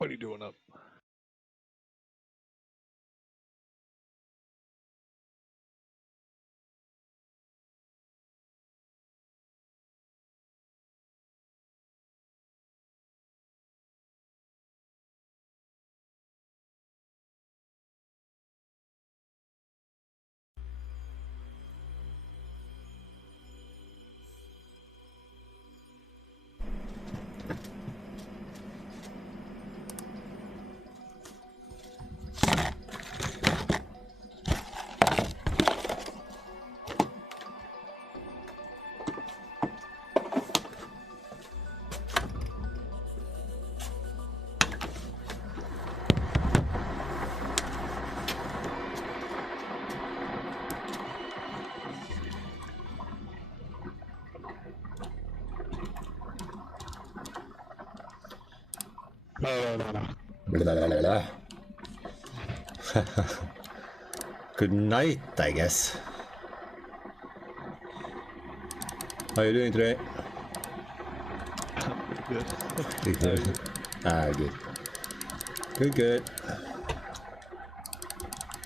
What are you doing up? Blah, blah, blah, blah. Good night, I guess. How are you doing today? Good. Good. Ah, good. Good, good.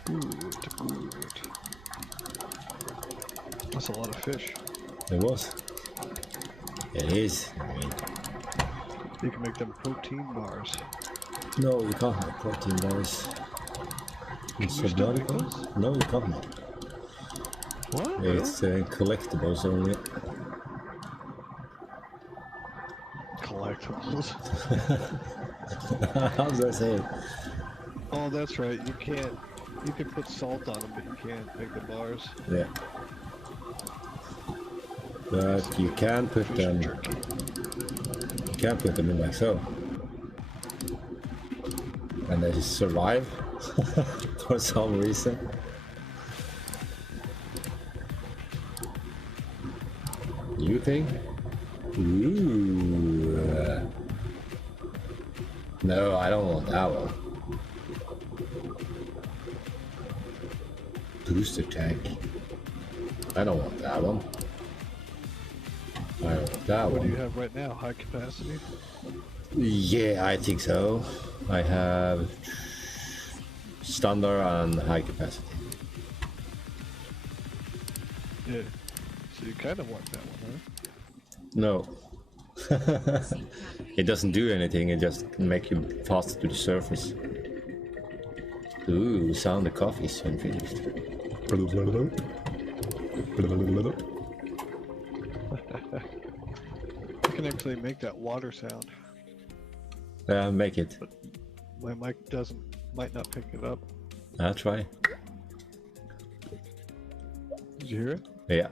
Good. That's a lot of fish. It was. It is. I mean, You can make them protein bars. no, you can't have protein bars. In Can you still make Subnautica? those? No, you can't. What? It's collectibles only. Collectibles. How does I say it? Oh, that's right. You can't. You can put salt on them, but you can't make the bars. Yeah. But you can put Fish them. and jerky. You can put them in like so. And they survive for some reason. You think? Ooh. No, I don't want that one. Booster tank. I don't want that one. I don't want that What do you one. have right now? High capacity? Yeah, I think so. I have standard and high capacity. Yeah. So you kind of want that one, huh? No. It doesn't do anything, it just makes you faster to the surface. Ooh, sound the coffee is soon finished. I can actually make that water sound. Make it. My mic might not pick it up. I'll try. Did you hear it? Yeah.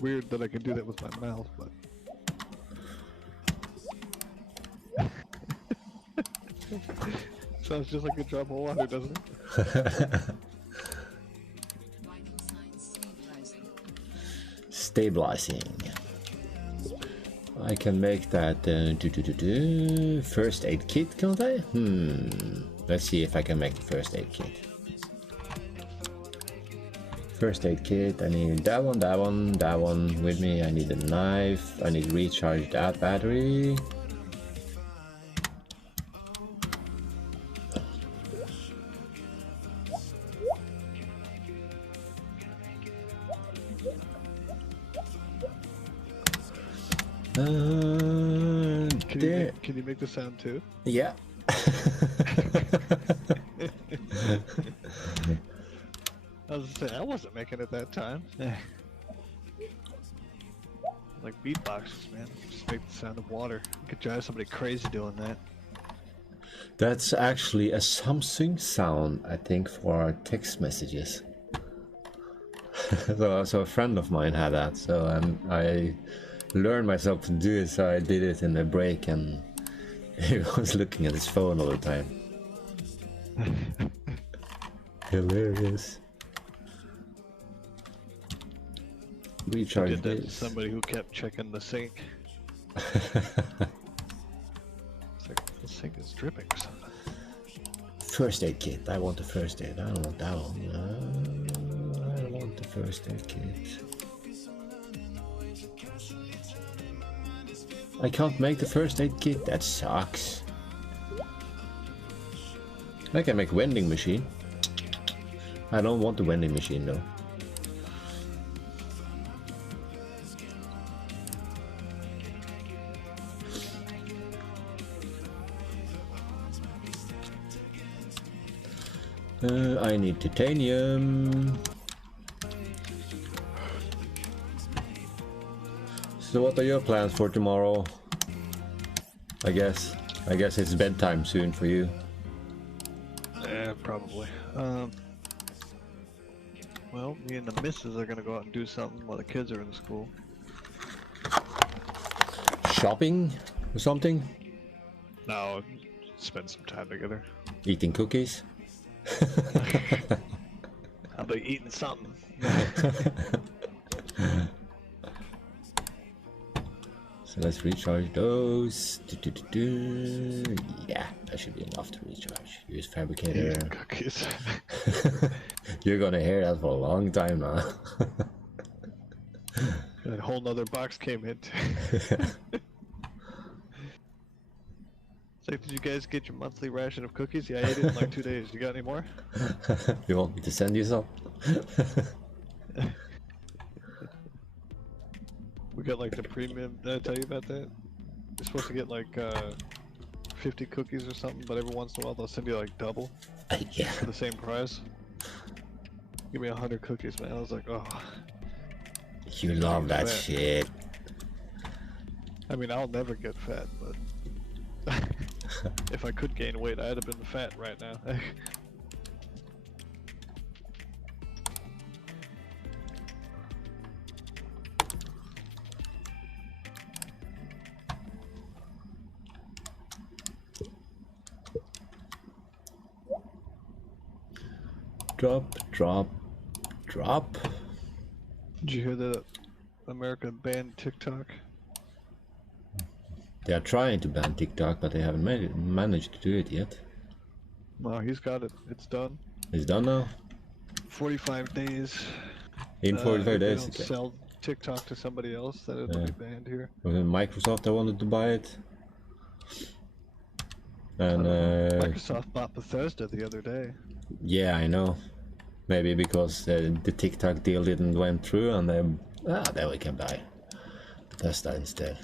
Weird that I can do that with my mouth, but sounds just like a drop of water, doesn't it? Stabilizing. I can make that first aid kit, can't I? Let's see if I can make the first aid kit. First aid kit, I need that one with me. I need a knife, I need to recharge that battery. Can you make the sound too? Yeah. I was gonna say I wasn't making it that time. Like beatboxes, man. Just make the sound of water. You could drive somebody crazy doing that. That's actually a Samsung sound, I think, for text messages. so a friend of mine had that, so I learned myself to do it, so I did it in the break, and he was looking at his phone all the time. Hilarious. I Recharge did that to this. somebody who kept checking the sink. It's like the sink is dripping or something. First aid kit. I want the first aid. I don't want that one. I want the first aid kit. I can't make the first aid kit. That sucks. I can make vending machine. I don't want the vending machine though. I need titanium. So what are your plans for tomorrow? I guess it's bedtime soon for you. Yeah, probably. Well, me and the missus are gonna go out and do something while the kids are in school. Shopping or something? No, spend some time together. Eating cookies? How about eating something? So let's recharge those. Yeah, that should be enough to recharge. Use fabricator. Eating cookies. You're gonna hear that for a long time now. A whole nother box came in. So did you guys get your monthly ration of cookies? Yeah, I ate it in like 2 days. You got any more? You want me to send you some? We got like the premium. Did I tell you about that? You're supposed to get like 50 cookies or something, but every once in a while they'll send you like double Yeah. for the same price. Give me 100 cookies, man. I was like, oh. You love that fat. shit. I mean, I'll never get fat, but if I could gain weight, I'd have been fat right now. Drop, drop, drop. Did you hear that America banned TikTok? They are trying to ban TikTok, but they haven't managed to do it yet. Well, he's got it. It's done. It's done now? 45 days. In 45 if days, they don't okay. sell TikTok to somebody else, then it'll be banned here. Was it Microsoft that wanted to buy it? And Microsoft bought Bethesda the other day. yeah, I know. Maybe because the TikTok deal didn't went through, and then we can buy Bethesda instead.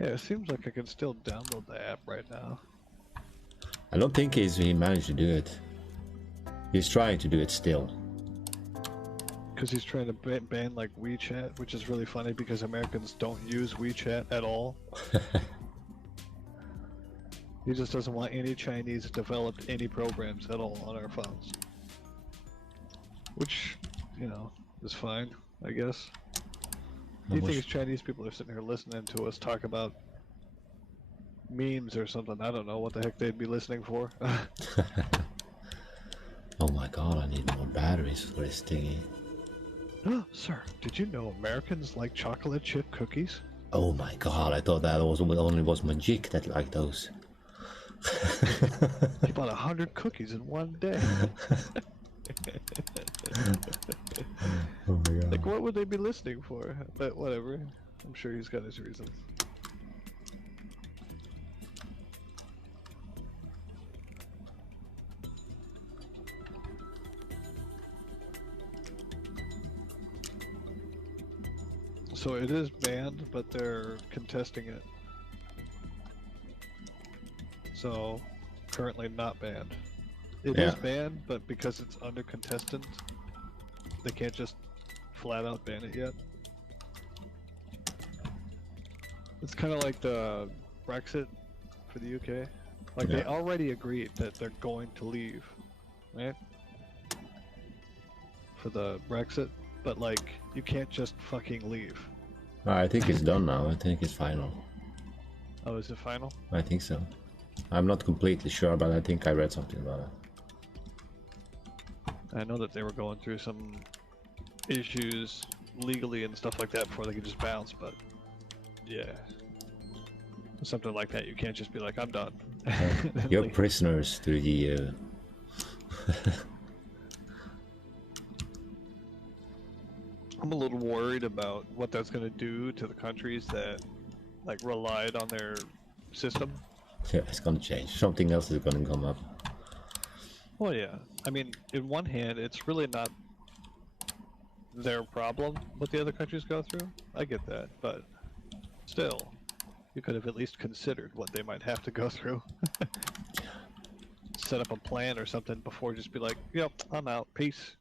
Yeah, it seems like I can still download the app right now. I don't think he managed to do it. He's trying to do it still. Because he's trying to ban like WeChat, which is really funny because Americans don't use WeChat at all. He just doesn't want any Chinese developed any programs at all on our phones. Which, you know, is fine, I guess. Do you think his Chinese people are sitting here listening to us talk about memes or something? I don't know what the heck they'd be listening for. Oh my god, I need more batteries for this thingy. Sir, did you know Americans like chocolate chip cookies? Oh my god, I thought that only was Magic that liked those. He bought 100 cookies in one day. Oh my god. Like, what would they be listening for? But whatever. I'm sure he's got his reasons. So it is banned, but they're contesting it. So, currently not banned. It is banned, but because it's under contestant, they can't just flat out ban it yet. It's kind of like the Brexit for the UK. Like, they already agreed that they're going to leave, right? For the Brexit, but like, you can't just fucking leave. I think it's done now. I think it's final. Oh, is it final? I think so. I'm not completely sure, but I think I read something about it. I know that they were going through some issues legally and stuff like that before they could just bounce, but yeah. Something like that, you can't just be like, I'm done. You're prisoners to the EU. I'm a little worried about what that's going to do to the countries that like relied on their system. Yeah, it's gonna change. Something else is gonna come up. Well, yeah. I mean, in one hand, it's really not their problem what the other countries go through. I get that, but still, you could have at least considered what they might have to go through. Set up a plan or something before just be like, yep, I'm out, peace.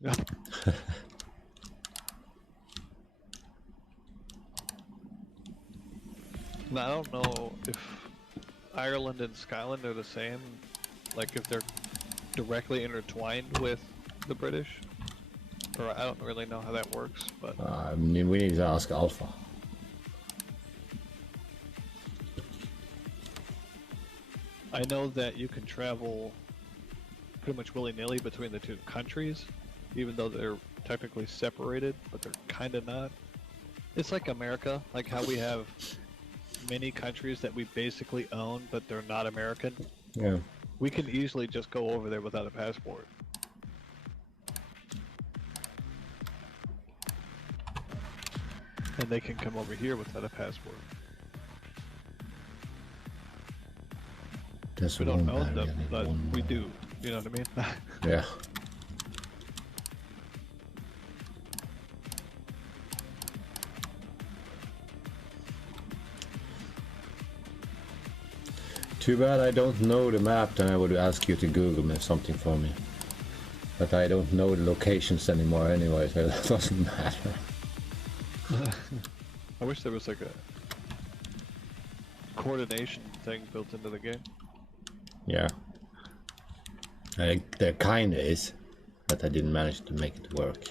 Now, I don't know if Ireland and Scotland are the same, like if they're directly intertwined with the British, or I don't really know how that works, but... I mean, we need to ask Alpha. I know that you can travel pretty much willy-nilly between the two countries, even though they're technically separated, but they're kind of not. It's like America, like how we have many countries that we basically own, but they're not American. Yeah. We can easily just go over there without a passport. And they can come over here without a passport. Just We don't own them, but we do. You know what I mean? Yeah. Too bad I don't know the map, then I would ask you to Google me something for me. But I don't know the locations anymore anyway, so that doesn't matter. I wish there was like a coordination thing built into the game. Yeah. There kinda is, but I didn't manage to make it work.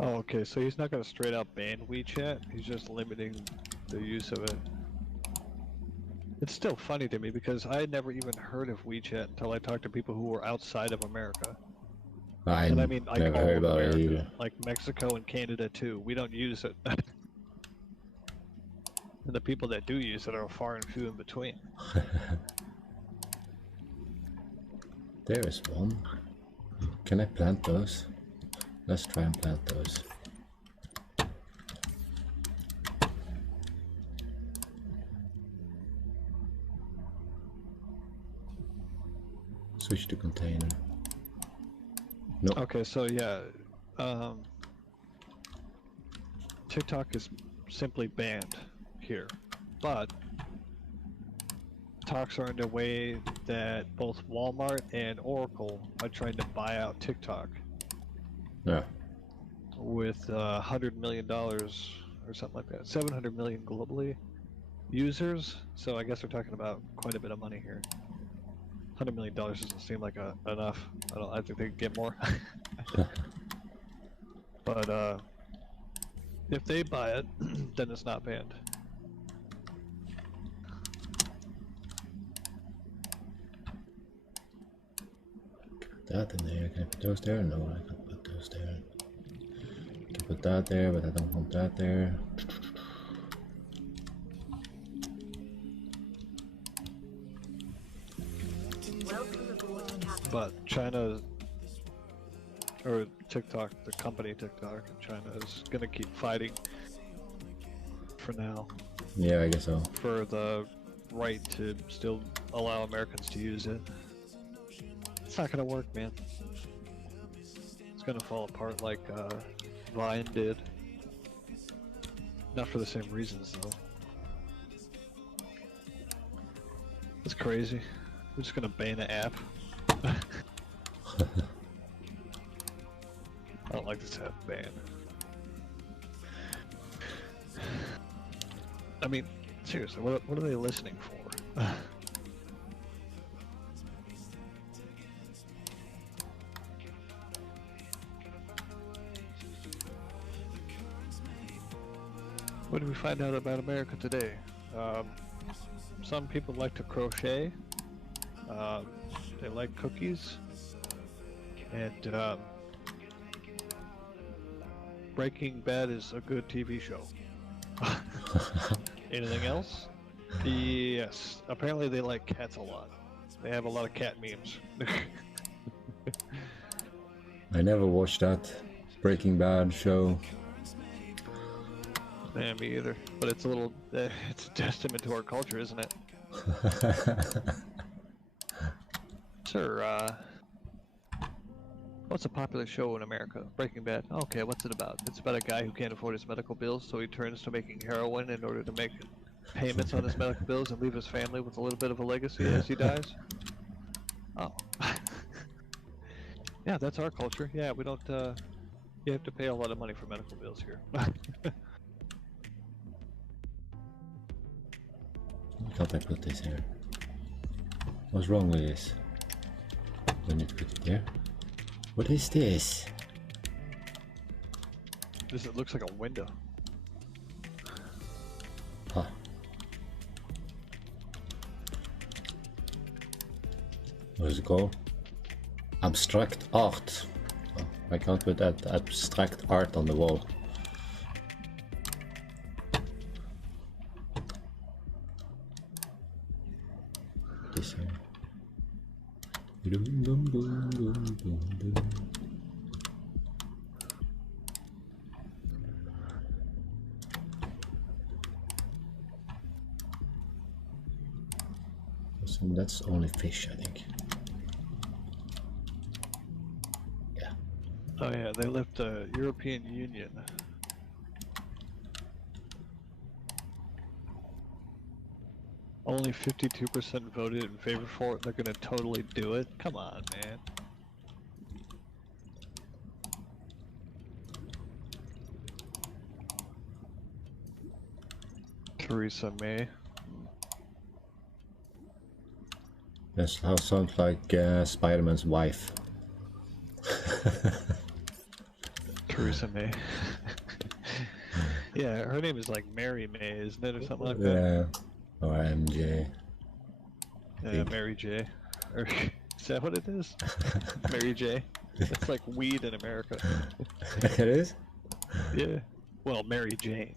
Oh, okay, so he's not going to straight out ban WeChat, he's just limiting the use of it. It's still funny to me because I had never even heard of WeChat until I talked to people who were outside of America. And I mean, like never all heard of about it America, either. like Mexico and Canada too. We don't use it. And the people that do use it are far and few in between. There is one. Can I plant those? Let's try and plant those. Switch to container. No. Okay, so yeah, TikTok is simply banned here, but talks are underway that both Walmart and Oracle are trying to buy out TikTok. Yeah. With $100 million or something like that, 700 million globally users. So I guess we're talking about quite a bit of money here. $100 million doesn't seem like enough. I think they could get more. But if they buy it, then it's not banned. That in there. Can I put those there? No, I can't put those there. I can put that there, but I don't want that there. But China, or TikTok, the company TikTok in China is gonna keep fighting for now. Yeah, I guess so. For the right to still allow Americans to use it. It's not gonna work, man. It's gonna fall apart like Vine did. Not for the same reasons, though. It's crazy. We're just gonna ban an app. I don't like this app ban. I mean, seriously, what are they listening for? What did we find out about America today? Some people like to crochet. They like cookies. And Breaking Bad is a good TV show. Anything else? Yes. Apparently they like cats a lot. They have a lot of cat memes. I never watched that Breaking Bad show. Man, me either. But it's a little, it's a testament to our culture, isn't it? Sir, what's a popular show in America? Breaking Bad. Okay, what's it about? It's about a guy who can't afford his medical bills, so he turns to making heroin in order to make payments on his medical bills and leave his family with a little bit of a legacy as he dies. Oh. Yeah, that's our culture. Yeah, we don't, you have to pay a lot of money for medical bills here. Why can't I put this here? What's wrong with this? I need to put it here. What is this? This it looks like a window. Huh. What is it called? Abstract art. Oh, I can't put that abstract art on the wall. This here. Boom, boom, boom, boom, boom, boom. So that's only fish, I think. Yeah. Oh yeah, they left the European Union. Only 52% voted in favor for it. They're gonna totally do it. Come on, man. Theresa May. That sounds like Spider-Man's wife. Theresa May. Yeah, her name is like Mary May, isn't it, or something like that? Yeah. Or MJ. Yeah, Mary J. Or, is that what it is? Mary J. It's like weed in America. It is? Yeah. Well, Mary Jane.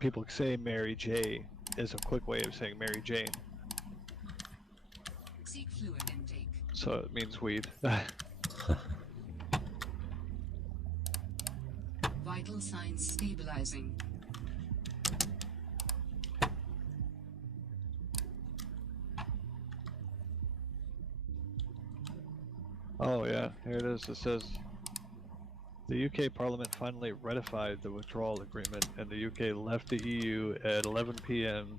People say Mary J is a quick way of saying Mary Jane. Seek fluid intake. So it means weed. Vital signs stabilizing. Oh yeah, here it is. It says the UK Parliament finally ratified the withdrawal agreement, and the UK left the EU at 11 p.m.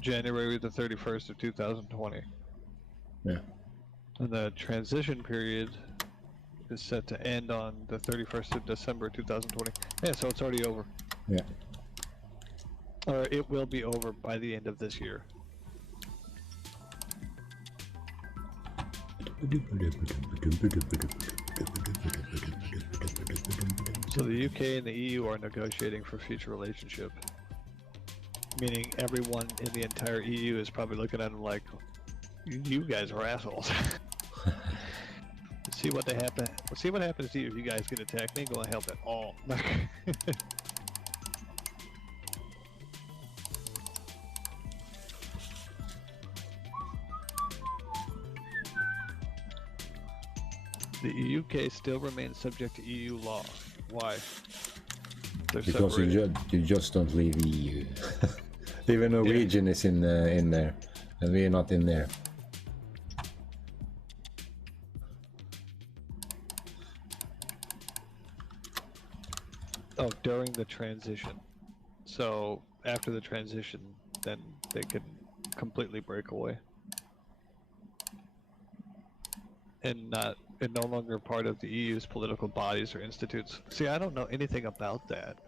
January the 31st of 2020. Yeah. And the transition period is set to end on the 31st of December 2020. Yeah, so it's already over. Yeah. Or it will be over by the end of this year. So the UK and the EU are negotiating for future relationship. Meaning everyone in the entire EU is probably looking at them like, you guys are assholes. See what they happen. See what happens to you if you guys get attacked. Ain't gonna help at all. The UK still remains subject to EU law. Why? They're Because you just don't leave EU. Even Norwegian is in there, and we're not in there. Oh, during the transition. So after the transition, then they can completely break away. And no longer part of the EU's political bodies or institutes. See, I don't know anything about that.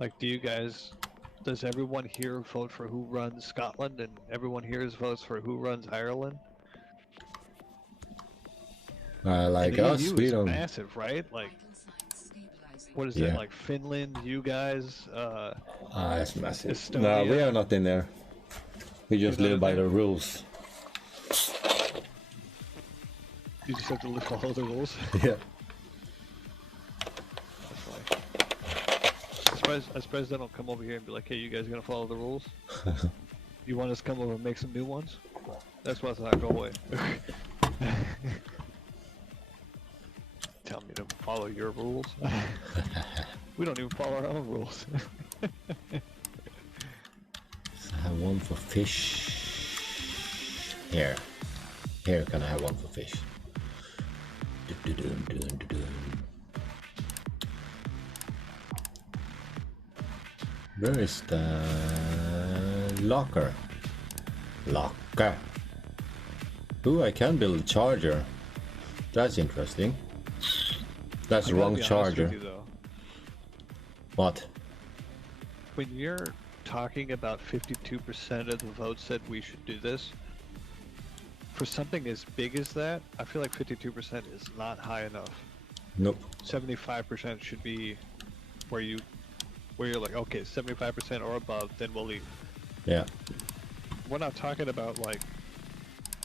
Like, does everyone here vote for who runs Scotland, and everyone here votes for who runs Ireland? Like and the us, EU we is don't. massive, right? Like, Vital signs stabilizing. what is Yeah. it, like Finland, you guys, It's massive. Estonia. No, we are not in there. We just You're not live in by there? the rules. You just have to follow the rules. Yeah. That's funny. I'm surprised they don't come over here and be like, hey, you guys gonna follow the rules? You want us to come over and make some new ones? That's what's not go away. Tell me to follow your rules. We don't even follow our own rules. So I have one for fish. Here. Here can I have one for fish. Where is the locker? Locker. Ooh, I can build a charger. That's interesting. That's the wrong charger. You, though. What? When you're talking about 52% of the votes said we should do this, for something as big as that, I feel like 52% is not high enough. Nope. 75% should be where you're like, okay, 75% or above, then we'll leave. Yeah. We're not talking about like,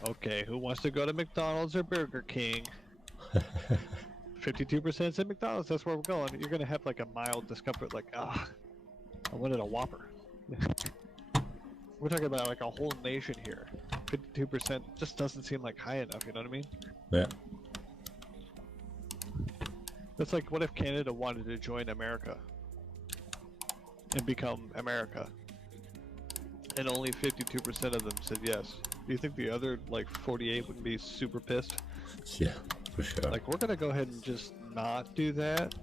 okay, who wants to go to McDonald's or Burger King? 52% said McDonald's, that's where we're going. You're gonna have like a mild discomfort, like, I wanted a Whopper. We're talking about like a whole nation here. 52% just doesn't seem like high enough, you know what I mean? Yeah. That's like, what if Canada wanted to join America? And become America? And only 52% of them said yes. Do you think the other, like, 48 would be super pissed? Yeah, for sure. Like, we're gonna go ahead and just not do that?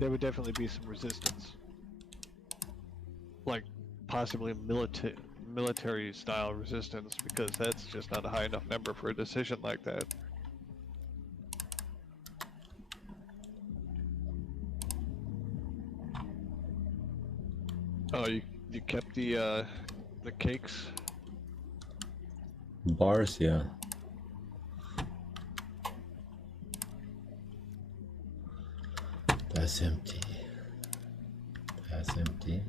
There would definitely be some resistance. Like, possibly military style resistance, because that's just not a high enough number for a decision like that. Oh, you kept the cakes? Bars, yeah. That's empty. That's empty.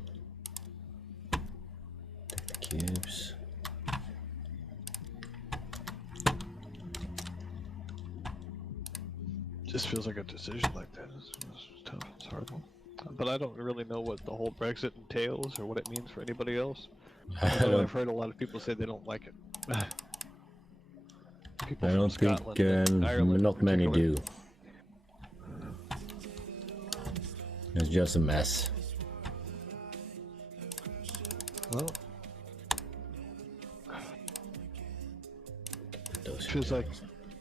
Take the cubes. Just feels like a decision like that is tough. It's horrible. But I don't really know what the whole Brexit entails or what it means for anybody else. I've heard a lot of people say they don't like it. People I from don't Scotland think and Ireland not many in do. It's just a mess. Well, Those feels like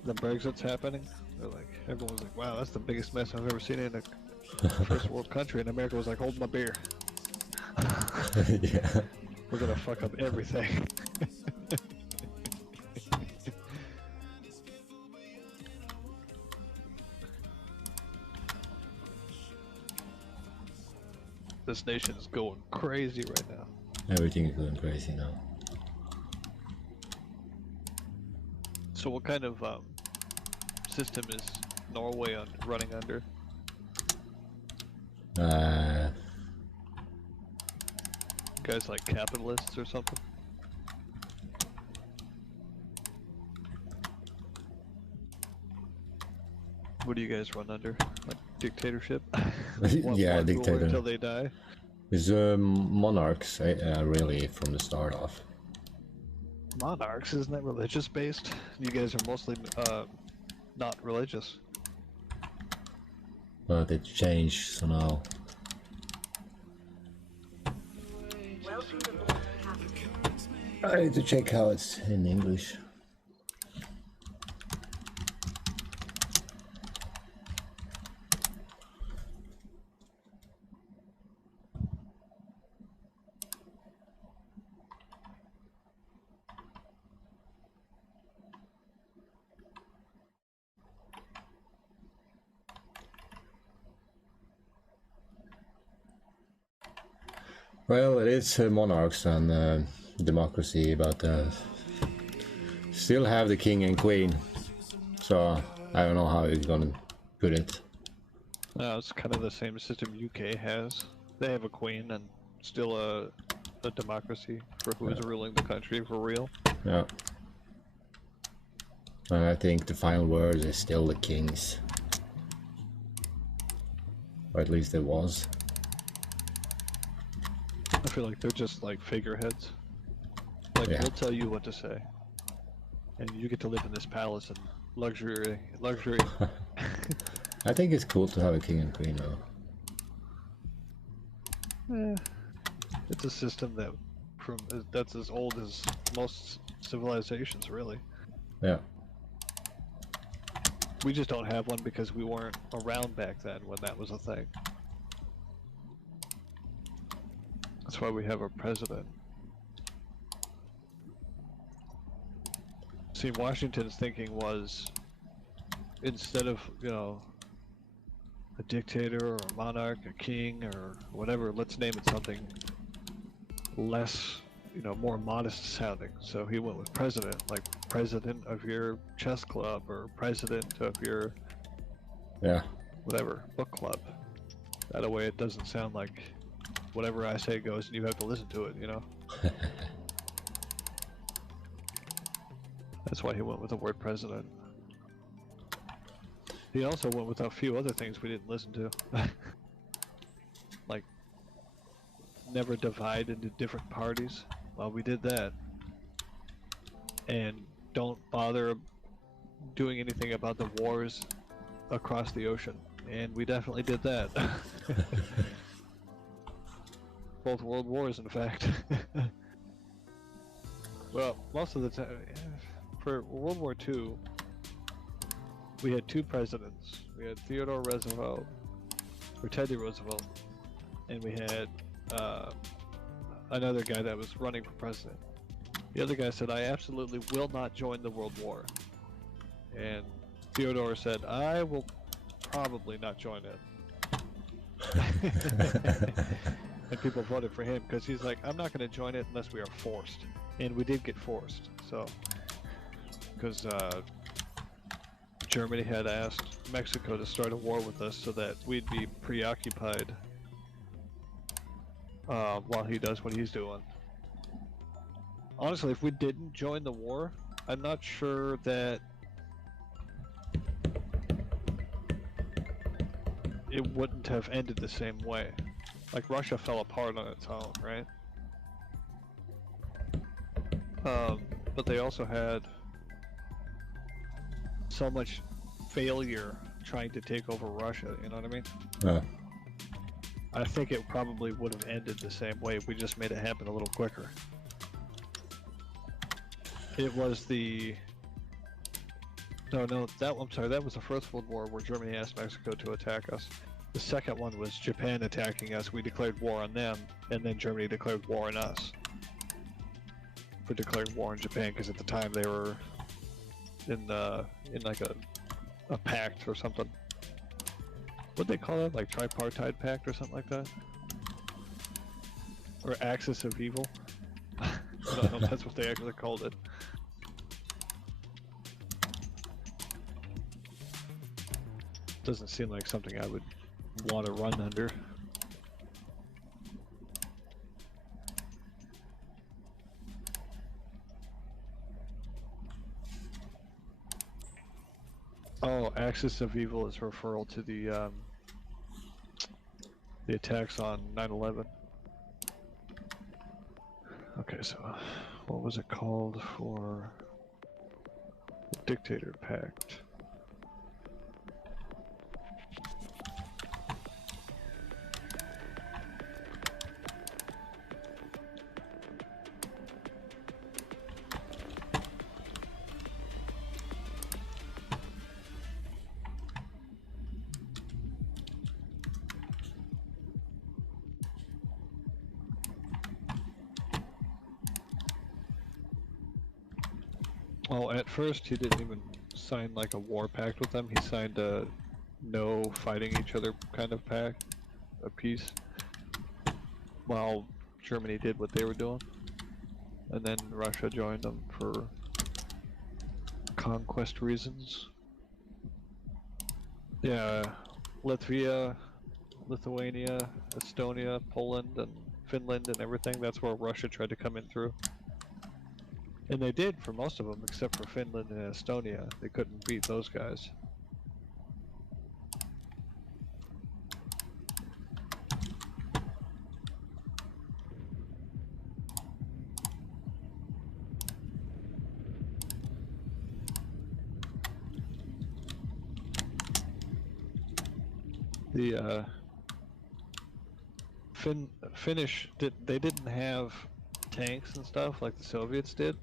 the Brexit's happening. They're like, everyone's like, wow, that's the biggest mess I've ever seen in a first world country. And America was like, hold my beer. yeah. We're gonna fuck up everything. This nation's going crazy right now. Everything is going crazy now. So what kind of system is Norway running under? You guys like capitalists or something? What do you guys run under? Like dictatorship? Yeah, one dictator. ruler until they die? It's monarchs, really, from the start off. Monarchs, isn't that religious based? You guys are mostly not religious. But it changed, so now. I need to check how it's in English. Well, it is monarchs and democracy, but still have the king and queen. So I don't know how you're gonna put it. It's kind of the same system UK has. They have a queen and still a democracy for who is ruling the country for real. Yeah. And I think the final word is still the king's. Or at least it was. I feel like they're just like figureheads. Like, Yeah. we'll tell you what to say, and you get to live in this palace and luxury. I think it's cool to have a king and queen though. It's a system that's as old as most civilizations, really. Yeah. We just don't have one because we weren't around back then when that was a thing. That's why we have a president. See, Washington's thinking was, instead of, you know, a dictator or a monarch, a king or whatever, let's name it something less, you know, more modest sounding. So he went with president, like president of your chess club or president of your whatever book club. That way it doesn't sound like whatever I say goes and you have to listen to it, you know? That's why he went with the word president. He also went with a few other things we didn't listen to. Like, never divide into different parties. Well, we did that. And don't bother doing anything about the wars across the ocean. And we definitely did that. Both world wars, in fact. Well, most of the time, for World War II, we had two presidents. We had Theodore Roosevelt, or Teddy Roosevelt, and we had another guy that was running for president. The other guy said, I absolutely will not join the World War. And Theodore said, I will probably not join it. And people voted for him because he's like, I'm not going to join it unless we are forced. And we did get forced, so. Because Germany had asked Mexico to start a war with us so that we'd be preoccupied while he does what he's doing. Honestly, if we didn't join the war, I'm not sure that it wouldn't have ended the same way. Like, Russia fell apart on its own, right? But they also had so much failure trying to take over Russia, you know what I mean? Yeah. I think it probably would have ended the same way if we just made it happen a little quicker. It was the... No, I'm sorry, that was the First World War where Germany asked Mexico to attack us. The second one was Japan attacking us. We declared war on them, and then Germany declared war on us. For declaring war on Japan, because at the time they were in like a pact or something. What'd they call it? Like tripartite pact or something like that? Or axis of evil? I don't know if that's what they actually called it. Doesn't seem like something I would want to run under. Oh, axis of evil is a referral to the attacks on 9/11. Okay, so what was it called for the Dictator Pact? Well, at first he didn't even sign like a war pact with them. He signed a no fighting each other kind of pact, a peace, while Germany did what they were doing. And then Russia joined them for conquest reasons. Yeah, Latvia, Lithuania, Estonia, Poland, and Finland and everything, that's where Russia tried to come in through. And they did for most of them, except for Finland and Estonia. They couldn't beat those guys. The Finnish they didn't have tanks and stuff like the Soviets did.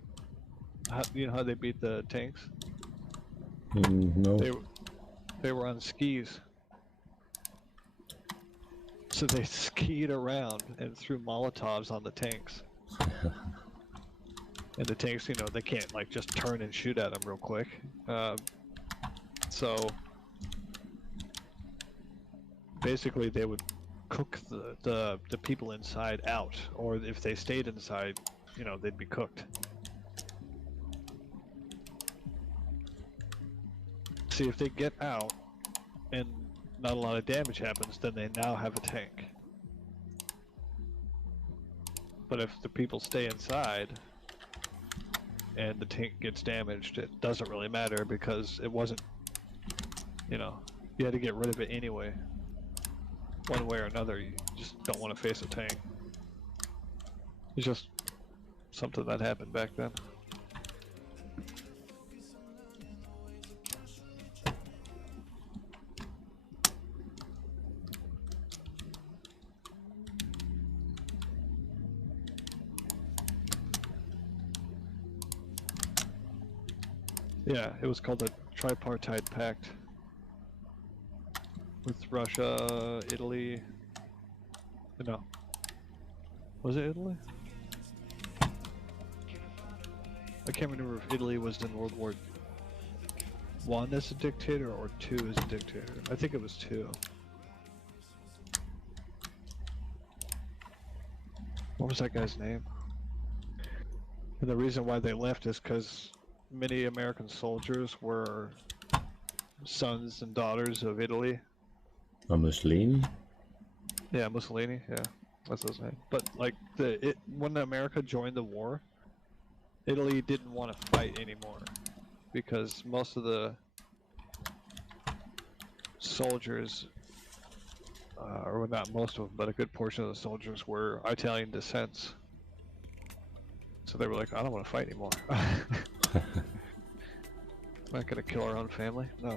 You know how they beat the tanks? No. They were on skis. So they skied around and threw Molotovs on the tanks. And the tanks, you know, they can't like just turn and shoot at them real quick. So basically they would cook the people inside out, or if they stayed inside, you know, they'd be cooked. See, if they get out and not a lot of damage happens, then they now have a tank. But if the people stay inside and the tank gets damaged, it doesn't really matter because it wasn't, you know, you had to get rid of it anyway. One way or another, you just don't want to face a tank. It's just something that happened back then. Yeah, it was called the Tripartite Pact with Russia, Italy. No, was it Italy? I can't remember if Italy was in World War I as a dictator or II as a dictator. I think it was II. What was that guy's name? And the reason why they left is because many American soldiers were sons and daughters of Italy. Mussolini? Yeah, Mussolini. Yeah, that's his name. But like when America joined the war, Italy didn't want to fight anymore because most of the soldiers, or not most of them, but a good portion of the soldiers were Italian descent. So they were like, I don't want to fight anymore. We're not gonna kill our own family. No.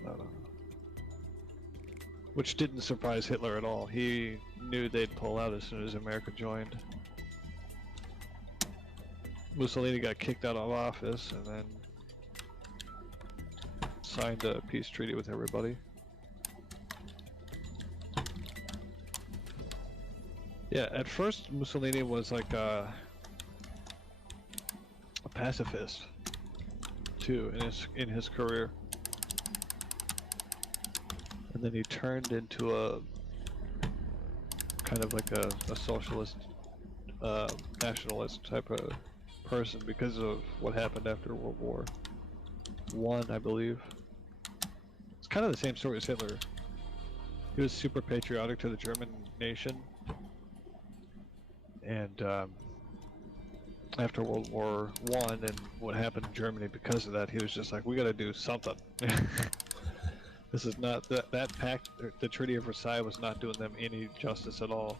Which didn't surprise Hitler at all. He knew they'd pull out as soon as America joined. Mussolini got kicked out of office and then signed a peace treaty with everybody. Yeah, at first Mussolini was like a pacifist too in his career. And then he turned into a kind of like a socialist, nationalist type of person because of what happened after World War I, I believe. It's kind of the same story as Hitler. He was super patriotic to the German nation, and after World War I and what happened in Germany because of that, he was just like, we got to do something. This is not that pact. The Treaty of Versailles was not doing them any justice at all.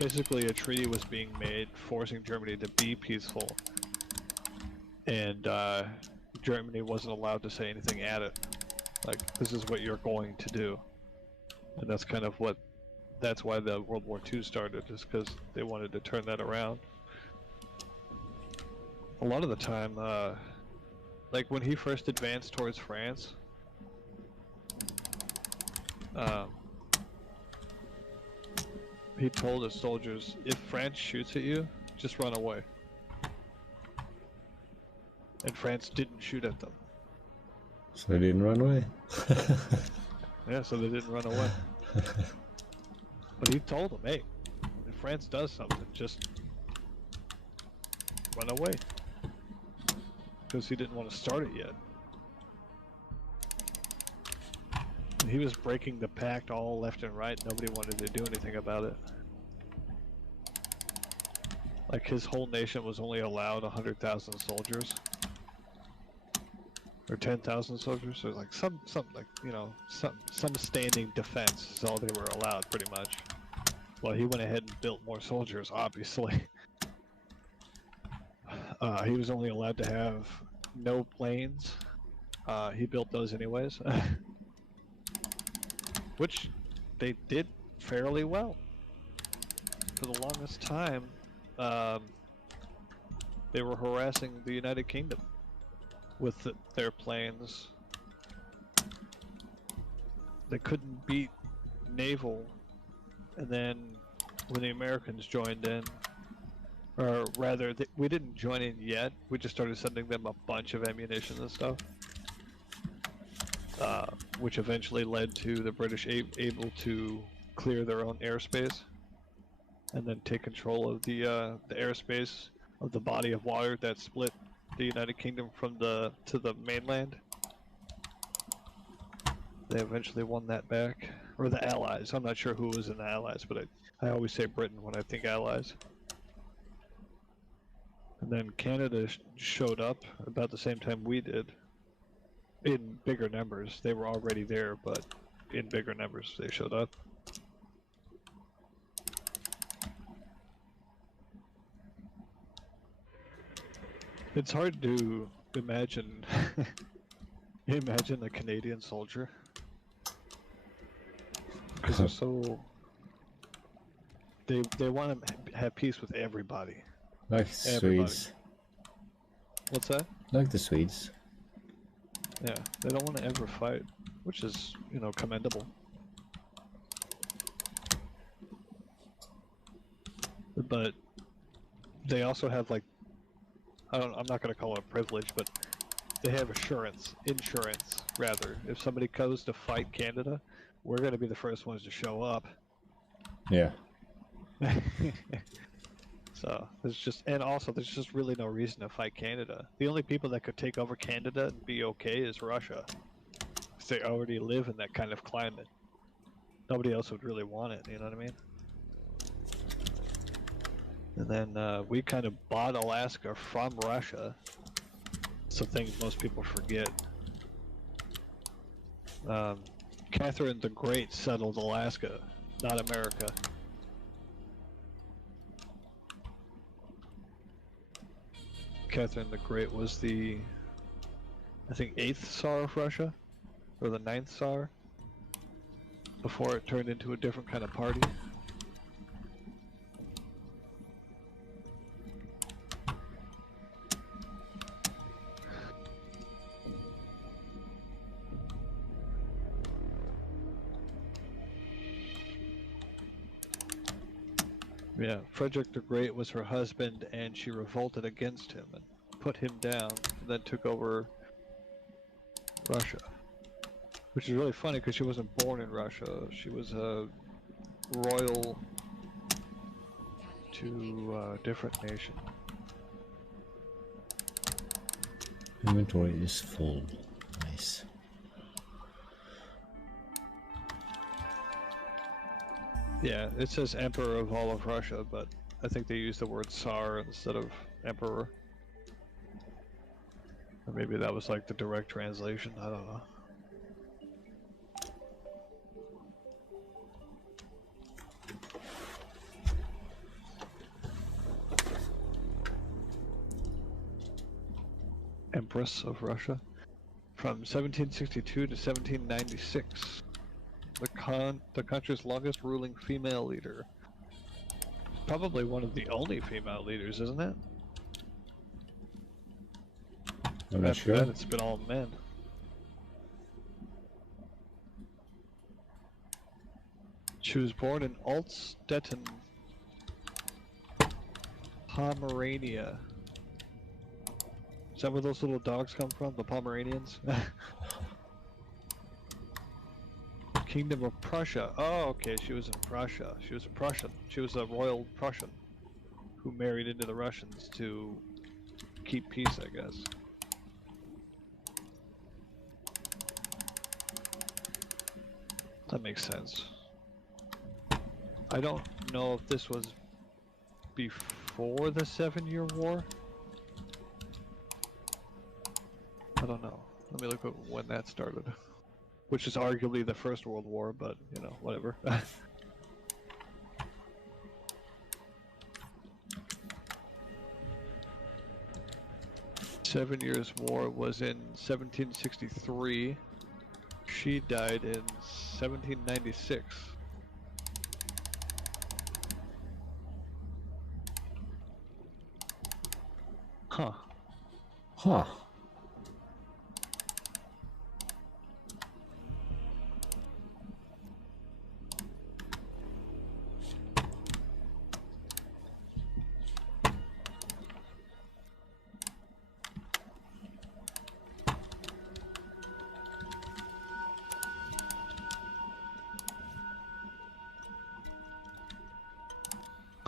Basically, a treaty was being made forcing Germany to be peaceful, and Germany wasn't allowed to say anything at it. Like, this is what you're going to do, and that's kind of what. That's why the World War II started, is because they wanted to turn that around. A lot of the time, like when he first advanced towards France, he told his soldiers, if France shoots at you, just run away. And France didn't shoot at them. So they didn't run away? Yeah, so they didn't run away. But he told them, hey, if France does something, just run away. Because he didn't want to start it yet. And he was breaking the pact all left and right. Nobody wanted to do anything about it. Like his whole nation was only allowed 100,000 soldiers. Or 10,000 soldiers, or like some like, you know, some standing defense is all they were allowed pretty much. Well, he went ahead and built more soldiers, obviously. He was only allowed to have no planes. He built those anyways. Which they did fairly well. For the longest time, they were harassing the United Kingdom with their planes. They couldn't beat naval, and then when the Americans joined in, or rather, we didn't join in yet, we just started sending them a bunch of ammunition and stuff, which eventually led to the British able to clear their own airspace and then take control of the airspace of the body of water that split the United Kingdom from to the mainland. They eventually won that back, or the Allies. I'm not sure who was in the Allies, but I always say Britain when I think Allies. And then Canada showed up about the same time we did, in bigger numbers. They were already there, but in bigger numbers they showed up. It's hard to imagine imagine a Canadian soldier, because they're so they want to have peace with everybody. Like Everybody. Swedes. What's that? Like the Swedes. Yeah, they don't want to ever fight, which is, you know, commendable. But they also have, like, I'm not going to call it a privilege, but they have insurance, rather. If somebody goes to fight Canada, we're going to be the first ones to show up. Yeah. So there's just, and also there's just really no reason to fight Canada. The only people that could take over Canada and be okay is Russia, because they already live in that kind of climate. Nobody else would really want it, you know what I mean? And then we kind of bought Alaska from Russia. Something most people forget. Catherine the Great settled Alaska, not America. Catherine the Great was the, I think, 8th Tsar of Russia, or the 9th Tsar, before it turned into a different kind of party. Yeah, Frederick the Great was her husband, and she revolted against him and put him down, and then took over Russia. Which is really funny because she wasn't born in Russia. She was a royal to a different nation. Inventory is full. Nice. Yeah, it says Emperor of all of Russia, but I think they use the word Tsar instead of Emperor. Or maybe that was like the direct translation, I don't know. Empress of Russia. From 1762 to 1796. The country's longest ruling female leader. Probably one of the only female leaders, isn't it? I'm not After sure. that, it's been all men. She was born in Altstetten, Pomerania. Is that where those little dogs come from? The Pomeranians? Kingdom of Prussia. Oh, okay, she was in Prussia. She was a Prussian. She was a royal Prussian who married into the Russians to keep peace, I guess. That makes sense. I don't know if this was before before the 7-Year War? I don't know. Let me look at when that started. Which is arguably the First World War, but, you know, whatever. 7 Years' War was in 1763. She died in 1796. Huh. Huh.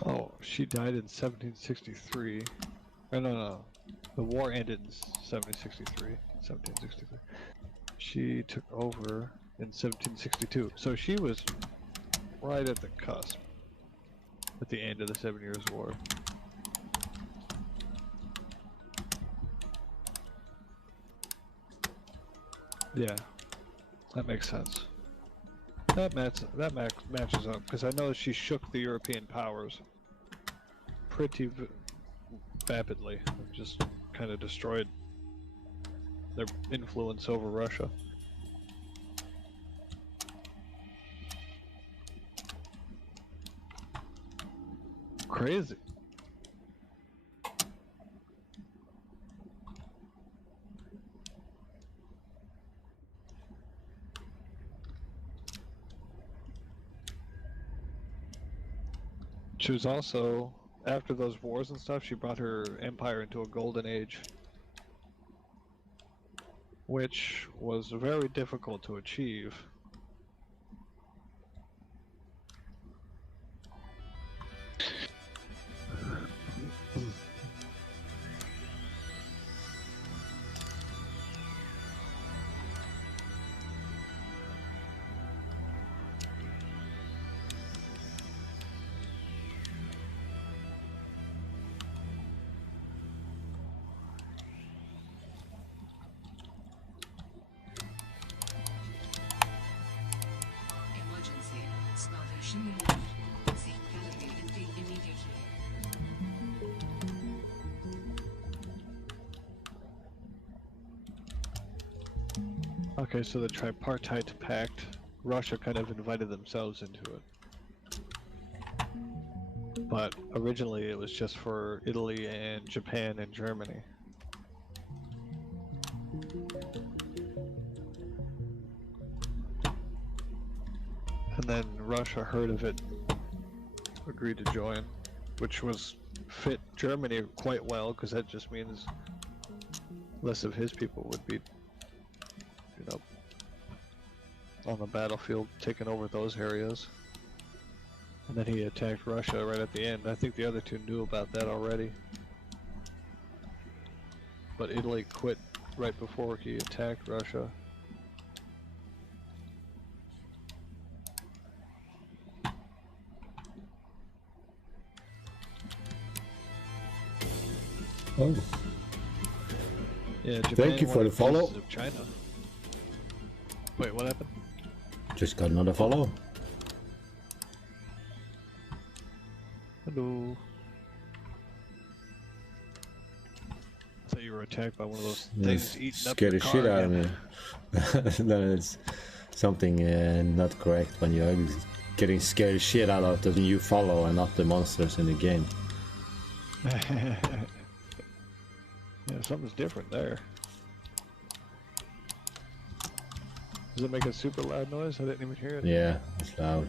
Oh, she died in 1763. Oh, no. The war ended in 1763. She took over in 1762. So she was right at the cusp. At the end of the 7 Years' War. Yeah. That makes sense. That matches up, because I know she shook the European powers pretty rapidly. Just kind of destroyed their influence over Russia. Crazy. She was also, after those wars and stuff, she brought her empire into a golden age, which was very difficult to achieve. Emergency. Starvation alert. Seek calorie intake immediately. Okay, so the tripartite pact, Russia kind of invited themselves into it. But originally it was just for Italy and Japan and Germany. And then Russia heard of it, agreed to join, which was fit Germany quite well, because that just means less of his people would be, you know, on the battlefield taking over those areas. And then he attacked Russia right at the end. I think the other two knew about that already. But Italy quit right before he attacked Russia. Oh, Yeah, Japan thank you for the wanted follow. pieces of China. Wait, what happened? Just got another follow. Hello. I thought you were attacked by one of those things eating up Scared your the car shit out of again. me. Then it's something not correct when you're getting scared shit out of the new follow and not the monsters in the game. Yeah, something's different there. Does it make a super loud noise? I didn't even hear it. Yeah, it's loud.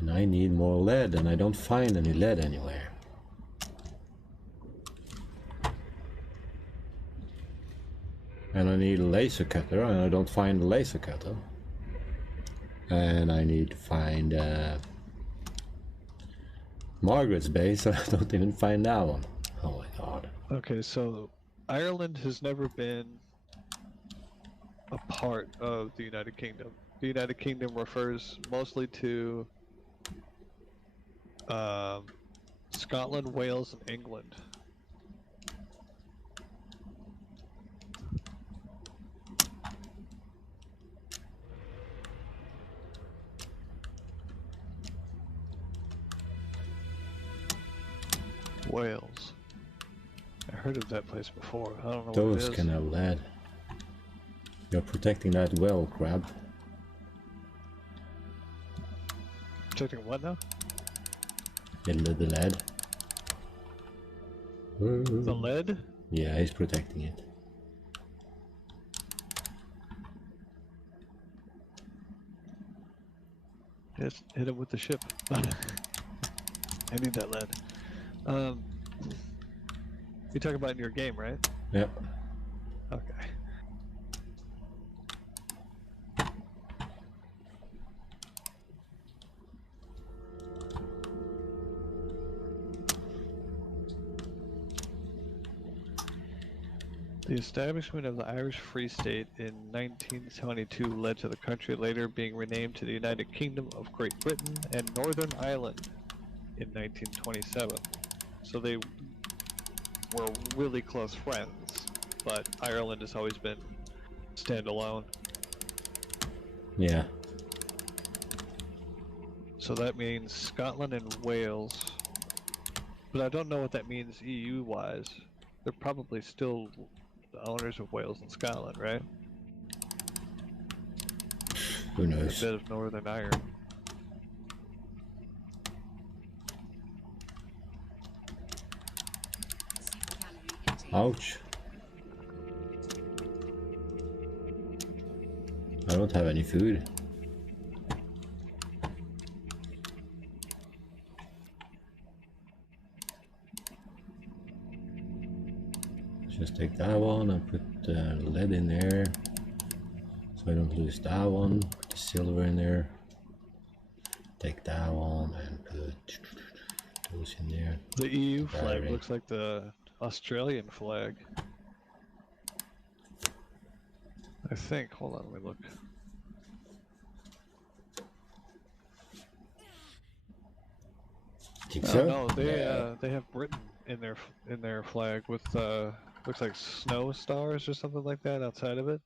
And I need more lead, and I don't find any lead anywhere. And need a laser cutter, and I don't find a laser cutter. And I need to find Margaret's base, and I don't even find that one. Oh my god. Okay, so Ireland has never been a part of the United Kingdom. The United Kingdom refers mostly to Scotland, Wales, and England. Wales. I heard of that place before. I don't know what Those it is. can have lead. You're protecting that well, crab. Protecting what now? The lead. The lead? Yeah, he's protecting it. Just hit him with the ship. I need that lead. You talk about in your game, right? Yep. Okay. The establishment of the Irish Free State in 1922 led to the country later being renamed to the United Kingdom of Great Britain and Northern Ireland in 1927. So they were really close friends, but Ireland has always been standalone. Yeah. So that means Scotland and Wales, but I don't know what that means EU-wise. They're probably still the owners of Wales and Scotland, right? Who A knows? bit of Northern Ireland. Calorie intake. Ouch. I don't have any food. Just take that one and put the lead in there, so I don't lose that one. Put the silver in there. Take that one and put those in there. The EU flag Battery. looks like the Australian flag. I think. Hold on, let me look. Think Oh so? no, Yeah. they have Britain in their flag with looks like snow stars or something like that outside of it.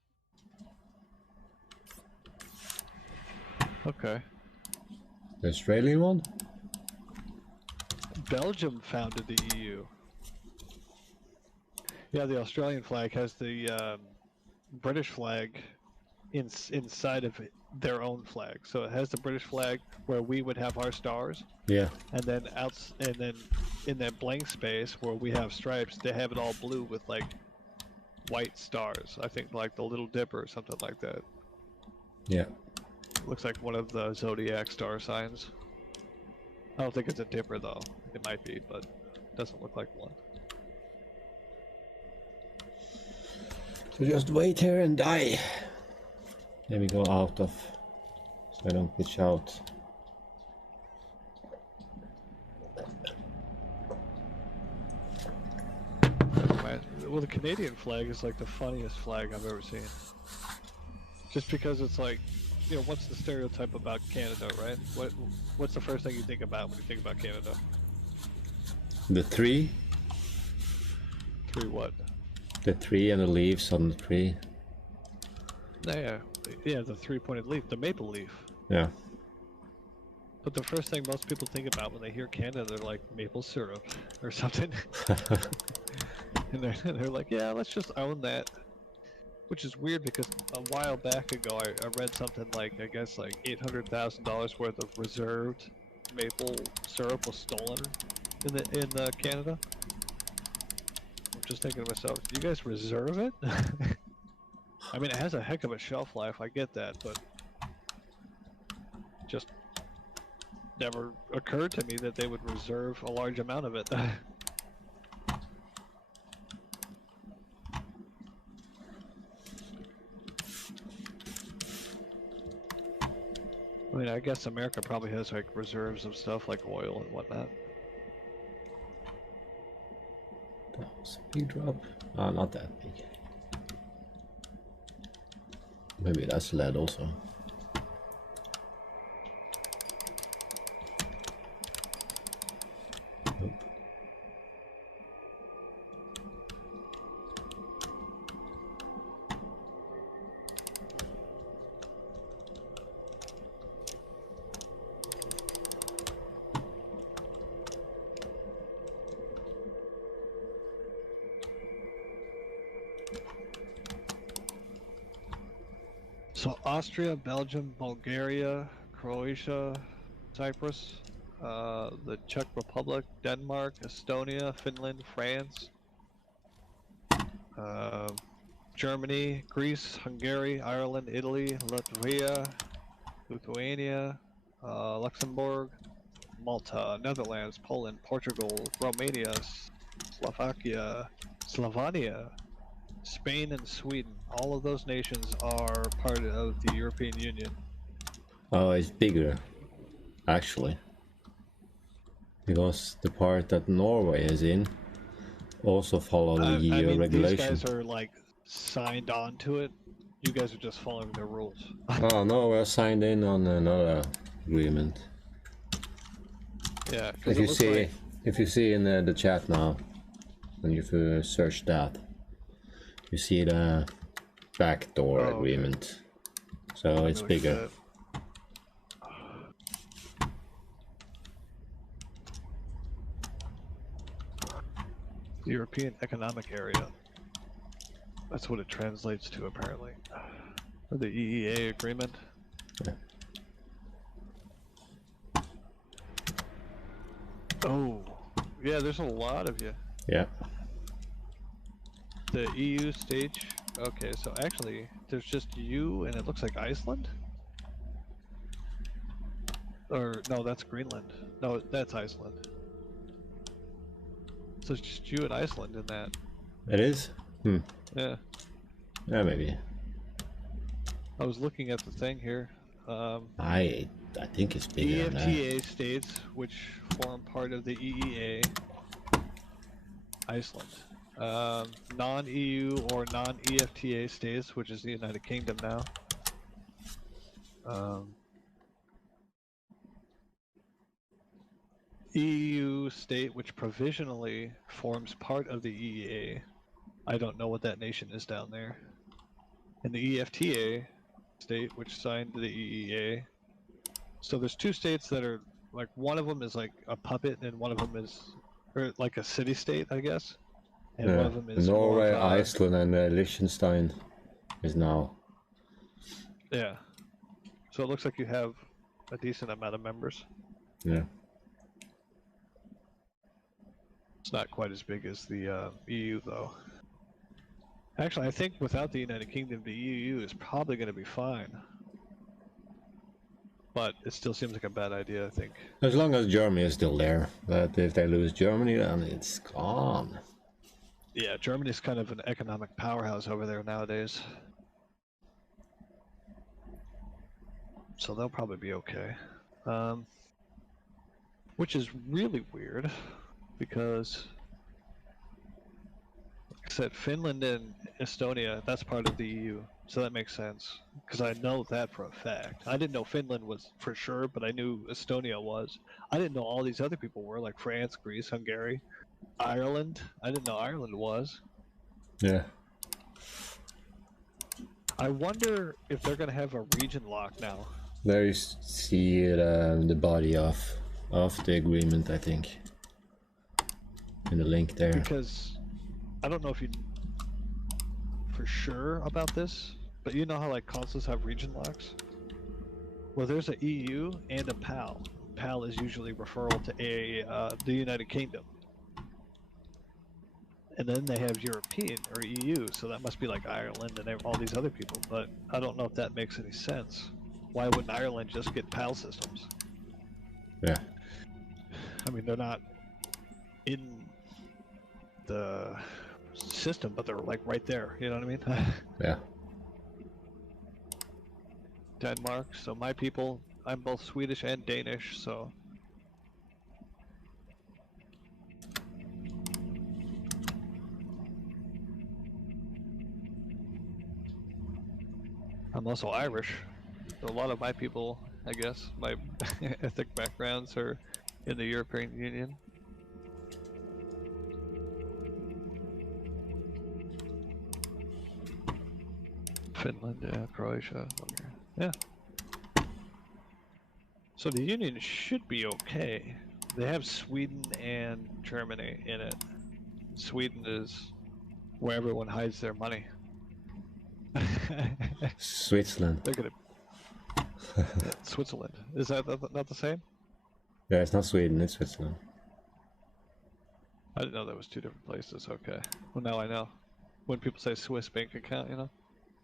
Okay. The Australian one? Belgium founded the EU. Yeah, the Australian flag has the British flag inside of their own flag. So it has the British flag where we would have our stars, Yeah. and then in that blank space where we have stripes, they have it all blue with like white stars. I think like the Little Dipper or something like that. Yeah. Looks like one of the zodiac star signs. I don't think it's a dipper though. It might be, but it doesn't look like one. So just wait here and die. Let me go out of, so I don't glitch out. Well, the Canadian flag is like the funniest flag I've ever seen. Just because it's like, you know, what's the stereotype about Canada, right? What's the first thing you think about when you think about Canada? The tree? Three what? The tree and the leaves on the tree. Yeah, the three-pointed leaf, the maple leaf. Yeah. But the first thing most people think about when they hear Canada, they're like maple syrup or something. And they're like, yeah, let's just own that. Which is weird because a while back ago I read something like, I guess like $800,000 worth of reserved maple syrup was stolen in Canada. I'm just thinking to myself, do you guys reserve it? I mean, it has a heck of a shelf life, I get that, but just never occurred to me that they would reserve a large amount of it. I mean, I guess America probably has like reserves of stuff like oil and whatnot. That was a big drop. Not that big. Maybe that's lead also. Nope. So Austria, Belgium, Bulgaria, Croatia, Cyprus, the Czech Republic, Denmark, Estonia, Finland, France, Germany, Greece, Hungary, Ireland, Italy, Latvia, Lithuania, Luxembourg, Malta, Netherlands, Poland, Portugal, Romania, Slovakia, Slovenia, Spain, and Sweden. All of those nations are part of the European Union. Oh, it's bigger, actually. Because the part that Norway is in also follow the I mean, regulation. these guys are like signed on to it. You guys are just following their rules. Oh no, we're signed in on another agreement. Yeah, If you see, if you see in the chat now, and if you search that, you see the backdoor agreement. So it's bigger. The European Economic Area. That's what it translates to, apparently. Or the EEA agreement. Yeah. Oh, yeah, there's a lot of you. Yeah. The EU stage. Okay, so actually, there's just you, and it looks like Iceland? Or, no, that's Greenland. No, that's Iceland. So it's just you and Iceland in that. It is? Hmm. Yeah. Yeah, maybe. I was looking at the thing here. I think it's bigger than that. EFTA states, which form part of the EEA, Iceland. Non-EU or non-EFTA states, which is the United Kingdom now. EU state which provisionally forms part of the EEA. I don't know what that nation is down there. And the EFTA state which signed the EEA. So there's two states that are like, one of them is like a puppet and one of them is, or like a city state, I guess. And one of them is Norway, more of, Iceland, and Liechtenstein is now. Yeah. So it looks like you have a decent amount of members. Yeah. It's not quite as big as the EU, though. Actually, I think without the United Kingdom, the EU is probably going to be fine. But it still seems like a bad idea, I think. As long as Germany is still there. But if they lose Germany, then it's gone. Yeah, Germany's kind of an economic powerhouse over there nowadays. So they'll probably be okay. Which is really weird, because, like I said, Finland and Estonia, that's part of the EU, so that makes sense. Because I know that for a fact. I didn't know Finland was for sure, but I knew Estonia was. I didn't know all these other people were, like France, Greece, Hungary, Ireland. I didn't know Ireland was. Yeah. I wonder if they're going to have a region lock now. There you see the body of the agreement, I think. In the link there. Because I don't know if you for sure about this, but you know how like consoles have region locks? Well, there's a EU and a PAL. PAL is usually referral to the United Kingdom. And then they have European or EU, so that must be like Ireland and all these other people, but I don't know if that makes any sense. Why wouldn't Ireland just get PAL systems? Yeah. I mean, they're not in the system, but they're like right there, you know what I mean? Yeah. Denmark, so my people, I'm both Swedish and Danish, so I'm also Irish. So a lot of my people, I guess, my ethnic backgrounds are in the European Union. Finland, yeah, Croatia, Bulgaria. Yeah. So the Union should be okay. They have Sweden and Germany in it. Sweden is where everyone hides their money. Switzerland. They're gonna. Yeah, Switzerland. Is that not the same? Yeah, it's not Sweden, it's Switzerland. I didn't know there was two different places. Okay. Well, now I know. When people say Swiss bank account, you know,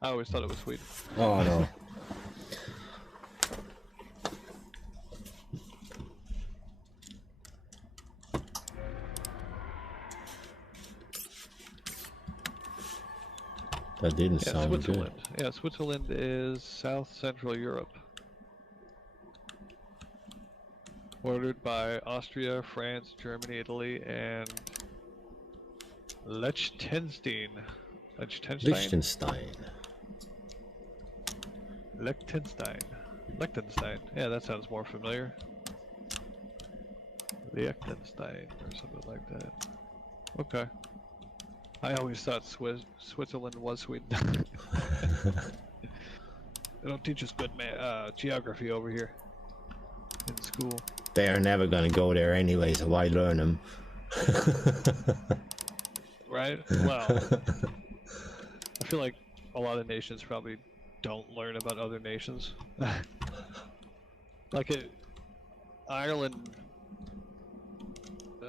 I always thought it was Sweden. Oh no. That didn't Yeah, sound Switzerland. good. Yeah, Switzerland is South Central Europe. Bordered by Austria, France, Germany, Italy, and Liechtenstein. Liechtenstein. Liechtenstein. Yeah, that sounds more familiar. Liechtenstein or something like that. Okay. I always thought Switzerland was Sweden. They don't teach us good geography over here in school. They are never gonna go there anyway, so why learn them? Right? Well, I feel like a lot of nations probably don't learn about other nations. Like Ireland,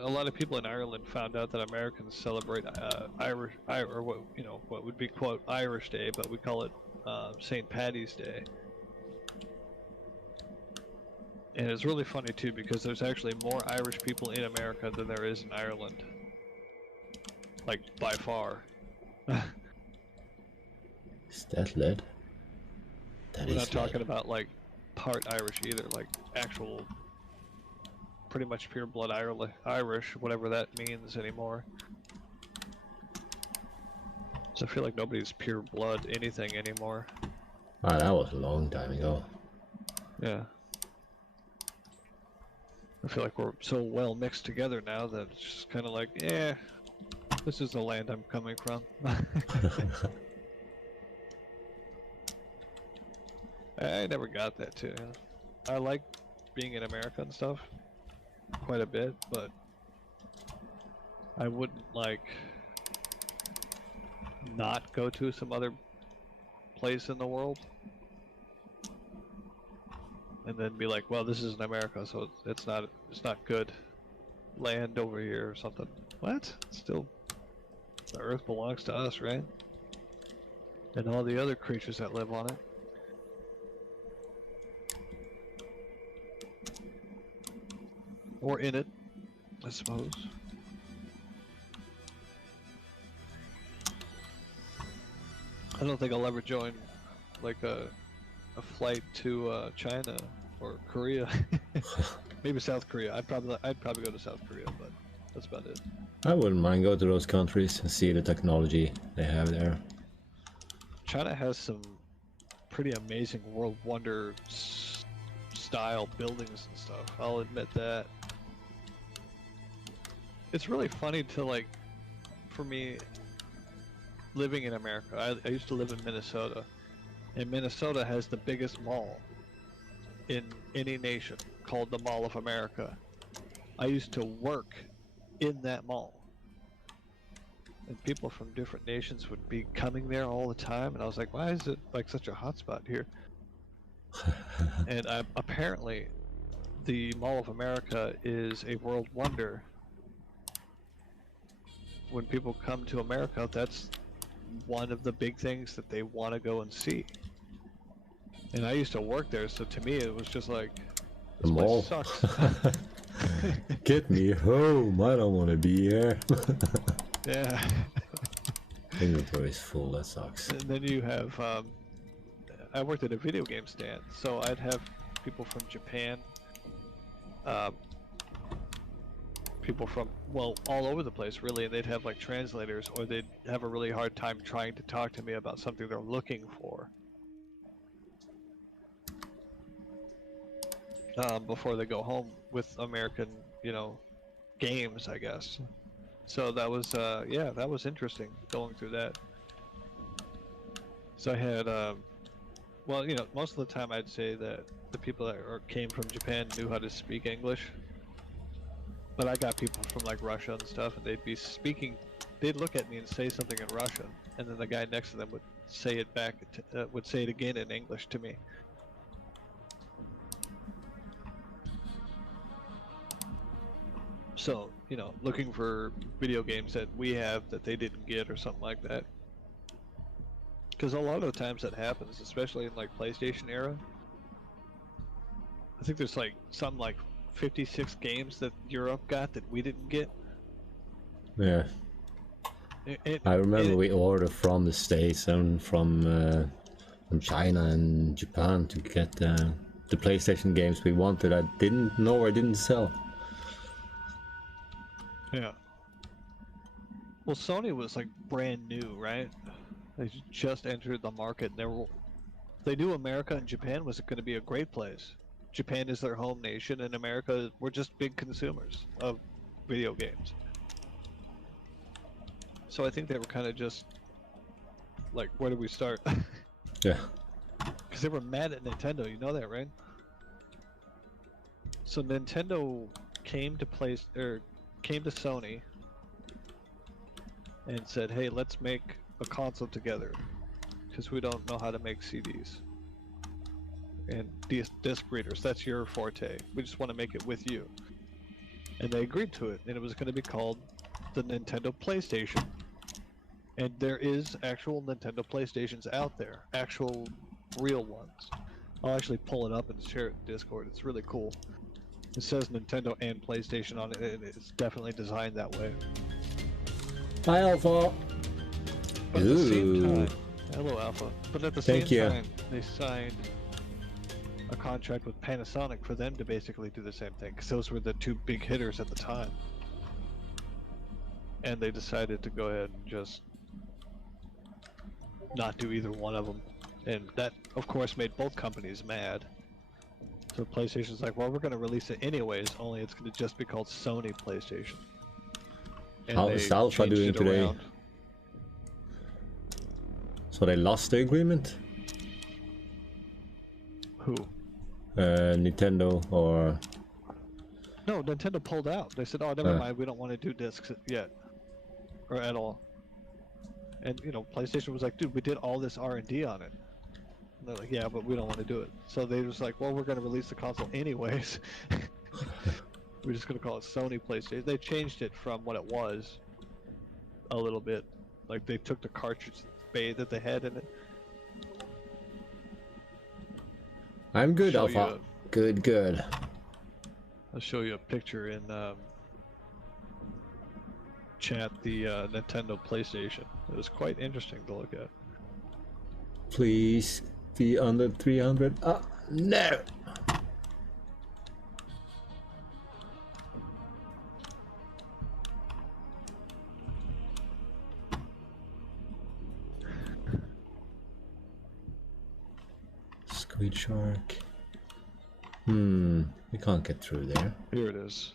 a lot of people in Ireland found out that Americans celebrate or what would be quote Irish Day, but we call it St. Paddy's Day. And it's really funny too because there's actually more Irish people in America than there is in Ireland. Like by far. Is that lead? We're not talking about like part Irish either, like actual pretty much pure blood Irish, whatever that means anymore. So I feel like nobody's pure blood anything anymore. Ah, that was a long time ago. Yeah. I feel like we're so well mixed together now that it's just kind of like, yeah, this is the land I'm coming from. I never got that too. I like being in America and stuff quite a bit, but I wouldn't like not go to some other place in the world and then be like, well, this isn't America, so it's not good land over here or something. What? Still, the earth belongs to us, right? And all the other creatures that live on it. Or in it, I suppose. I don't think I'll ever join like a flight to China or Korea. Maybe South Korea. I'd probably go to South Korea, but that's about it. I wouldn't mind go to those countries and see the technology they have there. China has some pretty amazing world wonder style buildings and stuff. I'll admit that. It's really funny to like, for me, living in America. I used to live in Minnesota, and Minnesota has the biggest mall in any nation called the Mall of America. I used to work in that mall, and people from different nations would be coming there all the time, and I was like, why is it like such a hotspot here? And apparently the Mall of America is a world wonder. When people come to America, that's one of the big things that they want to go and see. And I used to work there, so to me it was just like, The mall sucks. Get me home, I don't want to be here. Yeah. Inventory is full, that sucks. And then you have, I worked at a video game stand, so I'd have people from Japan, people from, well, all over the place really, and they'd have like translators, or they'd have a really hard time trying to talk to me about something they're looking for. Before they go home with American, you know, games, I guess. So that was, yeah, that was interesting going through that. So I had, well, you know, most of the time I'd say that the people that came from Japan knew how to speak English. But I got people from like Russia and stuff, and they'd be speaking, they'd look at me and say something in Russian, and then the guy next to them would say it back, would say it again in English to me. So, you know, looking for video games that we have that they didn't get or something like that. Because a lot of the times that happens, especially in like PlayStation era. I think there's like something like 56 games that Europe got that we didn't get. Yeah. I remember we ordered from the States and from China and Japan to get the PlayStation games we wanted. I didn't know or didn't sell. Yeah. Well, Sony was like brand new, right? They just entered the market, and they knew America and Japan was going to be a great place. Japan is their home nation, and America, we're just big consumers of video games. So I think they were kind of just like, where do we start? Yeah. Because they were mad at Nintendo, you know that, right? So Nintendo came to Sony and said, "Hey, let's make a console together, because we don't know how to make CDs and disc readers. That's your forte. We just want to make it with you." And they agreed to it, and it was going to be called the Nintendo PlayStation. And there is actual Nintendo PlayStations out there, actual real ones. I'll actually pull it up and share it in Discord. It's really cool. It says Nintendo and PlayStation on it, and it's definitely designed that way. Hi, Alpha. But at the same time, hello, Alpha. But at the same time, they signed a contract with Panasonic for them to basically do the same thing, because those were the two big hitters at the time. And they decided to go ahead and just not do either one of them. And that, of course, made both companies mad. So PlayStation's like, well, we're going to release it anyways, only it's going to just be called Sony PlayStation. And how is Alpha doing today? Around. So they lost the agreement? Who? Nintendo or... No, Nintendo pulled out. They said, oh, never mind, we don't want to do discs yet. Or at all. And, you know, PlayStation was like, dude, we did all this R&D on it. And they're like, yeah, but we don't want to do it. So they was like, well, we're going to release the console anyways. We're just going to call it Sony PlayStation. They changed it from what it was a little bit. Like, they took the cartridge bay that they had in it. I'm good, Alpha. Good. I'll show you a picture in chat, the Nintendo PlayStation. It was quite interesting to look at. Please be under 300. No! Squid Shark. We can't get through there. Here it is.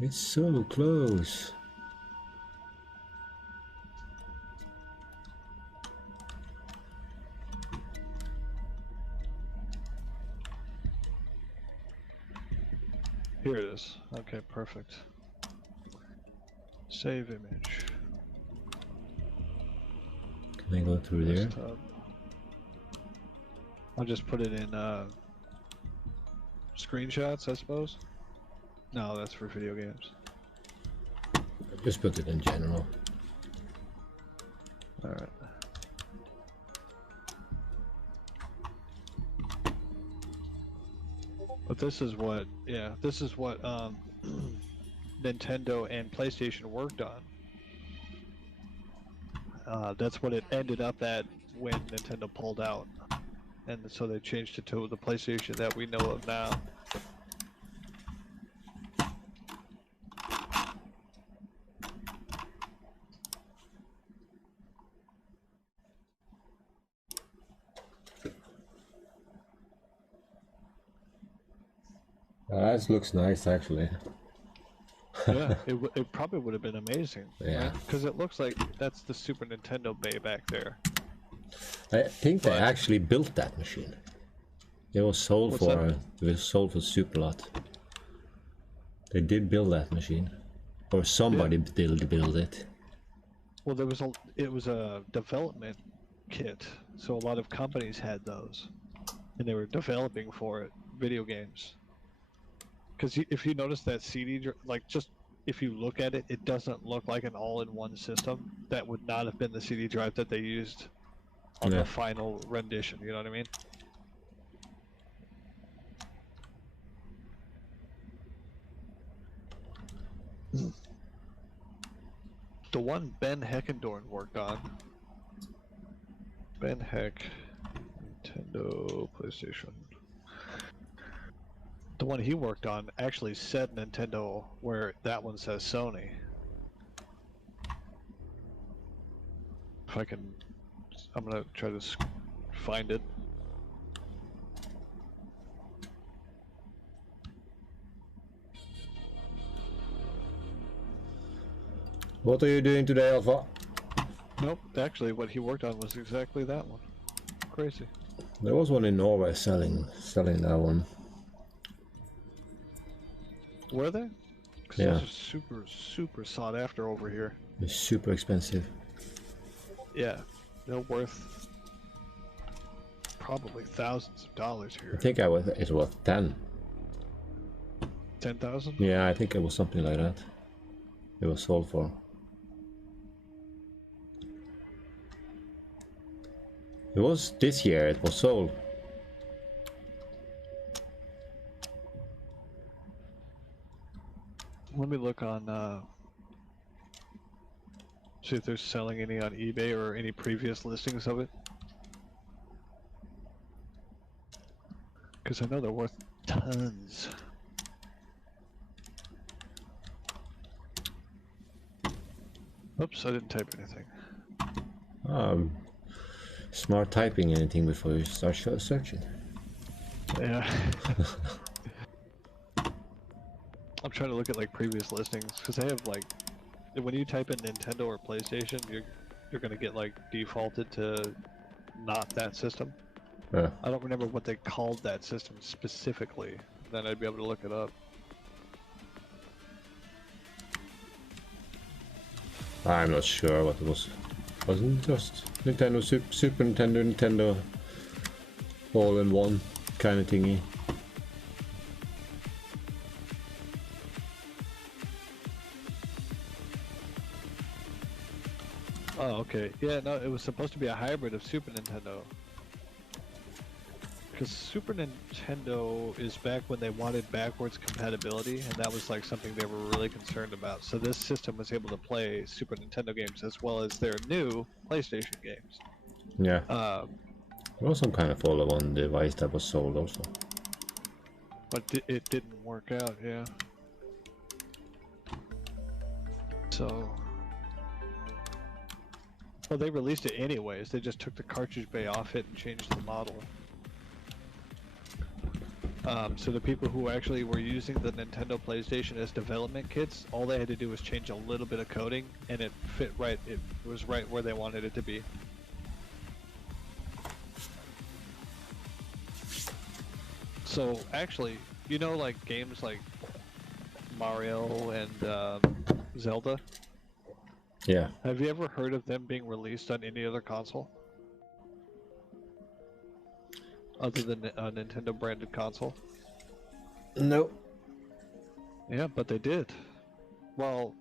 It's so close. Here it is. Okay, perfect. Save image. Can I go through there? I'll just put it in screenshots, I suppose. No, that's for video games. Just put it in general. Alright. But this is what, yeah, this is what Nintendo and PlayStation worked on. That's what it ended up at when Nintendo pulled out. and so they changed it to the PlayStation that we know of now. That looks nice, actually. Yeah, it probably would have been amazing. Yeah. Because it looks like that's the Super Nintendo Bay back there. I think they But- actually built that machine. It was sold What's for that? it was sold for super lot. They did build that machine, or somebody did build it. Well, it was a development kit, so a lot of companies had those, and they were developing for it video games. Because if you notice that like just if you look at it, it doesn't look like an all-in-one system. That would not have been the CD drive that they used on Yeah. the final rendition. You know what I mean? The one Ben Heckendorn worked on. Ben Heck, Nintendo, PlayStation. The one he worked on actually said Nintendo, where that one says Sony. If I can, I'm gonna try to find it. What are you doing today, Alpha? Nope, actually, what he worked on was exactly that one. Crazy. There was one in Norway selling that one. Were they? Because Yeah. those are super sought after over here. It's super expensive. Yeah, they're worth probably thousands of dollars I here. think it was 10. 10,000? Yeah, I think it was something like that. It was sold for. It was this year. It was sold. Let me look on, see if they're selling any on eBay or any previous listings of it. Because I know they're worth tons. Oops, I didn't type anything. Smart typing anything before you start searching. Yeah. I'm trying to look at like previous listings because they have like, when you type in Nintendo or PlayStation, you're gonna get like defaulted to not that system. Yeah. I don't remember what they called that system specifically. Then I'd be able to look it up. I'm not sure what it was. Wasn't just Nintendo, Super Nintendo, all in one kind of thingy. Oh, okay. Yeah, no, it was supposed to be a hybrid of Super Nintendo. Because Super Nintendo is back when they wanted backwards compatibility, and that was like something they were really concerned about. So this system was able to play Super Nintendo games as well as their new PlayStation games. Yeah. There was some kind of all-in-one device that was sold also. But it didn't work out, yeah. So... Well, they released it anyways. They just took the cartridge bay off it and changed the model. So the people who actually were using the Nintendo PlayStation as development kits, all they had to do was change a little bit of coding, and it fit right. It was right where they wanted it to be. So actually, you know, like games like Mario and Zelda. Yeah. Have you ever heard of them being released on any other console? Other than a Nintendo branded console? No. Yeah, but they did. Well,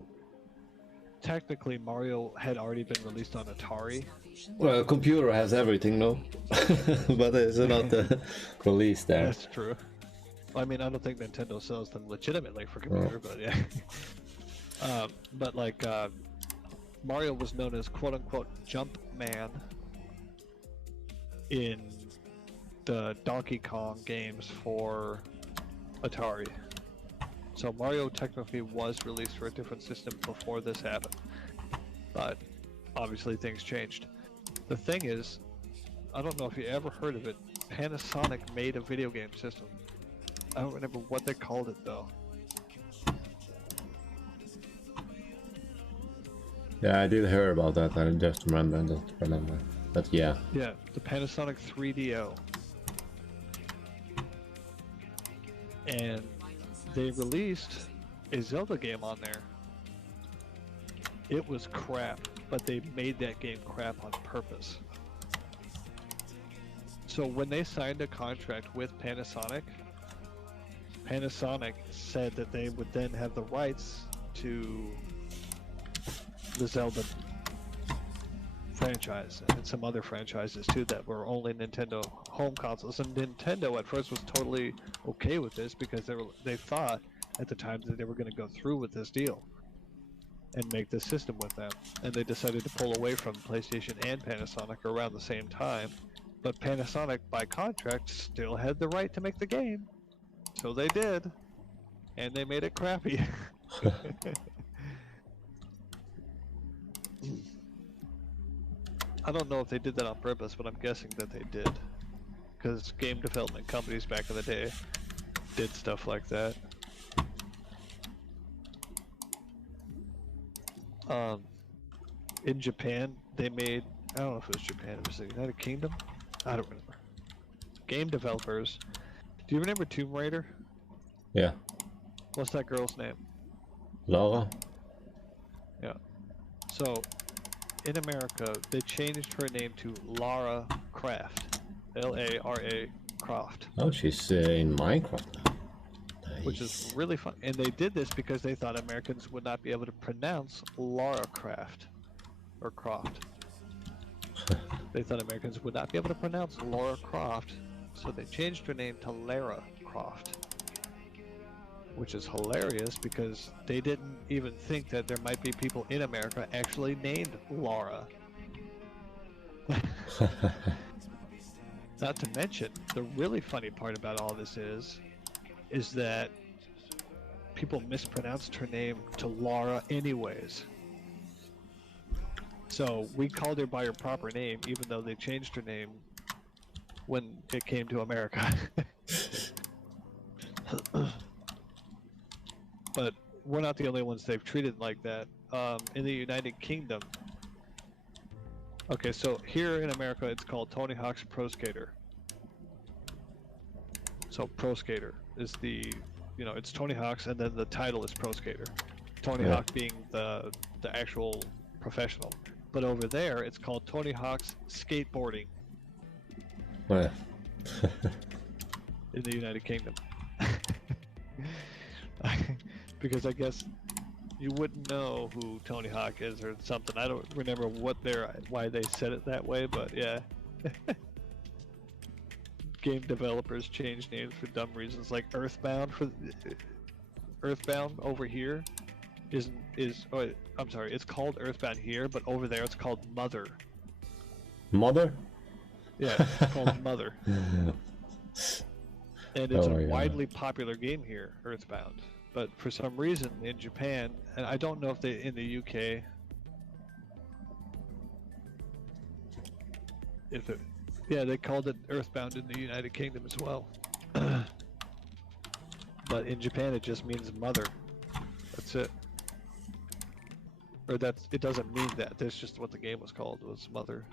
technically Mario had already been released on Atari. Well, computer has everything, no? But it's not released there. That's true. I mean, I don't think Nintendo sells them legitimately for computer, but yeah. But like, Mario was known as quote-unquote Jumpman in the Donkey Kong games for Atari. So Mario technically was released for a different system before this happened, but obviously things changed. The thing is, I don't know if you ever heard of it, Panasonic made a video game system. I don't remember what they called it though. Yeah, I did hear about that. I just remember. But yeah. Yeah, the Panasonic 3DO. And they released a Zelda game on there. It was crap, but they made that game crap on purpose. So when they signed a contract with Panasonic, Panasonic said that they would then have the rights to the Zelda franchise and some other franchises too that were only Nintendo home consoles. And Nintendo at first was totally okay with this because they thought at the time that they were going to go through with this deal and make this system with them. And they decided to pull away from PlayStation and Panasonic around the same time. But Panasonic, by contract, still had the right to make the game. So they did. And they made it crappy. I don't know if they did that on purpose, but I'm guessing that they did. Because game development companies back in the day did stuff like that. In Japan, they made, I don't know if it was Japan, it was the United Kingdom? I don't remember. Game developers. Do you remember Tomb Raider? Yeah. What's that girl's name? Lara? Yeah. So, in America, they changed her name to Lara Croft. Lara Croft. Oh, she's in Minecraft now. Nice. Which is really fun. And they did this because they thought Americans would not be able to pronounce Lara Croft. Or Croft. They thought Americans would not be able to pronounce Lara Croft, so they changed her name to Lara Croft. Which is hilarious because they didn't even think that there might be people in America actually named Laura. Not to mention, the really funny part about all this is that people mispronounced her name to Laura anyways. So we called her by her proper name, even though they changed her name when it came to America. But we're not the only ones they've treated like that. In the United Kingdom, okay, so here in America it's called Tony Hawk's Pro Skater. So Pro Skater is the, it's Tony Hawk's and then the title is Pro Skater. Tony Hawk being the actual professional. But over there it's called Tony Hawk's Skateboarding. Oh, yeah. In the United Kingdom. Because I guess you wouldn't know who Tony Hawk is or something. I don't remember why they said it that way, but yeah. Game developers change names for dumb reasons, like Earthbound over here it's called Earthbound here, but over there it's called Mother. Mother? Yeah, it's called Mother. And it's a widely popular game here, Earthbound. But for some reason in Japan, and I don't know if they in the UK, they called it Earthbound in the United Kingdom as well. But in Japan it just means mother. That's it. Or it doesn't mean that. That's just what the game was called, was Mother.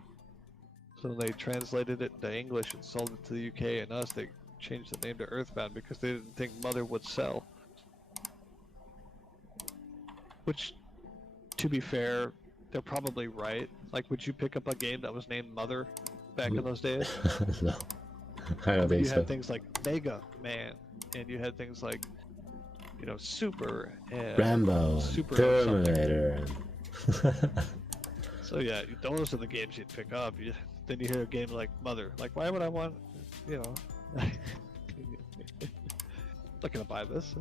So they translated it into English and sold it to the UK and us. They changed the name to Earthbound because they didn't think Mother would sell. Which, to be fair, they're probably right. Like, would you pick up a game that was named Mother back in those days? No, I don't think You so. had things like Mega Man, and you had things like, Super and Rambo, Super Terminator. So yeah, those are the games you'd pick up. Then you hear a game like Mother. Like, why would I want, not gonna buy this.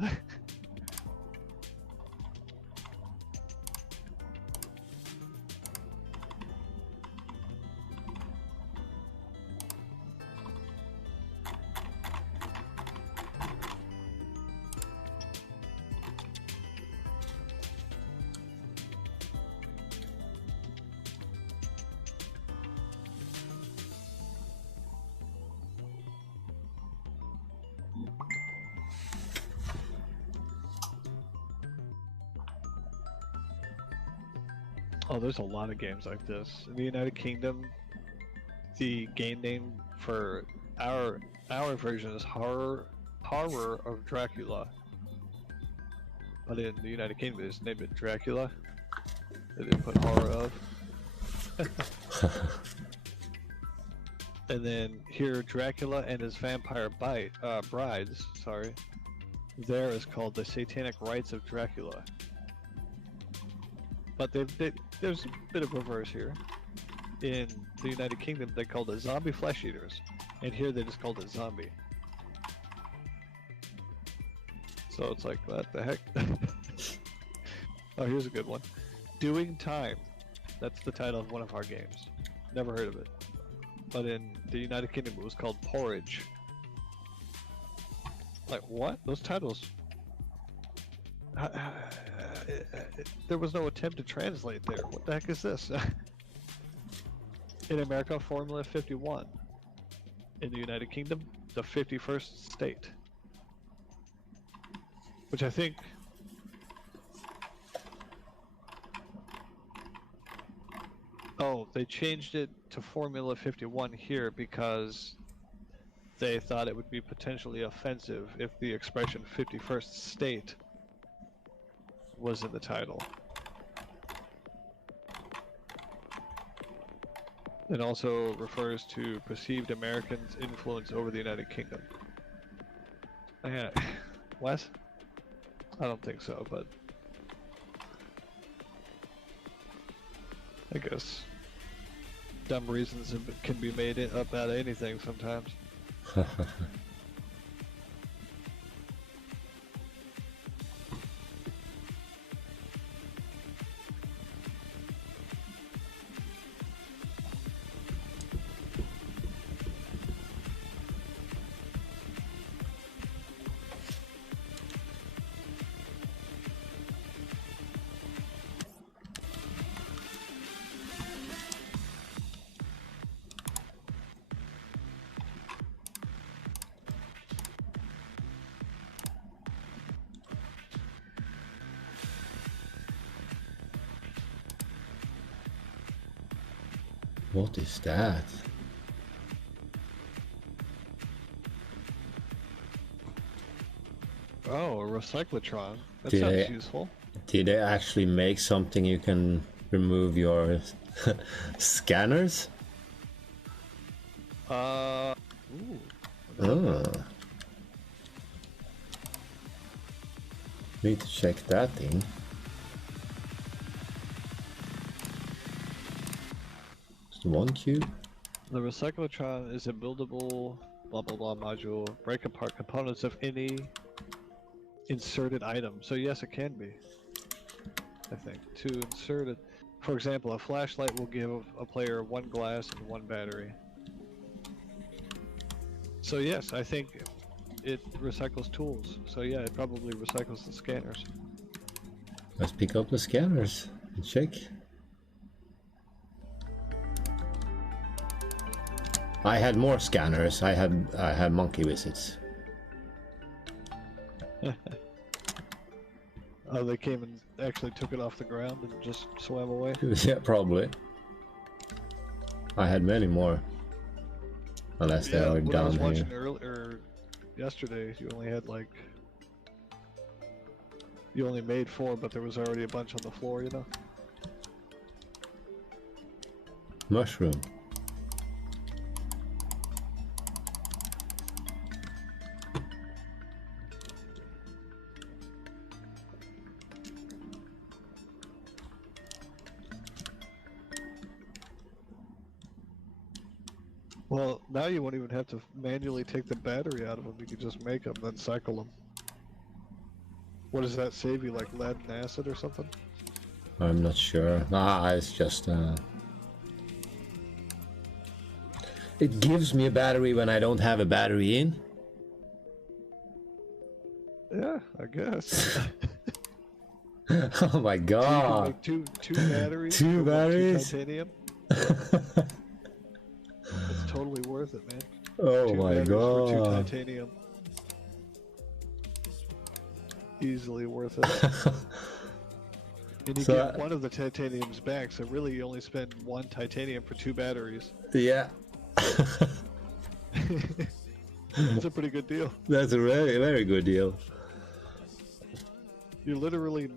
Oh, there's a lot of games like this. In the United Kingdom, the game name for our version is Horror of Dracula. But in the United Kingdom, they just named it Dracula. They didn't put horror of. And then here, Dracula and his vampire brides, sorry, there is called the Satanic Rites of Dracula. But there's a bit of reverse here. In the United Kingdom, they called it Zombie Flesh Eaters, and here they just called it Zombie. So it's like, what the heck? Oh, here's a good one. Doing Time. That's the title of one of our games. Never heard of it. But in the United Kingdom, it was called Porridge. Like, what? Those titles... there was no attempt to translate there. What the heck is this? In America, Formula 51. In the United Kingdom, the 51st state. Which I think... Oh, they changed it to Formula 51 here because they thought it would be potentially offensive if the expression 51st state was in the title. It also refers to perceived Americans' influence over the United Kingdom. What? I don't think so, but I guess dumb reasons can be made up out of anything sometimes. What is that? Oh, a recyclotron. That Did sounds they- useful. Did they actually make something you can remove your scanners? Ooh. Oh. Need to check that in. Just one cube? The recyclotron is a buildable blah blah blah module. Break apart components of any inserted item. So yes, it can be. I think to insert it. For example, a flashlight will give a player one glass and one battery. So yes, I think it recycles tools. So yeah, it probably recycles the scanners. Let's pick up the scanners and check. I had more scanners. I had monkey visits. Oh, they came and actually took it off the ground and just swam away. Yeah, probably. I had many more. Unless they are when I was down watching here. earlier yesterday, you only had like you only made 4, but there was already a bunch on the floor, you know. Mushroom. Well, now you won't even have to manually take the battery out of them. You can just make them, then cycle them. What does that save you, like lead and acid or something? I'm not sure. It's just it gives me a battery when I don't have a battery in. Yeah, I guess. Oh my You can god. make two batteries. Two for what, batteries? titanium. It's totally worth it, man. Oh 2 my batteries for 2 god. titanium. Easily worth it. And you So, get one of the titaniums back, so really you only spend one titanium for 2 batteries. yeah. It's a pretty good deal. That's a very, very good deal. You're literally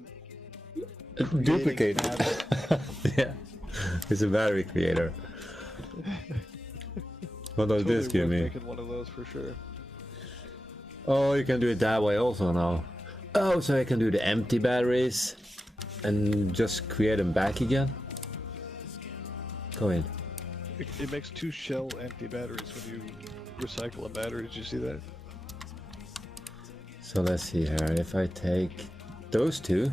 Duplicate. matter. Yeah. It's a battery creator. What does Totally this give worth me? making one of those for sure. Oh, you can do it that way also now. Oh, so I can do the empty batteries and just create them back again? Go in. It makes 2 shell empty batteries when you recycle a battery. Did you see that? So let's see here. If I take those 2,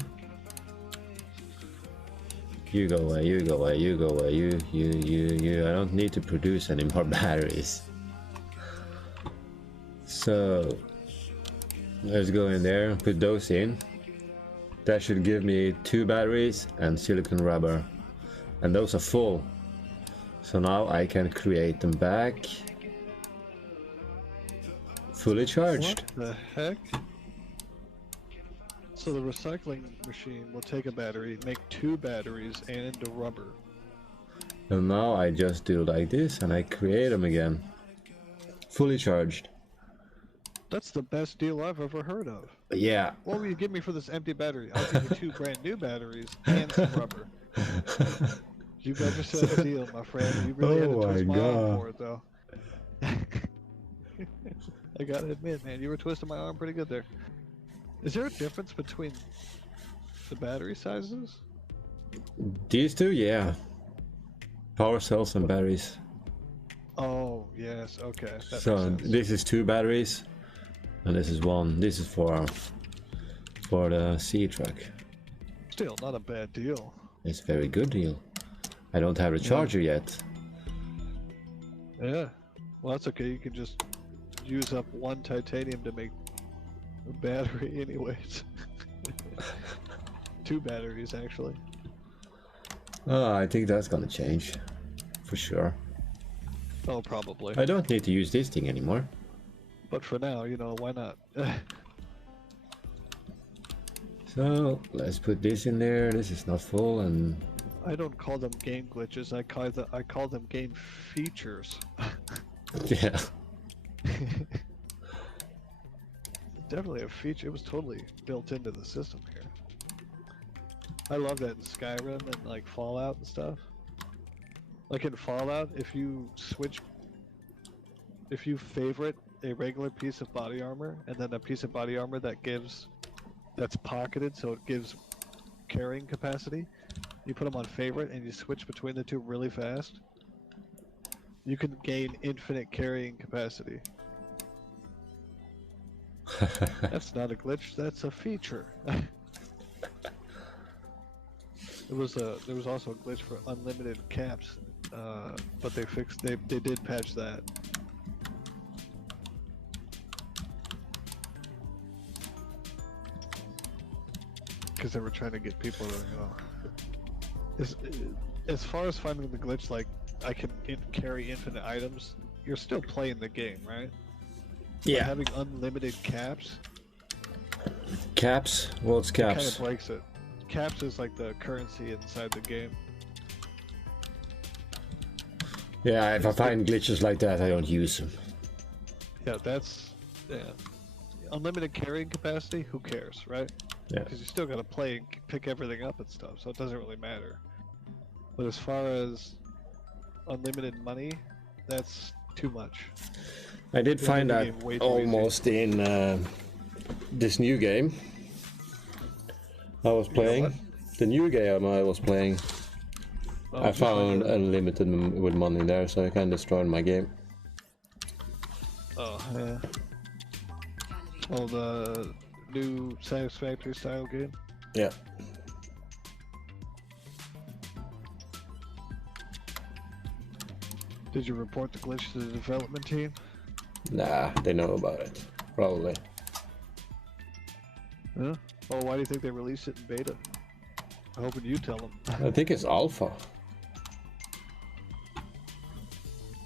you go away, you go away, you go away, you. I don't need to produce any more batteries. So let's go in there, put those in. That should give me 2 batteries and silicon rubber. And those are full. So now I can create them back. Fully charged. What the heck? So the recycling machine will take a battery, make 2 batteries and a rubber. And now I just do like this and I create them again. Fully charged. That's the best deal I've ever heard of. Yeah. What will you give me for this empty battery? I'll give you 2 brand new batteries and some rubber. You got yourself a deal, my friend. You really had to twist my arm for it, though. I gotta admit, man, you were twisting my arm pretty good there. Is there a difference between the battery sizes? These 2, yeah. Power cells and batteries. Oh, yes, okay. That So makes sense. this is 2 batteries, and this is 1. This is for the sea truck. Still, not a bad deal. It's a very good deal. I don't have a charger yet. Yeah. Well, that's okay. You can just use up 1 titanium to make a battery anyways. 2 batteries, actually. Oh, I think that's gonna change. For sure. Oh, probably. I don't need to use this thing anymore. But for now, you know, why not? So, let's put this in there. This is not full, and... I don't call them game glitches. I call them game features. yeah. Definitely a feature. It was totally built into the system here. I love that in Skyrim and like Fallout and stuff. Like in Fallout, if you favorite a regular piece of body armor and then a piece of body armor that's pocketed, so it gives carrying capacity, you put them on favorite and you switch between the 2 really fast, you can gain infinite carrying capacity. That's not a glitch, that's a feature. There was also a glitch for unlimited caps, but they did patch that. Because they were trying to get people to, as far as finding the glitch, like I can carry infinite items, you're still playing the game, right? But Yeah. having unlimited caps Caps? What's kind caps? of breaks it. Caps is like the currency inside the game. Yeah, if I find glitches like that, I don't use them. Yeah, unlimited carrying capacity. Who cares, right? Yeah. Because you still gotta play and pick everything up and stuff, so it doesn't really matter. But as far as unlimited money, that's too much. I did Yeah, find the that game way too almost in this new game I was playing. what? The new game I was playing, Oh, I just like found unlimited with money there, so I kind of destroyed my game. Oh, yeah. Oh, the new Satisfactory style game? Yeah. Did you report the glitch to the development team? Nah, they know about it. Probably. Huh? Oh, why do you think they released it in beta? I'm hoping you tell them. I think it's alpha.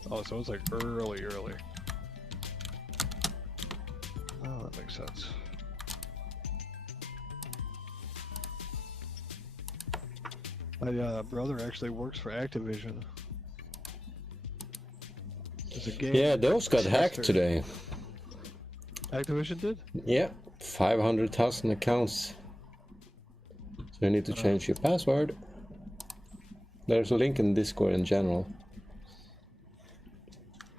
Oh, so it's like early. Oh, that makes sense. My brother actually works for Activision. There's a game. Yeah, those got hacked tester. today. Activision did? Yeah, 500,000 accounts. So you need to change your password. There's a link in Discord in general.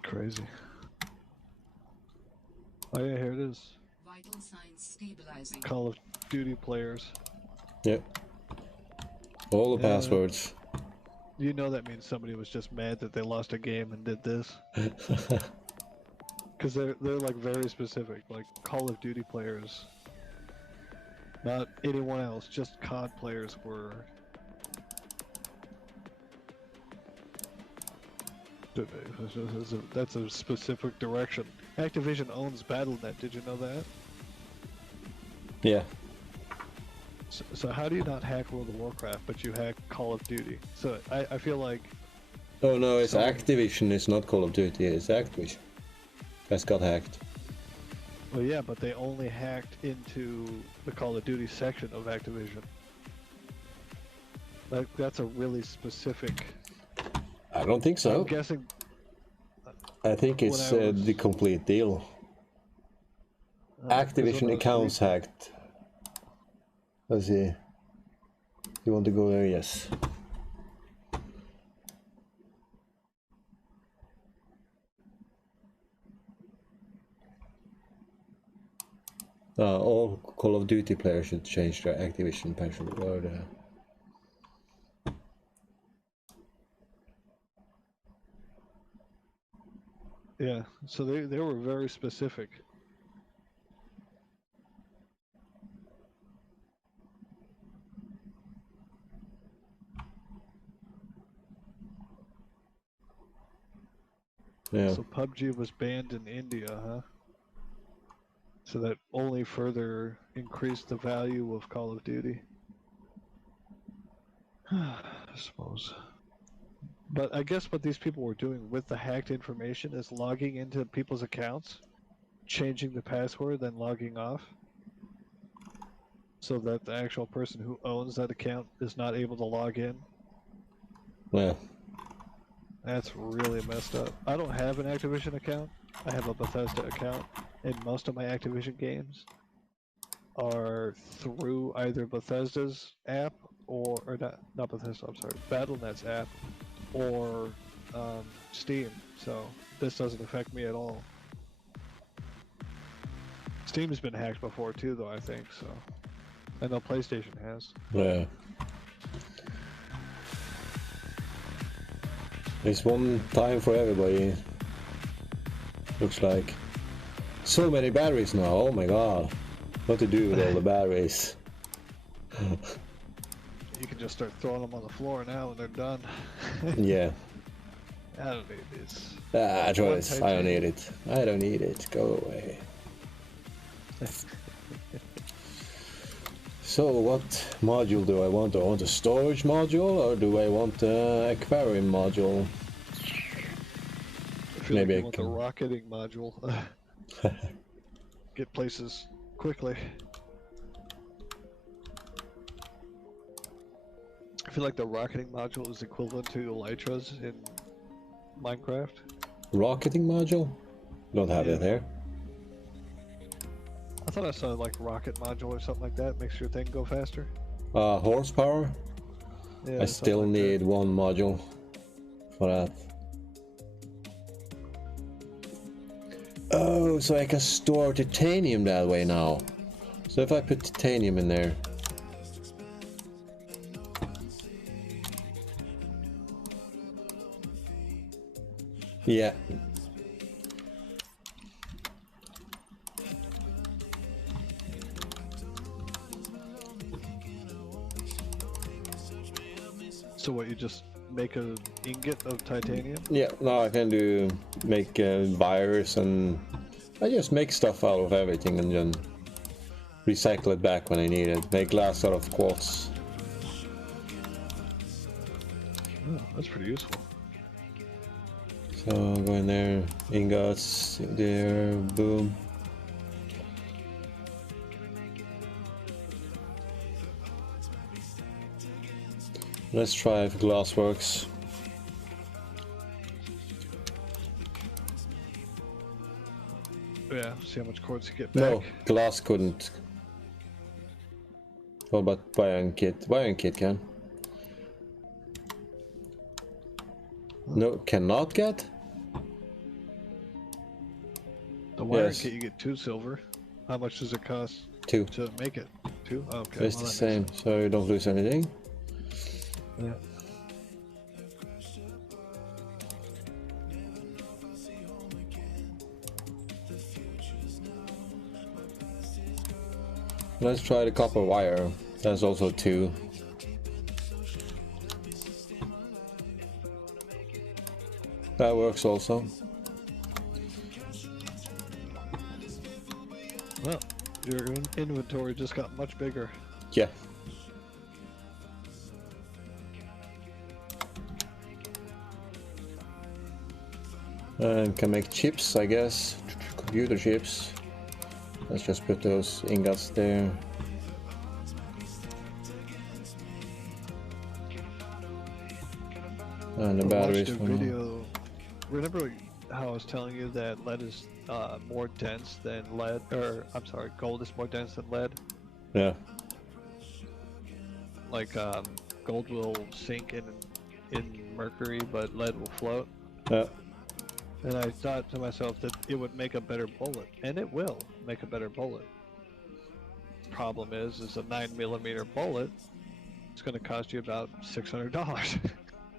Crazy. Oh yeah, here it is. Vital signs stabilizing. Call of Duty players. Yep. All the Yeah. passwords. You know that means somebody was just mad that they lost a game and did this. Because they're like very specific, like Call of Duty players. Not anyone else, just COD players were. That's a specific direction. Activision owns Battle.net, did you know that? Yeah. So how do you not hack World of Warcraft, but you hack Call of Duty? So I feel like... Oh no, it's So- Activision, it's not Call of Duty, it's Activision. That's got hacked. Well, yeah, but they only hacked into the Call of Duty section of Activision. Like, that's a really specific... I don't think I'm so. guessing... I think when it's I was- the complete deal. 'cause when I Activision was accounts reading- hacked. Let's see. You want to go there? Yes. All Call of Duty players should change their Activision password. Yeah, so they were very specific. Yeah. So PUBG was banned in India, huh? So that only further increased the value of Call of Duty. I suppose. But I guess what these people were doing with the hacked information is logging into people's accounts, changing the password, then logging off. So that the actual person who owns that account is not able to log in. Yeah. That's really messed up. I don't have an Activision account. I have a Bethesda account, and most of my Activision games are through either Bethesda's app or not Bethesda. I'm sorry, Battle.net's app or Steam. So this doesn't affect me at all. Steam's been hacked before too, though. I think so. I know PlayStation has. Yeah. It's one time for everybody. Looks like. So many batteries now, oh my god. What to do with all the batteries? You can just start throwing them on the floor now, and they're done. Yeah. I don't need this. Ah, try One this. I don't titanium. need it. I don't need it. Go away. So what module do I want? Do I want a storage module or do I want an aquarium module? I feel Maybe I like you want the rocketing module. Get places quickly. I feel like the rocketing module is equivalent to elytras in Minecraft. Rocketing module? Don't have Yeah. it here. I thought I saw like rocket module or something like that. Makes your thing go faster. Horsepower? Yeah, I something still like need one module for that. Oh, so I can store titanium that way now. So if I put titanium in there. Yeah. that. So what? You just make an ingot of titanium? Yeah, now I can make wires and I just make stuff out of everything and then recycle it back when I need it. Make glass out of quartz. Oh, that's pretty useful. So go in there, ingots, there, boom. Let's try if glass works. Yeah, see how much quartz you get No, back. glass couldn't. What about iron kit? Iron kit can. No, cannot get? The wiring Yes. kit, you get 2 silver. How much does it cost 2. to make it? 2? Okay. It's well, the that same, makes so you don't lose anything. sense. Yeah. Let's try the copper wire. That's also 2. That works also. Well, your inventory just got much bigger. Yeah. And can make chips, I guess. Computer chips. Let's just put those ingots there. And the I batteries. watched a for now. video. Remember how I was telling you that lead is more dense than lead, or I'm sorry, gold is more dense than lead? Yeah. Like gold will sink in mercury, but lead will float. Yeah. And I thought to myself that it would make a better bullet, and it will make a better bullet. Problem is a 9mm bullet. It's going to cost you about $600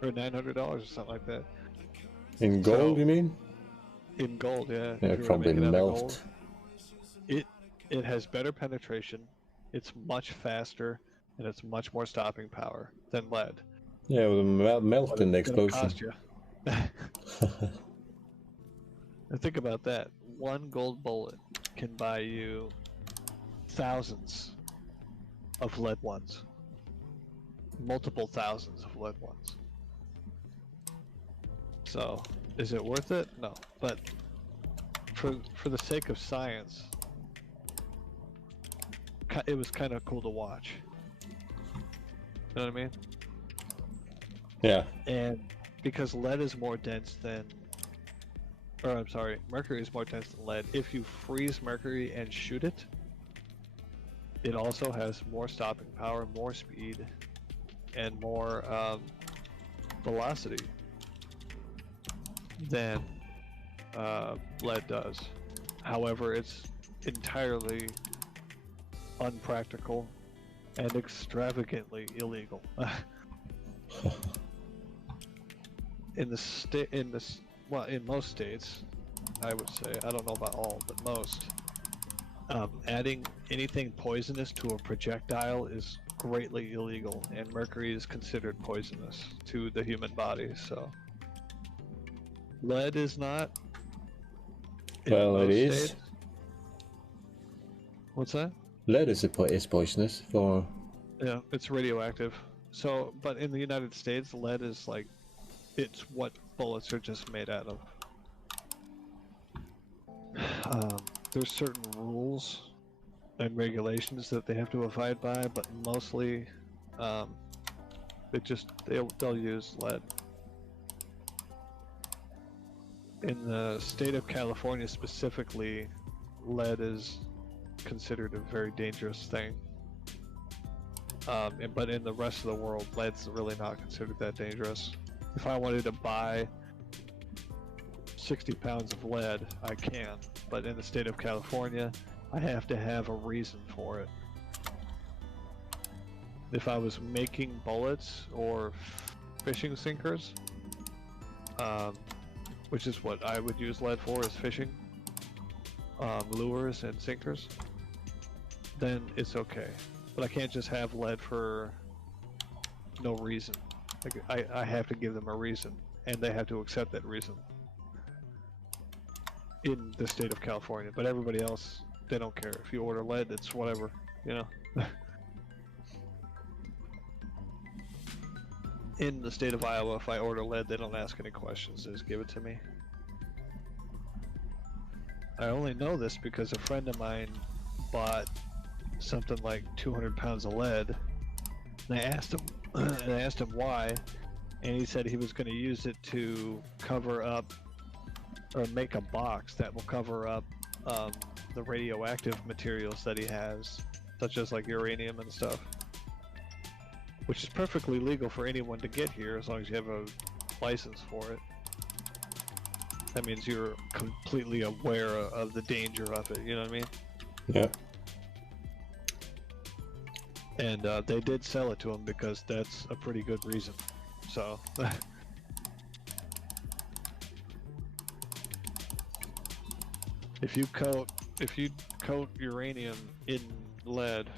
or $900 or something like that. In gold, So- you mean? In gold, yeah. Yeah, if you were to probably make it out of melt. gold. It has better penetration. It's much faster, and it's much more stopping power than lead. Yeah, it will melt But in the it's gonna explosion. cost you. And think about that. One gold bullet can buy you thousands of lead ones. Multiple thousands of lead ones. So, is it worth it? No. But for the sake of science, it was kind of cool to watch. You know what I mean? Yeah. And because lead is more dense than, or I'm sorry, mercury is more dense than lead. If you freeze mercury and shoot it, it also has more stopping power, more speed, and more velocity than lead does. However, it's entirely unpractical and extravagantly illegal. In most states, I would say, I don't know about all, but most, adding anything poisonous to a projectile is greatly illegal, and mercury is considered poisonous to the human body. So lead is not. in Well, it most is. states. What's that? Lead is poisonous for. Yeah, it's radioactive. So, but in the United States, lead is like, it's what bullets are just made out of. There's certain rules and regulations that they have to abide by, but mostly, they'll use lead. In the state of California specifically, lead is considered a very dangerous thing. But in the rest of the world, lead's really not considered that dangerous. If I wanted to buy 60 pounds of lead, I can. But in the state of California, I have to have a reason for it. If I was making bullets or fishing sinkers, which is what I would use lead for, is fishing, lures and sinkers, then it's okay. But I can't just have lead for no reason. Like, I have to give them a reason, and they have to accept that reason in the state of California. But everybody else, they don't care. If you order lead, it's whatever, you know. In the state of Iowa, if I order lead, they don't ask any questions. They just give it to me. I only know this because a friend of mine bought something like 200 pounds of lead, and I asked him and I asked him why, and he said he was going to use it to cover up or make a box that will cover up the radioactive materials that he has, such as like uranium and stuff, which is perfectly legal for anyone to get here as long as you have a license for it. That means you're completely aware of the danger of it, you know what I mean? Yeah. And they did sell it to him because that's a pretty good reason. So if you coat uranium in lead,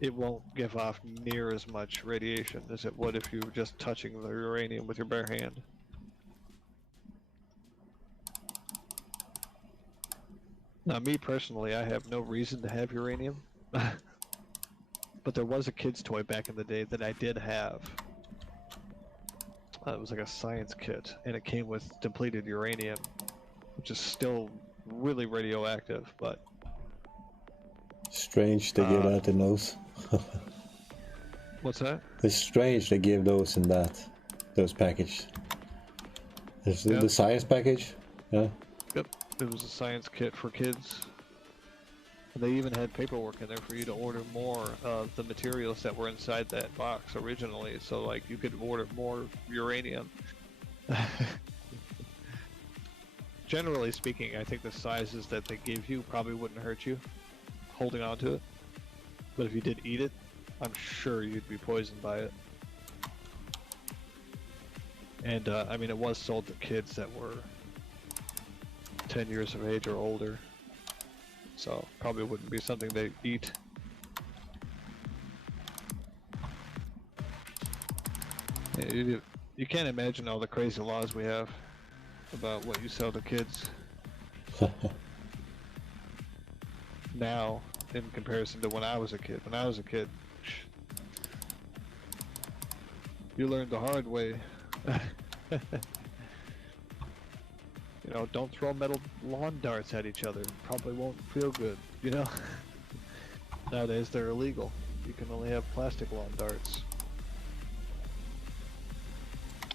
it won't give off near as much radiation as it would if you were just touching the uranium with your bare hand. Now, me personally, I have no reason to have uranium, but there was a kid's toy back in the day that I did have. It was like a science kit, and it came with depleted uranium, which is still really radioactive, but... Strange they give that in those. What's that? It's strange they give those in those package. Is it Yeah. the science package? Yeah. Yep, it was a science kit for kids. And they even had paperwork in there for you to order more of the materials that were inside that box originally, so like you could order more uranium. Generally speaking, I think the sizes that they give you probably wouldn't hurt you holding on to it. But if you did eat it, I'm sure you'd be poisoned by it. And I mean, it was sold to kids that were 10 years of age or older. So probably wouldn't be something they eat. You can't imagine all the crazy laws we have about what you sell to kids now in comparison to when I was a kid. When I was a kid, you learned the hard way. You know, don't throw metal lawn darts at each other. Probably won't feel good, you know? Nowadays they're illegal. You can only have plastic lawn darts.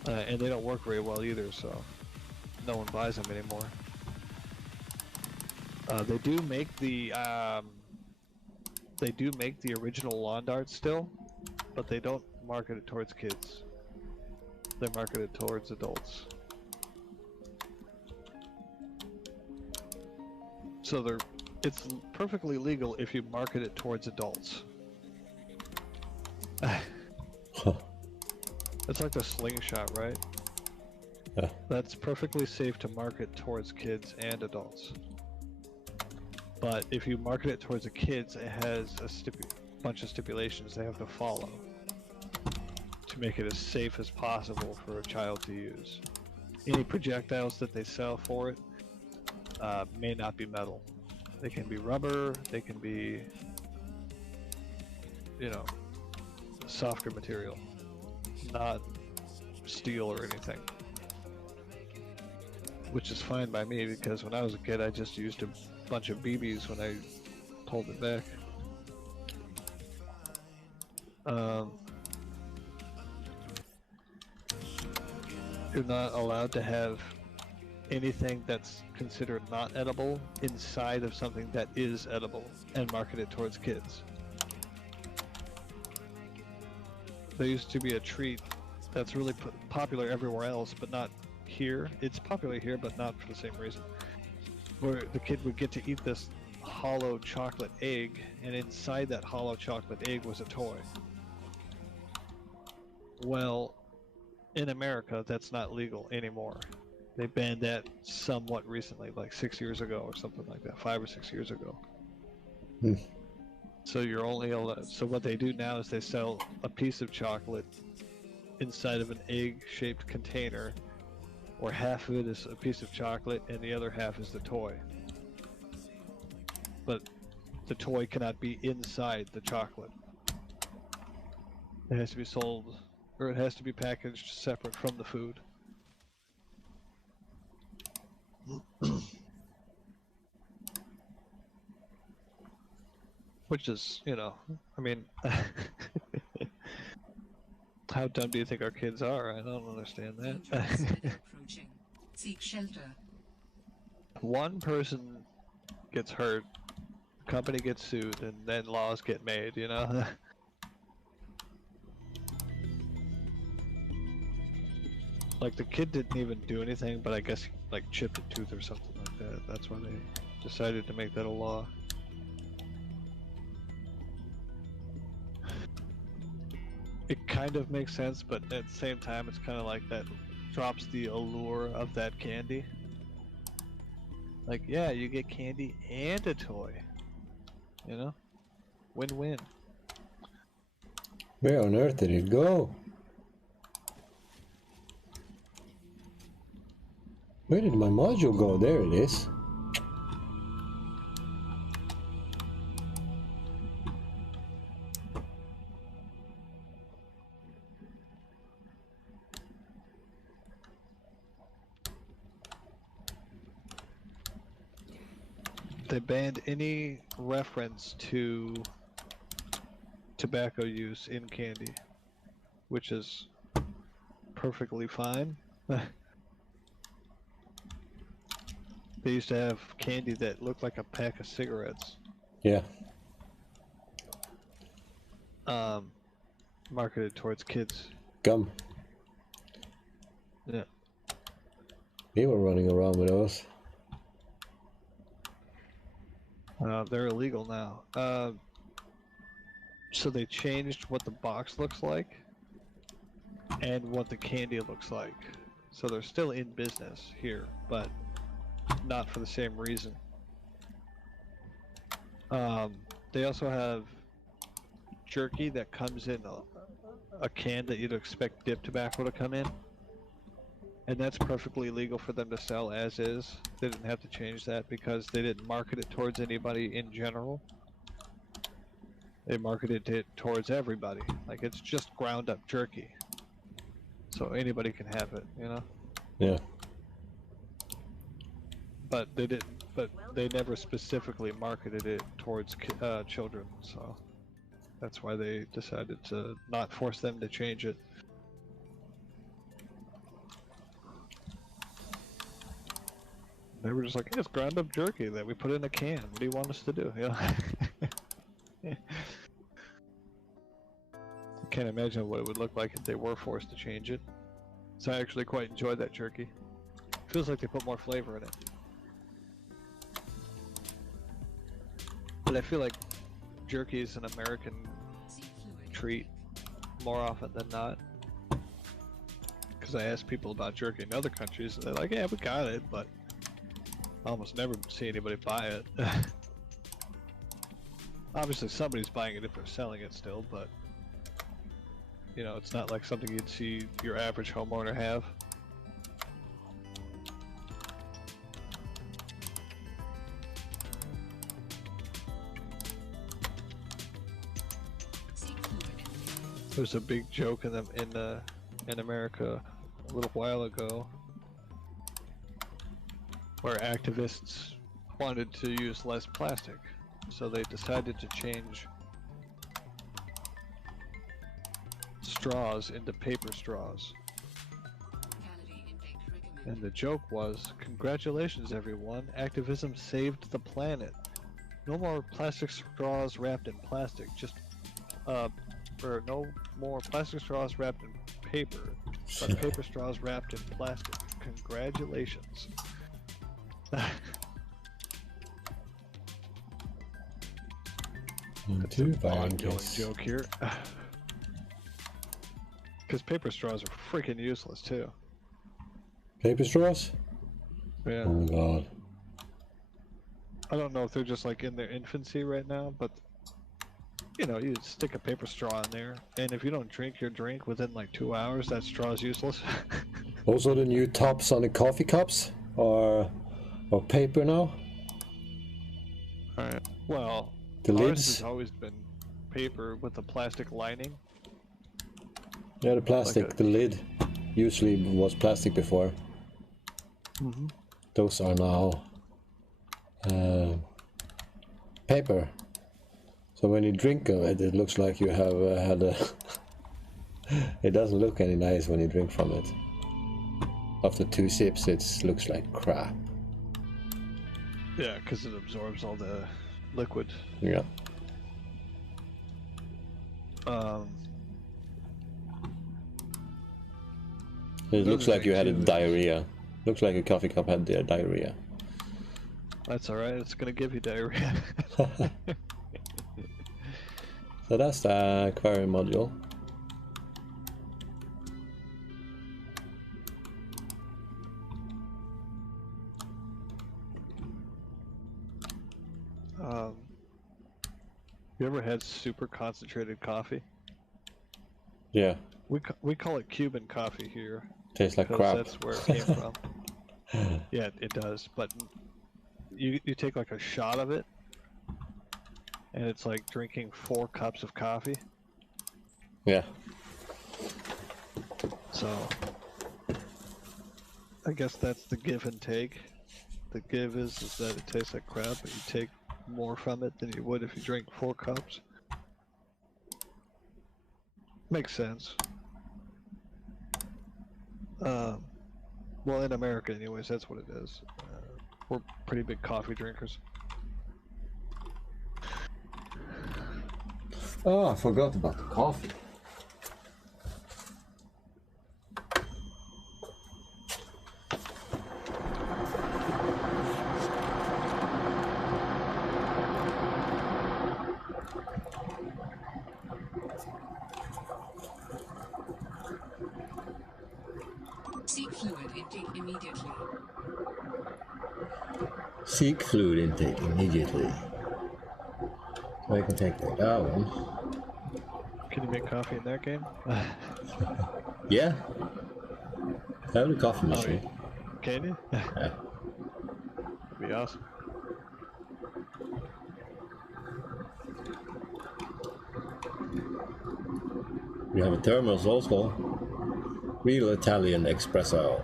And they don't work very well either, so no one buys them anymore. They do make the original lawn darts still, but they don't market it towards kids. They're marketed towards adults. So it's perfectly legal if you market it towards adults. It's like the slingshot, right? Yeah. That's perfectly safe to market towards kids and adults. But if you market it towards the kids, it has a bunch of stipulations they have to follow to make it as safe as possible for a child to use. Any projectiles that they sell for it may not be metal. They can be rubber, they can be, you know, softer material, not steel or anything. Which is fine by me, because when I was a kid I just used a bunch of BBs when I pulled it back. You're not allowed to have anything that's considered not edible inside of something that is edible and market it towards kids. There used to be a treat that's really popular everywhere else, but not here. It's popular here, but not for the same reason. Where the kid would get to eat this hollow chocolate egg, and inside that hollow chocolate egg was a toy. Well, in America, that's not legal anymore. They banned that somewhat recently, like 6 years ago or something like that, 5 or 6 years ago. So you're only allowed, so what they do now is they sell a piece of chocolate inside of an egg-shaped container, where half of it is a piece of chocolate and the other half is the toy. But the toy cannot be inside the chocolate. It has to be sold, or it has to be packaged separate from the food. Which is, you know, I mean, How dumb do you think our kids are? I don't understand Dangerous that. weather approaching. Seek shelter. One person gets hurt, company gets sued, and then laws get made, you know? Like, the kid didn't even do anything, but I guess he, like, chipped a tooth or something like that. That's why they decided to make that a law. It kind of makes sense, but at the same time, it's kind of like that drops the allure of that candy. Like, yeah, you get candy and a toy. You know? Win-win. Where on earth did it go? Where did my module go? There it is. They banned any reference to tobacco use in candy, which is perfectly fine. They used to have candy that looked like a pack of cigarettes, Yeah. marketed towards kids. Gum. Yeah. We were running around with those. They're illegal now. So they changed what the box looks like and what the candy looks like. So they're still in business here, but not for the same reason. They also have jerky that comes in a can that you'd expect dip tobacco to come in. And that's perfectly legal for them to sell as is. They didn't have to change that because they didn't market it towards anybody in general. They marketed it towards everybody. Like, it's just ground up jerky. So anybody can have it, you know? Yeah. But they didn't. But they never specifically marketed it towards children, so that's why they decided to not force them to change it. They were just like, hey, it's ground up jerky that we put in a can. What do you want us to do? You know? Can't imagine what it would look like if they were forced to change it. So I actually quite enjoyed that jerky. Feels like they put more flavor in it. But I feel like jerky is an American Seek fluid. treat more often than not. Because I ask people about jerky in other countries, and they're like, yeah, we got it, but I almost never see anybody buy it. Obviously somebody's buying it if they're selling it still, but you know, it's not like something you'd see your average homeowner have. Seek fluid. There's a big joke in America a little while ago where activists wanted to use less plastic, so they decided to change straws into paper straws. Calorie intake recommended. And the joke was, congratulations everyone, activism saved the planet. No more plastic straws wrapped in plastic, just or no more plastic straws wrapped in paper, but paper straws wrapped in plastic. Congratulations. That's an ongoing joke here. Because paper straws are freaking useless too. Paper straws? Yeah. Oh my god. I don't know if they're just like in their infancy right now, but you know, you stick a paper straw in there, and if you don't drink your drink within like 2 hours, that straw is useless. Also the new tops on the coffee cups are paper now. Alright. Well, The ours lids? has always been paper with a plastic lining. Yeah, the plastic, Like a- the lid usually was plastic before. Mm-hmm. Those are now paper. So when you drink of it, it looks like you have had a It doesn't look any nice when you drink from it. After 2 sips, it looks like crap. Yeah, because it absorbs all the liquid. Yeah. It looks like you had a diarrhea. Looks like a coffee cup had diarrhea. That's alright, it's gonna give you diarrhea. So that's the aquarium module. You ever had super concentrated coffee? Yeah. We call it Cuban coffee here. Tastes like 'cause crap. that's where it came from. Yeah, it does. But you take like a shot of it, and it's like drinking 4 cups of coffee. Yeah. So I guess that's the give and take. The give is that it tastes like crap, but you take more from it than you would if you drink 4 cups. Makes sense. Well, in America, anyways, that's what it is. We're pretty big coffee drinkers. Oh, I forgot about the coffee. Seek fluid intake immediately. Seek fluid intake immediately. I can take that one. Can you make coffee in that game? Yeah. I have the coffee machine. Can you? Yeah. That'd be awesome. We have a thermos also. Real Italian espresso.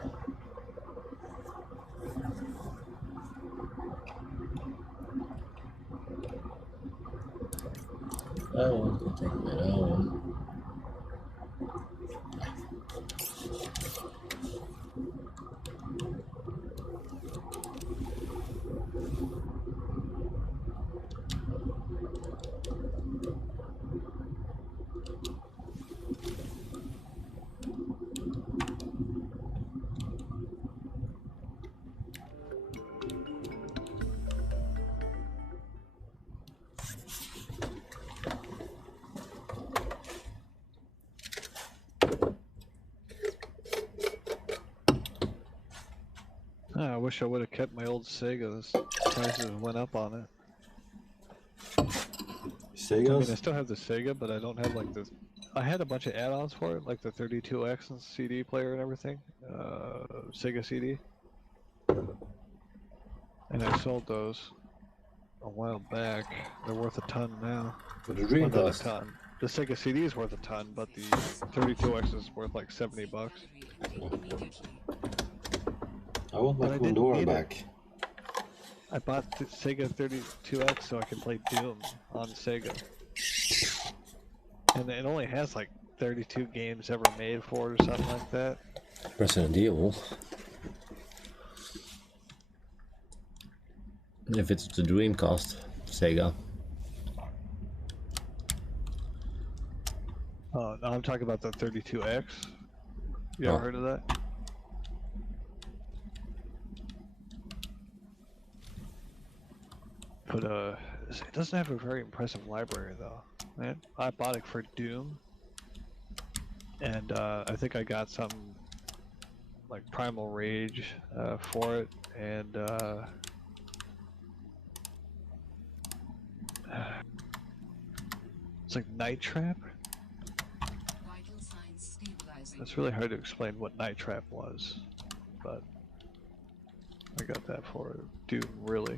That one can take me that one. I wish I would have kept my old Sega. The prices went up on it. Segas? I mean, I still have the Sega, but I don't have like the. I had a bunch of add-ons for it, like the 32X and CD player and everything. Sega CD. And I sold those a while back. They're worth a ton now. For the Well, not a Dreamcast. ton. The Sega CD is worth a ton, but the 32X is worth like $70. Immediately. I want my But I didn't Pandora need it. back. I bought the Sega 32X so I could play Doom on Sega. And it only has like 32 games ever made for it or something like that. Resident Evil. If it's the Dreamcast, Sega. Oh, no, I'm talking about the 32X. You ever Oh. heard of that? But it doesn't have a very impressive library though. Man, I bought it for Doom, and I think I got some like Primal Rage for it, and it's like Night Trap. Vital signs stabilizing. It's really hard to explain what Night Trap was, but I got that for it. Doom, really.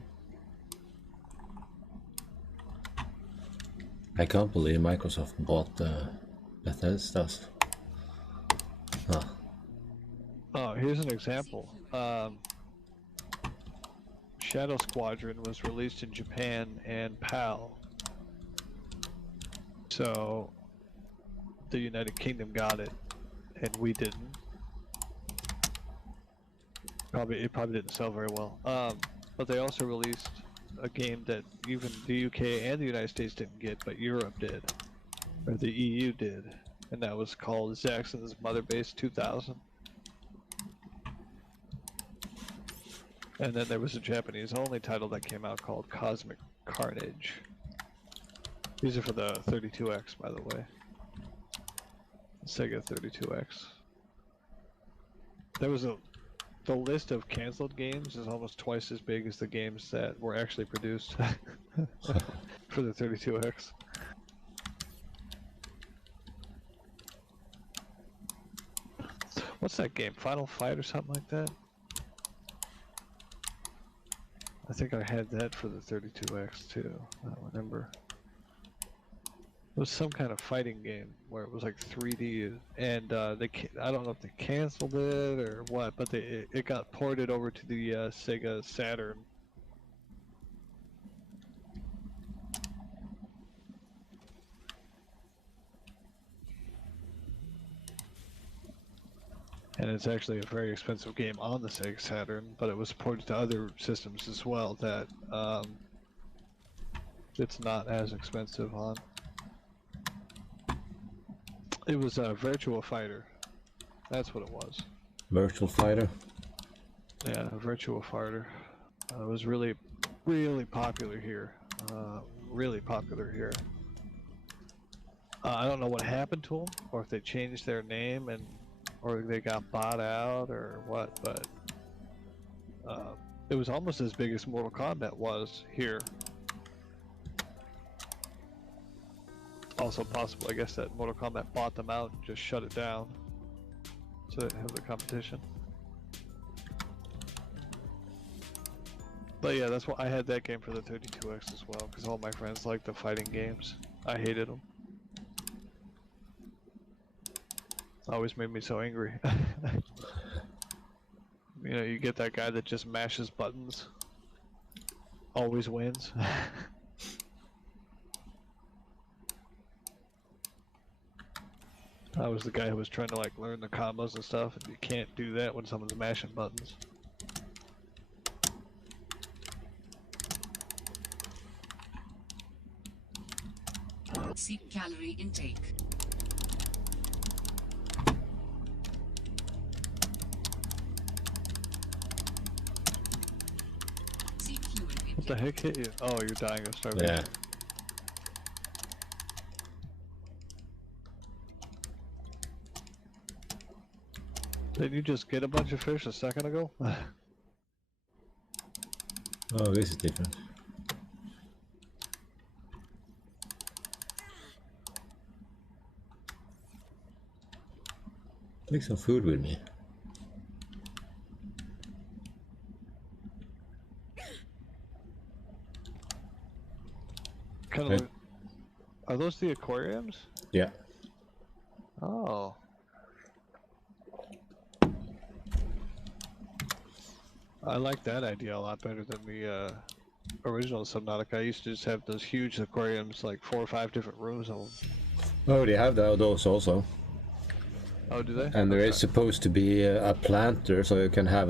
I can't believe Microsoft bought Bethesda's. Huh. Oh, here's an example. Shadow Squadron was released in Japan and PAL. So the United Kingdom got it, and we didn't. It probably didn't sell very well. But they also released a game that even the UK and the United States didn't get, but Europe did, or the EU did, and that was called Zaxxon's Mother Base 2000. And then there was a Japanese-only title that came out called Cosmic Carnage. These are for the 32X, by the way. Sega 32X. There was the list of canceled games is almost twice as big as the games that were actually produced for the 32X. What's that game? Final Fight or something like that? I think I had that for the 32X too. I don't remember. It was some kind of fighting game where it was like 3D, and I don't know if they canceled it or what, but it got ported over to the Sega Saturn. And it's actually a very expensive game on the Sega Saturn, but it was ported to other systems as well that it's not as expensive on. It was a Virtua Fighter. That's what it was. Virtual Fighter? Yeah, Virtua Fighter. It was really, really popular here. Really popular here. I don't know what happened to them, or if they changed their name or they got bought out or what, but it was almost as big as Mortal Kombat was here. Also possible, I guess, that Mortal Kombat bought them out and just shut it down to have the competition. But yeah, that's why I had that game for the 32X as well, because all my friends liked the fighting games. I hated them. Always made me so angry. You know, you get that guy that just mashes buttons. Always wins. I was the guy who was trying to like learn the combos and stuff, and you can't do that when someone's mashing buttons. Seek calorie intake. Seek fuel intake. What the heck hit you? Oh, you're dying of starvation. Yeah. Didn't you just get a bunch of fish a second ago? Oh, this is different. Take some food with me. Kind Yeah. of. Are those the aquariums? Yeah. Oh. I like that idea a lot better than the original Subnautica. I used to just have those huge aquariums, like 4 or 5 different rooms of them. Oh, they have those also. Oh, do they? And there Okay. is supposed to be a planter, so you can have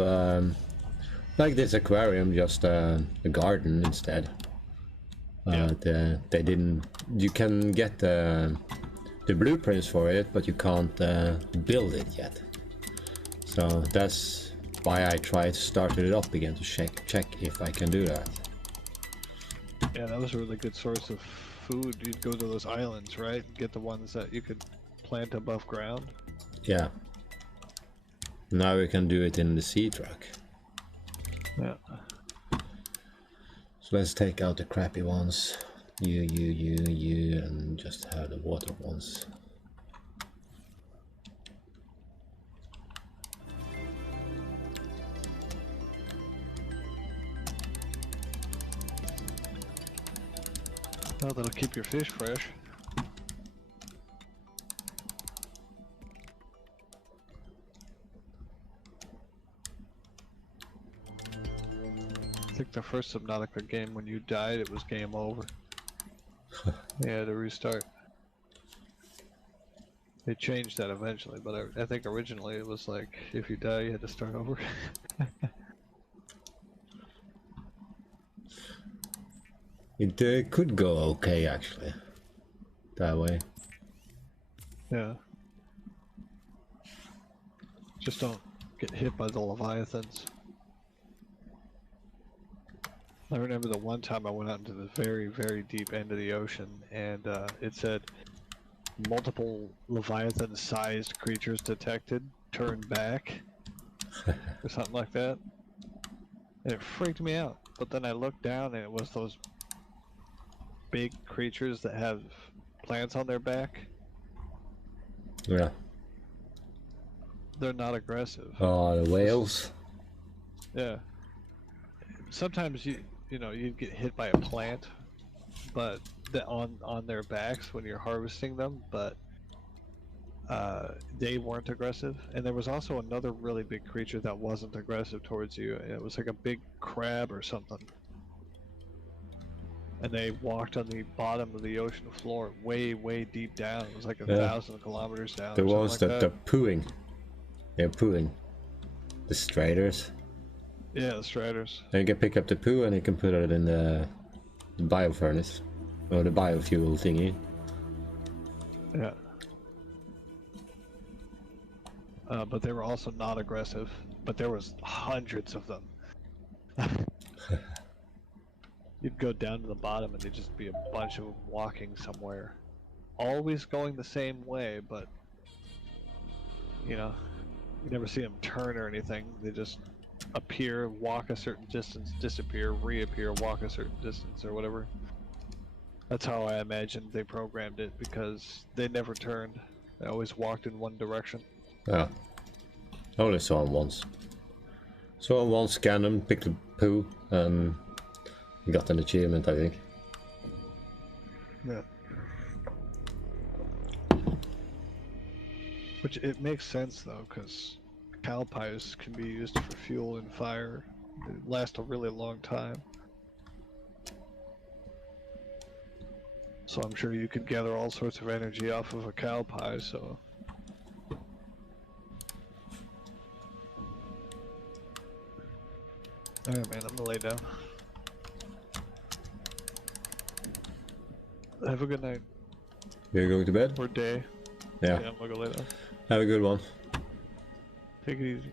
like this aquarium, just a garden instead. Yeah. They didn't. You can get the blueprints for it, but you can't build it yet. So that's why I tried started it up again to check if I can do that. Yeah, that was a really good source of food. You'd go to those islands, right? And get the ones that you could plant above ground. Yeah. Now we can do it in the sea truck. Yeah. So let's take out the crappy ones. You, and just have the water ones. Well, that'll keep your fish fresh. I think the first Subnautica game, when you died, it was game over. You had to restart. They changed that eventually, but I think originally it was like if you die, you had to start over. It could go okay actually, that way. Yeah. Just don't get hit by the leviathans. I remember the one time I went out into the very, very deep end of the ocean, and it said multiple leviathan-sized creatures detected. Turn back, or something like that. And it freaked me out. But then I looked down, and it was those big creatures that have plants on their back. Yeah. They're not aggressive. Oh, the whales. Yeah. Sometimes you get hit by a plant, but on their backs when you're harvesting them, but they weren't aggressive. And there was also another really big creature that wasn't aggressive towards you, and it was like a big crab or something. And they walked on the bottom of the ocean floor, way, way deep down. It was like 1,000 kilometers down. The or something ones like that that. are pooing. They're pooing. The striders. Yeah, the striders. And you can pick up the poo and you can put it in the biofurnace. Or the biofuel thingy. Yeah. But they were also not aggressive. But there was hundreds of them. You'd go down to the bottom and there'd just be a bunch of them walking somewhere. Always going the same way, but you never see them turn or anything. They just appear, walk a certain distance, disappear, reappear, walk a certain distance or whatever. That's how I imagined they programmed it, because they never turned. They always walked in one direction. Yeah. I only saw him once. Saw him once, scanned him, picked the poo, and got an achievement, I think. Yeah. Which it makes sense though, because cow pies can be used for fuel and fire. They last a really long time. So I'm sure you could gather all sorts of energy off of a cow pie, so... Alright man, I'm gonna lay down. Have a good night. You're going to bed? Or day. Yeah. Yeah, I'm gonna go lay down. Have a good one. Take it easy.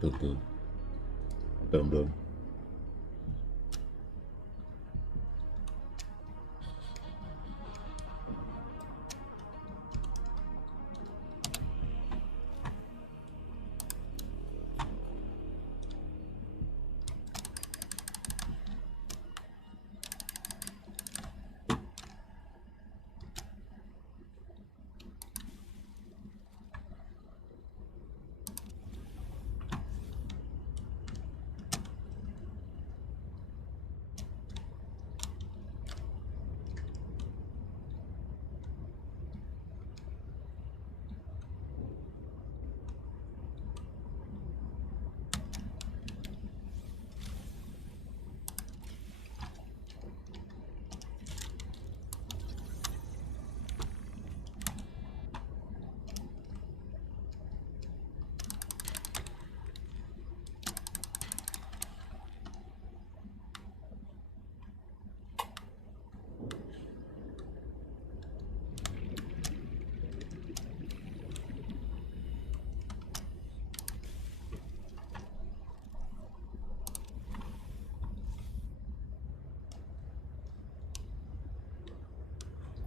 Boom, boom. Boom, boom.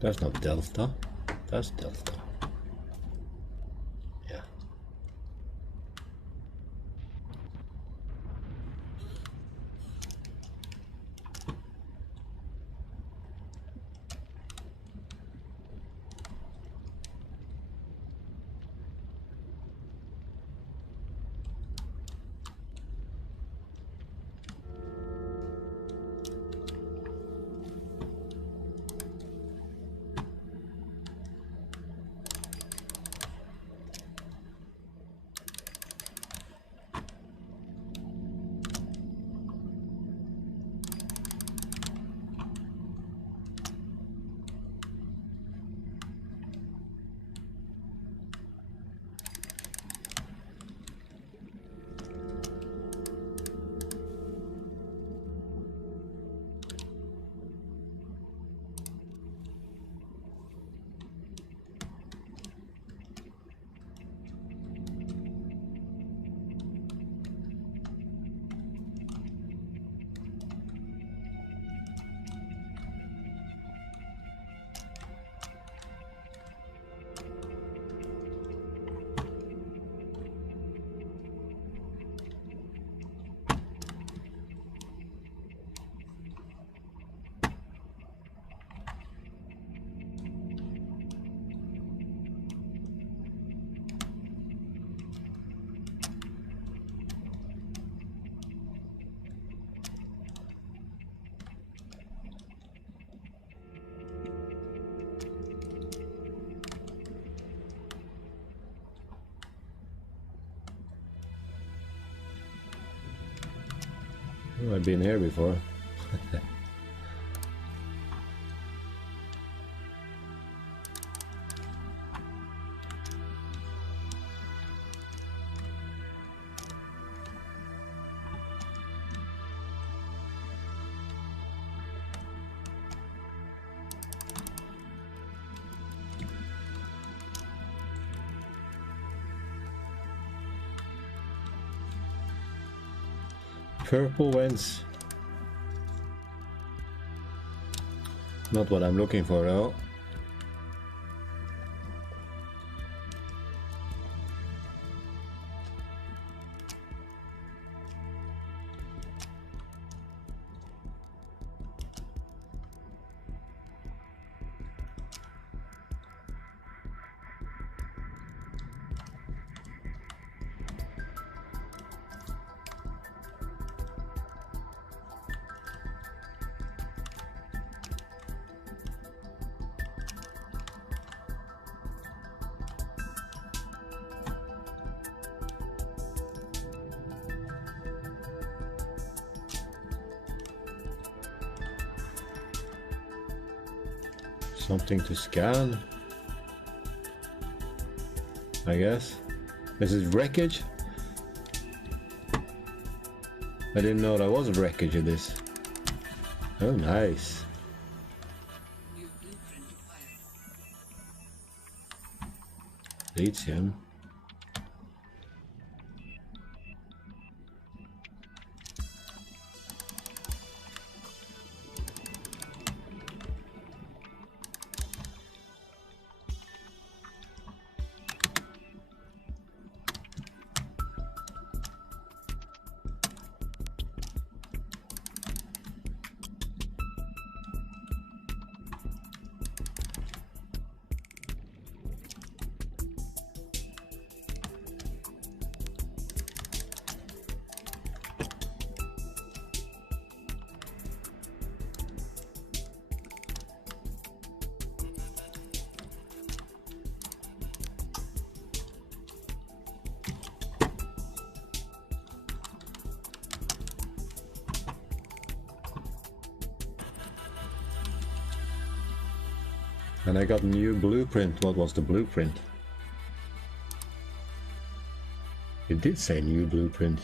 That's not Delta. That's Delta. Yeah. Oh, I've been here before. Purple vents. Not what I'm looking for though. Something to scan, I guess. This is wreckage. I didn't know there was wreckage in this. Oh, nice. New blueprint acquired. Lithium. And I got a new blueprint. What was the blueprint? It did say new blueprint.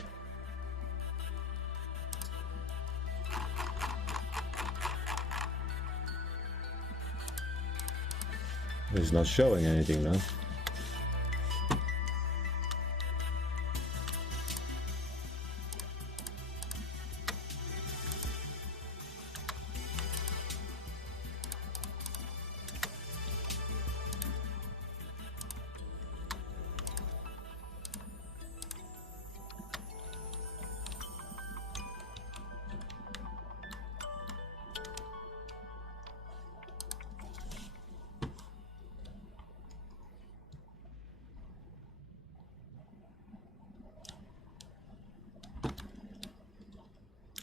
It's not showing anything now.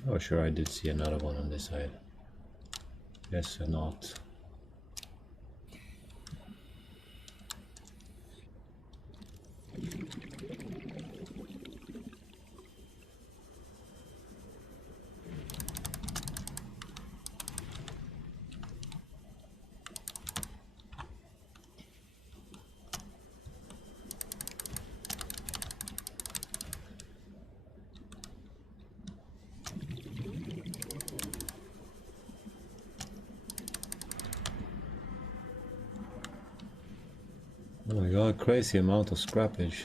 Oh, sure, I did see another one on this side. Yes or not? Oh my god, crazy amount of scrappage.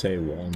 say 1.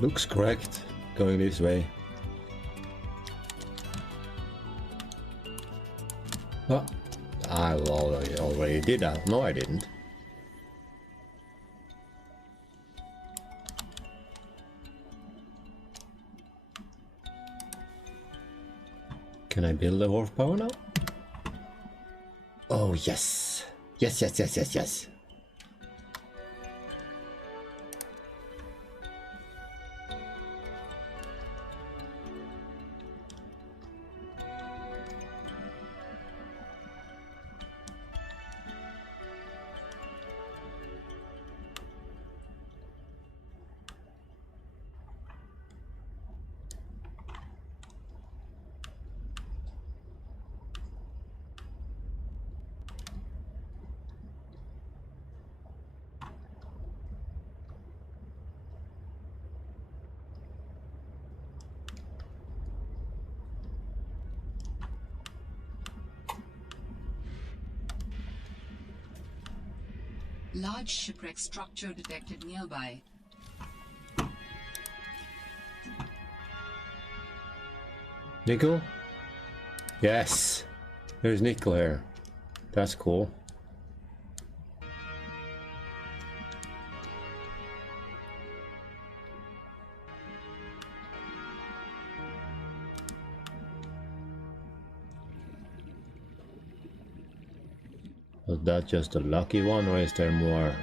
Looks correct, going this way. Oh, I already did that. No, I didn't. Can I build a horsepower now? Oh, yes. Yes, yes, yes, yes, yes. Large shipwreck structure detected nearby. Nickel? Yes! There's nickel here. That's cool. Was that just a lucky one, or is there more?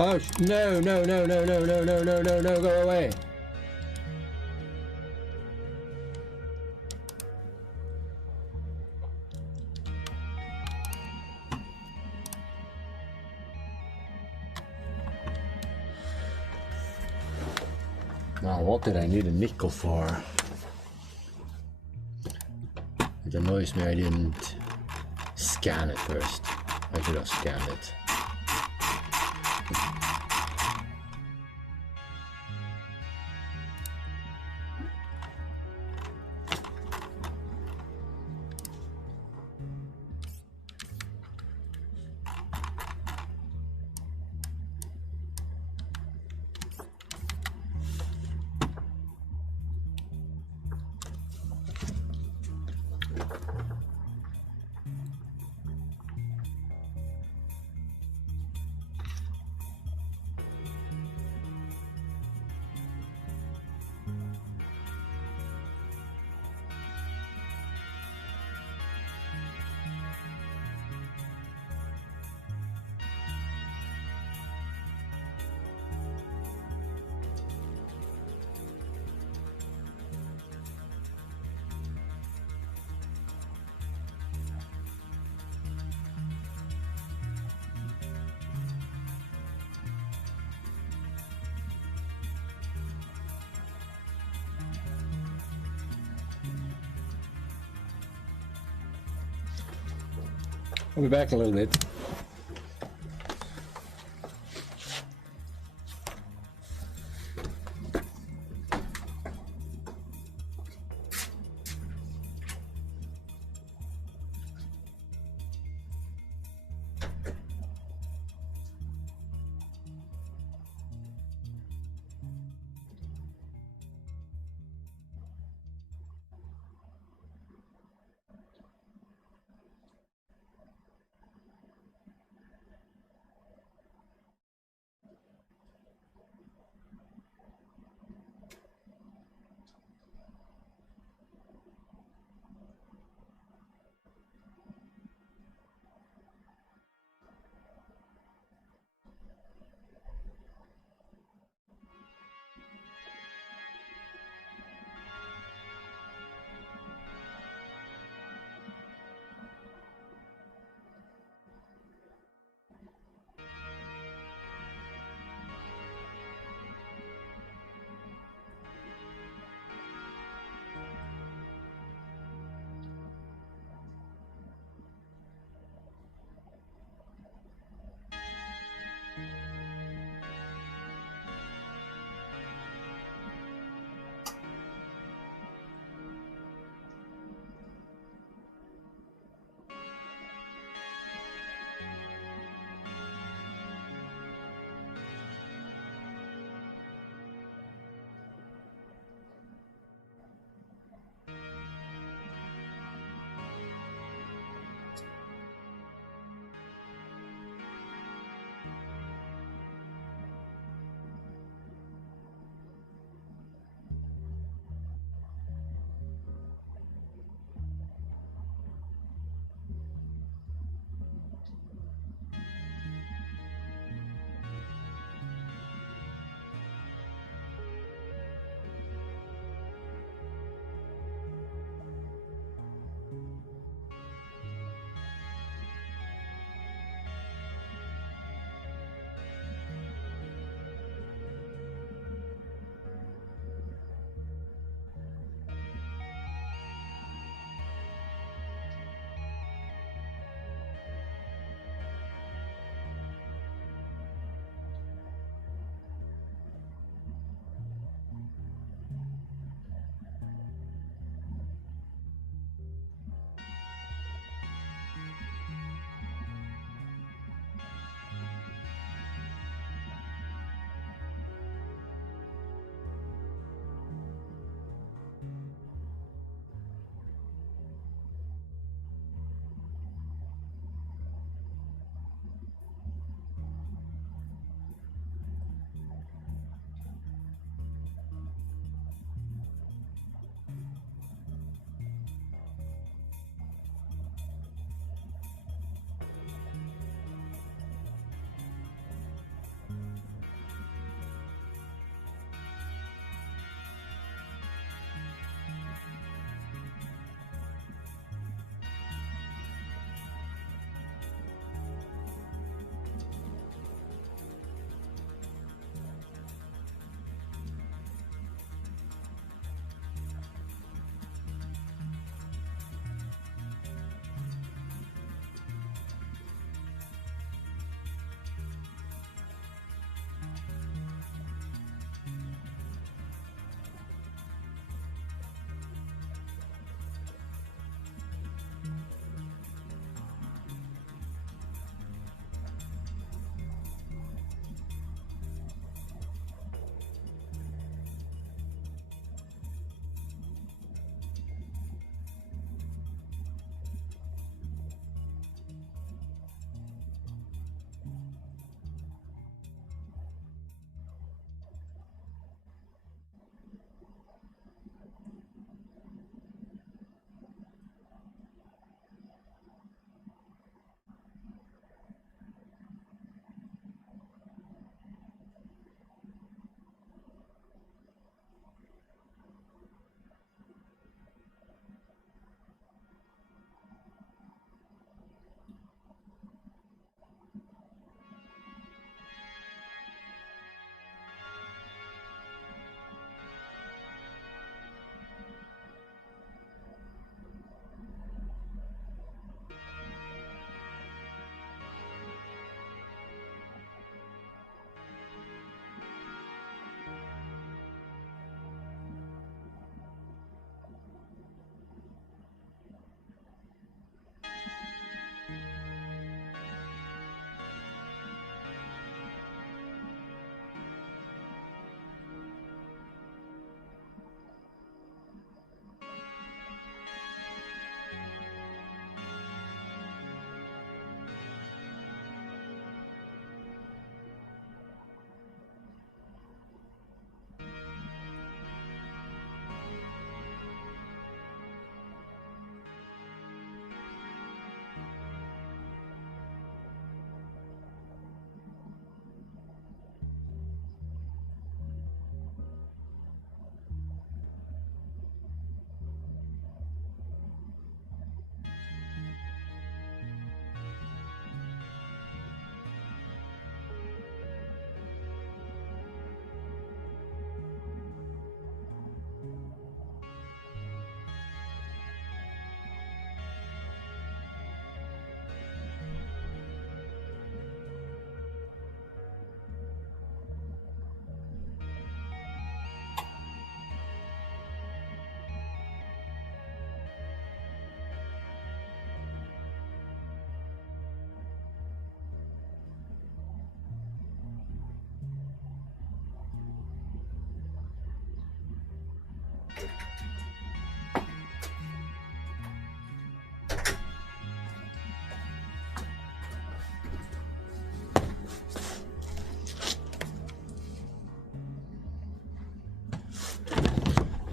Oh, no, no, no, no, no, no, no, no, no, no, go away. Now, what did I need a nickel for? It annoys me I didn't scan it first. I should have scanned it. I'll be back in a little bit.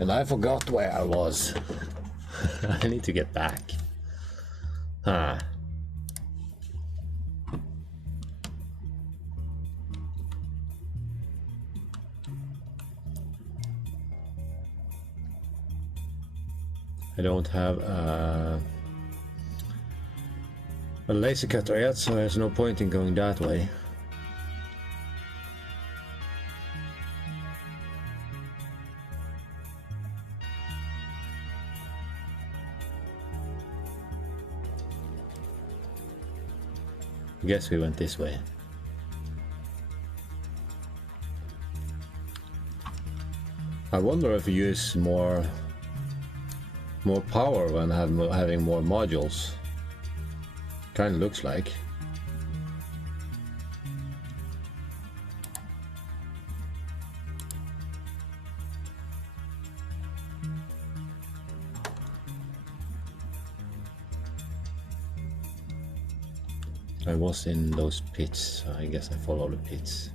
And I forgot where I was. I need to get back. Huh. I don't have a laser cutter yet, so there's no point in going that way. I guess we went this way. I wonder if you use more power when having more modules. Kinda looks like. I was in those pits, so I guess I follow the pits.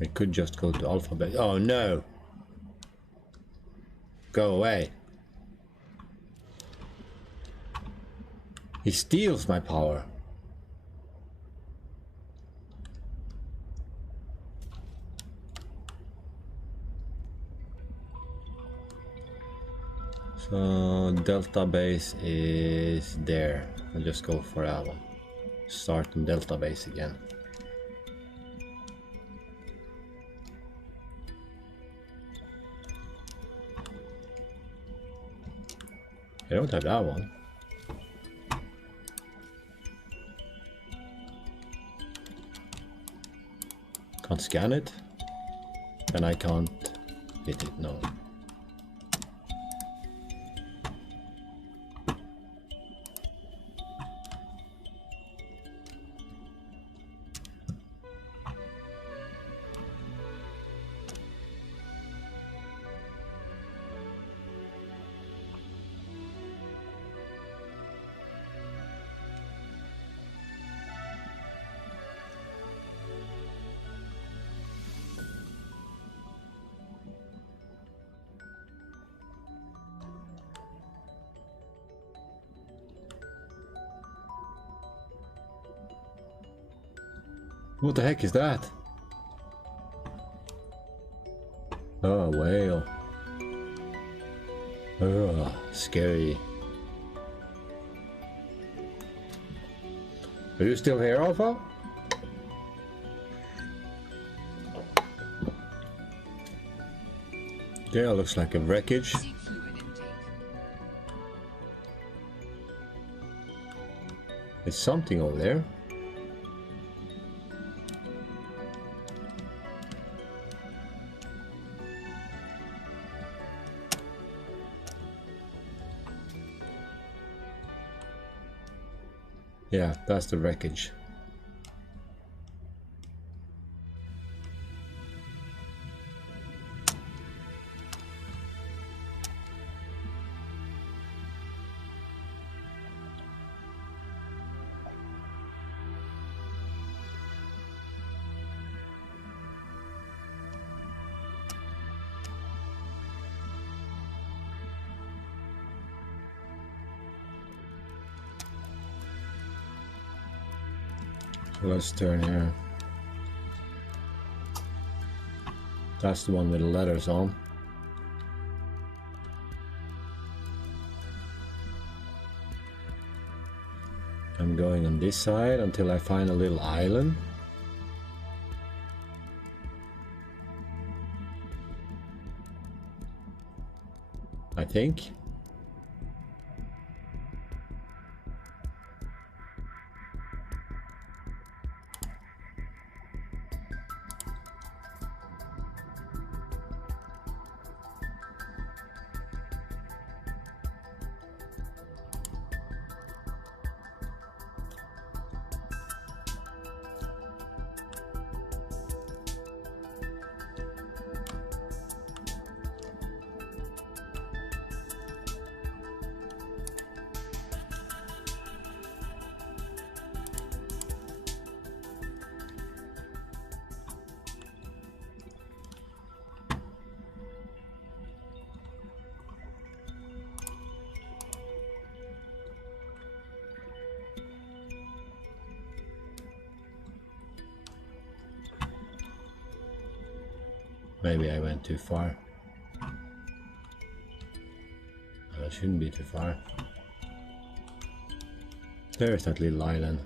I could just go to alphabet. Oh no! Go away. He steals my power. So Delta base is there. I'll just go for that one. Start on Delta base again. I don't have that one. Can't scan it. And I can't hit it, no. What the heck is that? Oh, a whale. Oh, scary. Are you still here, Alpha? There looks like a wreckage. Seek fluid intake. There's something over there. Yeah, that's the wreckage. So let's turn here. That's the one with the letters on. I'm going on this side until I find a little island. I think. Maybe I went too far. I shouldn't be too far. There's that little island.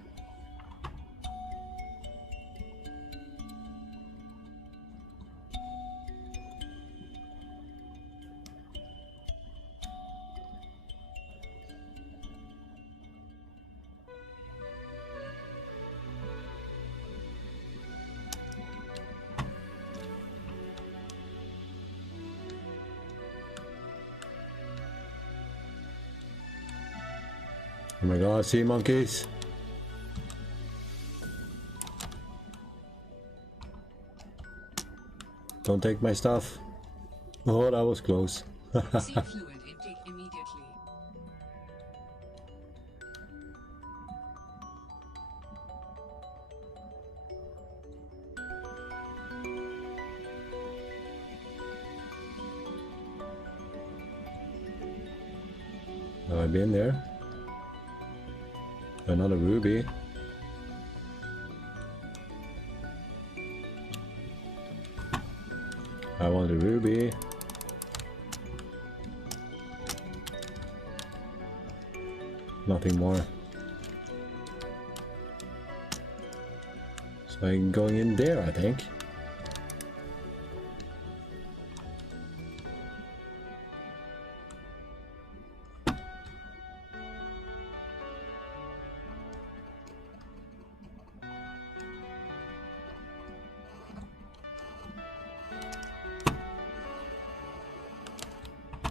Oh my god, sea monkeys! Don't take my stuff. Oh, that was close. Sea fluid intake immediately. Have I been there? Another ruby. I want a ruby. Nothing more. So I'm going in there, I think.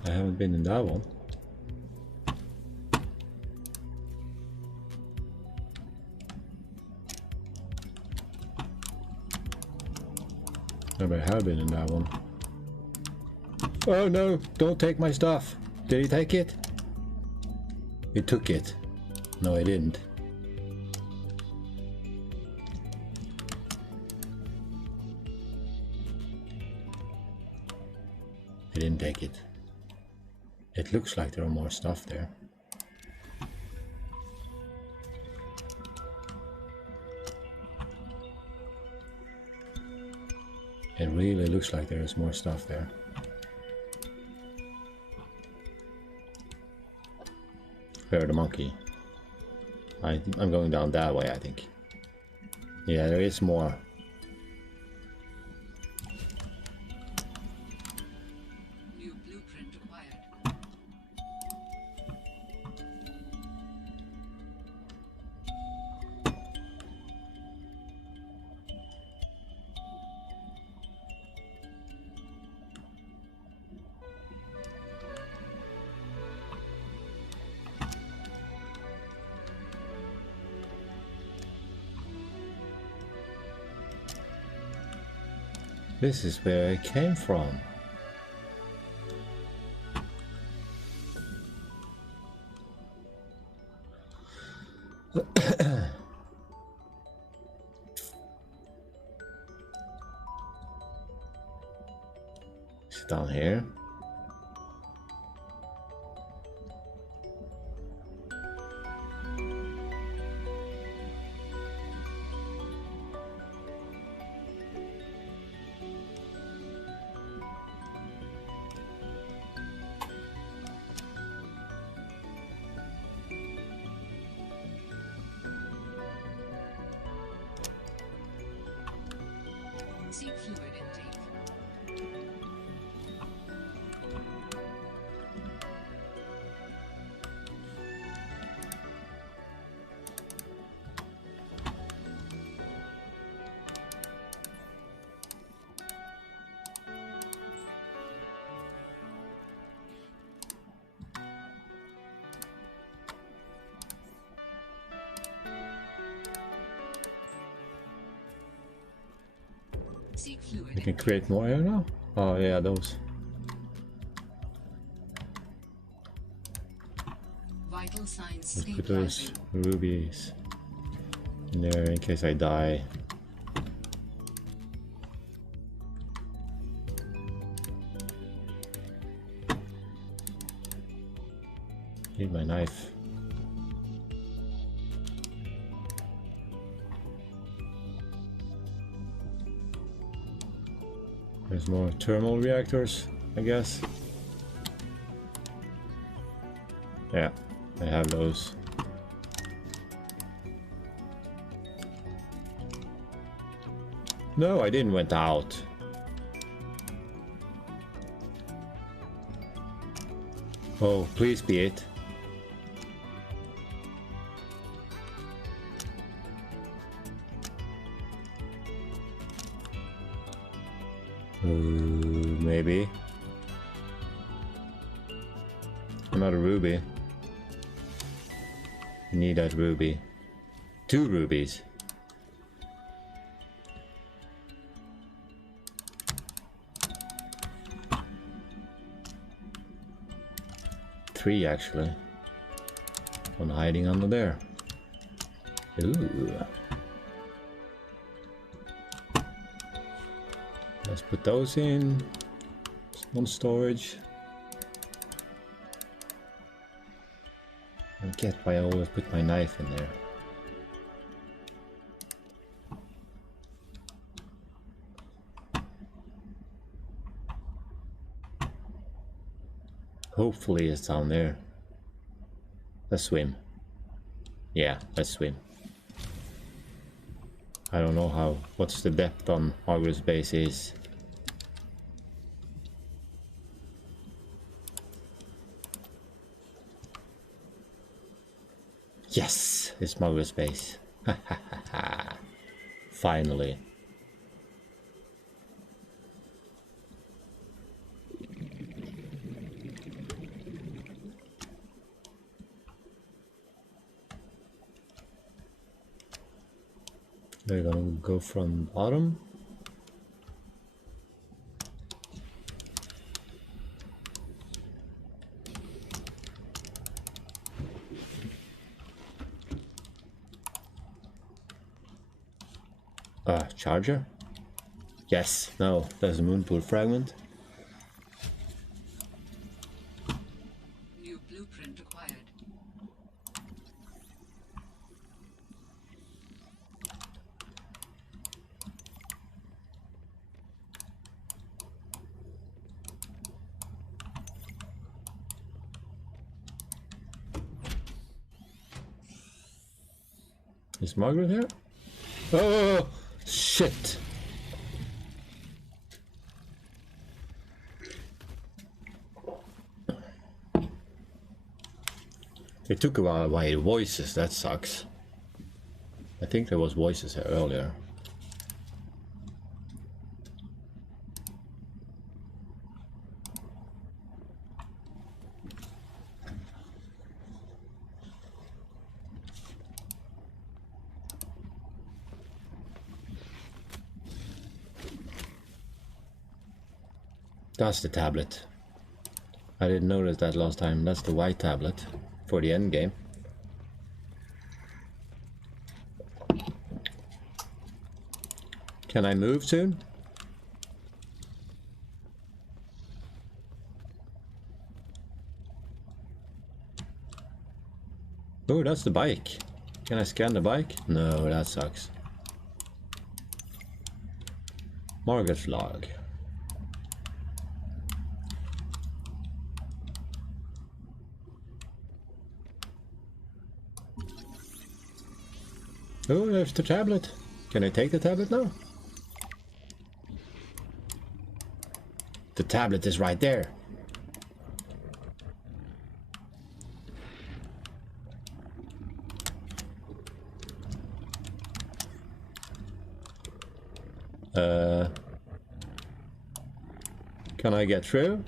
I haven't been in that one. Maybe I have been in that one. Oh no, don't take my stuff. Did he take it? He took it. No, he didn't. He didn't take it. It looks like there are more stuff there. It really looks like there is more stuff there. Where the monkey? I'm going down that way, I think. Yeah, there is more. New blueprint acquired. This is where I came from. It's down here. Sea fluid intake. Sea fluid We can create more here now? Oh yeah, those. vital signs Let's put those stabilizing. rubies in there in case I die. Need my knife. There's more thermal reactors, I guess. Yeah, I have those. No, I didn't went out. Oh, please be it. Maybe. Another ruby. Need that ruby. 2 rubies. Three actually. One hiding under there. Ooh. Let's put those in. One storage. I get why I always put my knife in there. Hopefully it's down there. Let's swim. Yeah, let's swim. I don't know how, what's the depth on Margaret's base is. Yes, it's Margaret's base. Finally. We're gonna go from bottom. Charger? Yes, no, there's a moonpool fragment. New blueprint acquired. Is Margaret here? Oh, shit! It took a while by voices, that sucks. I think there was voices here earlier. That's the tablet. I didn't notice that last time. That's the white tablet for the end game. Can I move soon? Oh, that's the bike. Can I scan the bike? No, that sucks. Margaret's log. Oh, there's the tablet. Can I take the tablet now? The tablet is right there. Can I get through?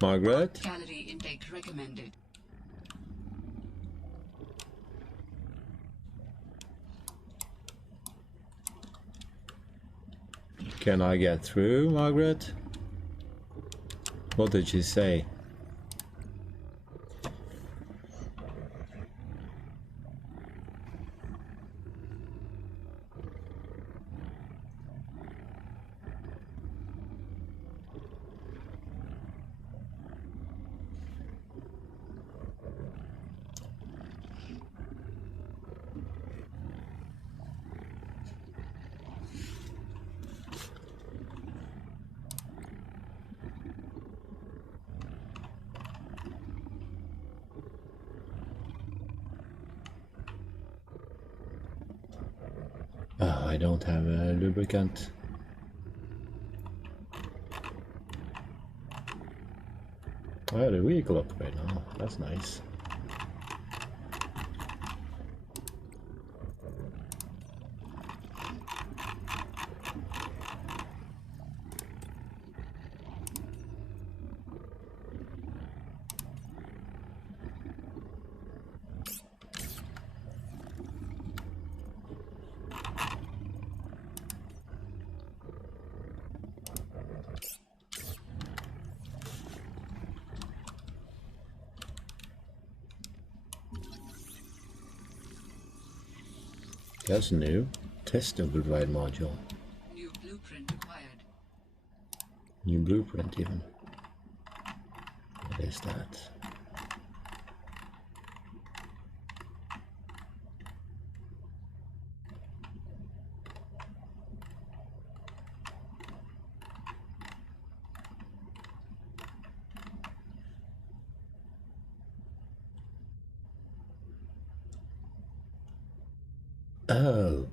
Margaret? Calorie intake recommended. Can I get through, Margaret? What did she say? I don't have a lubricant. Oh, the vehicle upgrade now. That's nice. That's new. Test override module. New blueprint acquired. New blueprint even. What is that? Oh,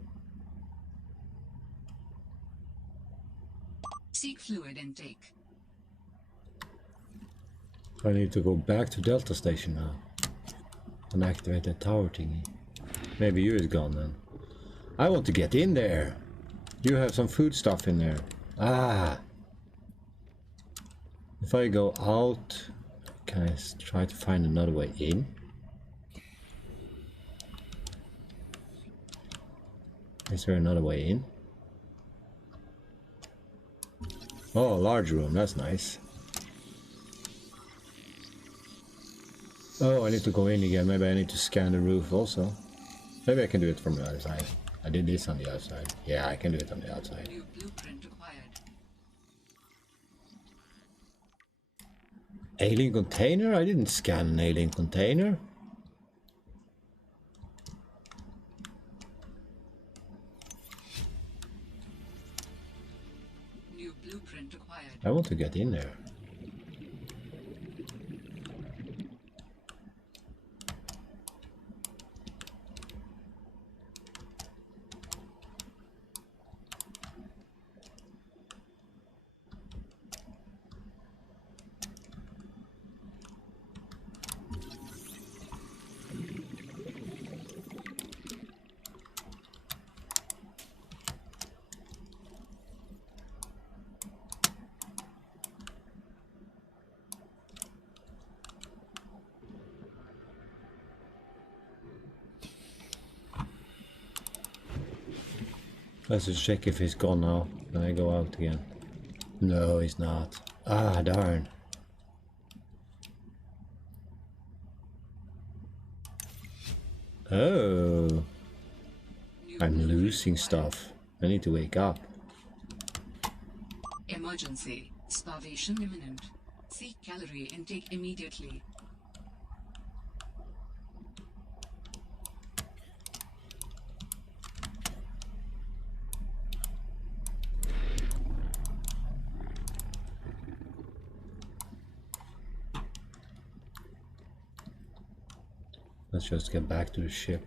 Seek fluid intake. I need to go back to Delta Station now and activate that tower thingy. Maybe you is gone then. I want to get in there. You have some food stuff in there. Ah. If I go out, can I try to find another way in? Is there another way in? Oh, a large room, that's nice. Oh, I need to go in again. Maybe I need to scan the roof also. Maybe I can do it from the other side. I did this on the outside. Yeah, I can do it on the outside. New blueprint acquired. Alien container? I didn't scan an alien container. New blueprint acquired. I want to get in there. Let's just check if he's gone now. Then I go out again. No, he's not. Ah, darn. Oh, New I'm blueprint losing acquired. stuff. I need to wake up. Emergency. Starvation imminent. Seek calorie intake immediately. Let's just get back to the ship.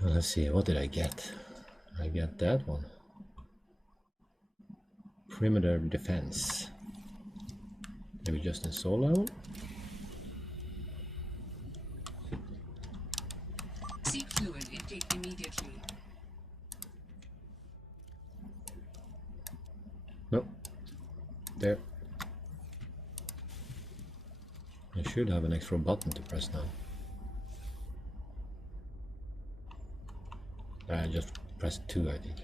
Let's see, what did I get? I got that one. Perimeter defense. Maybe just install that one? Seek fluid intake immediately. Nope. There. I should have an extra button to press now. I just pressed 2, I think.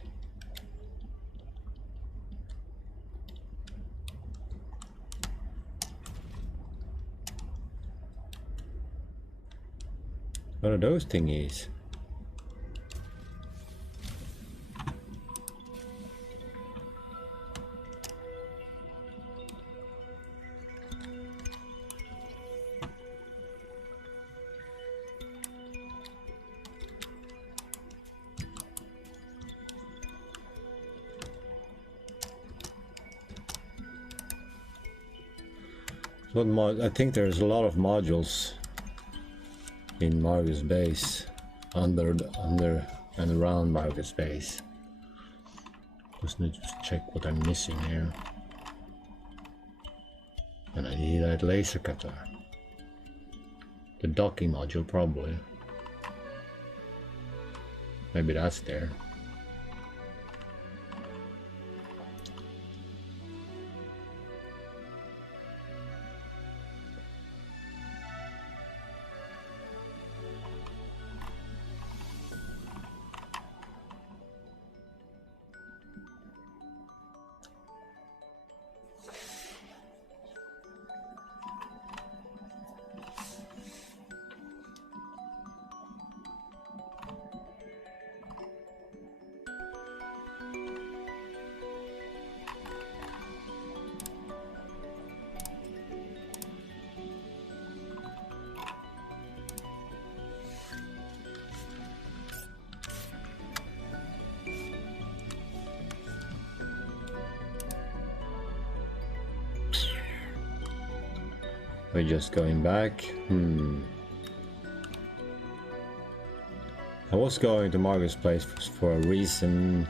What are those thingies? What mod? I think there's a lot of modules in Marcus base, under and around Marcus base. Just need to check what I'm missing here. And I need that laser cutter. The docking module probably. Maybe that's there. We're just going back. I was going to Marcus place for a reason.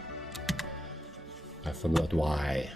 I forgot why.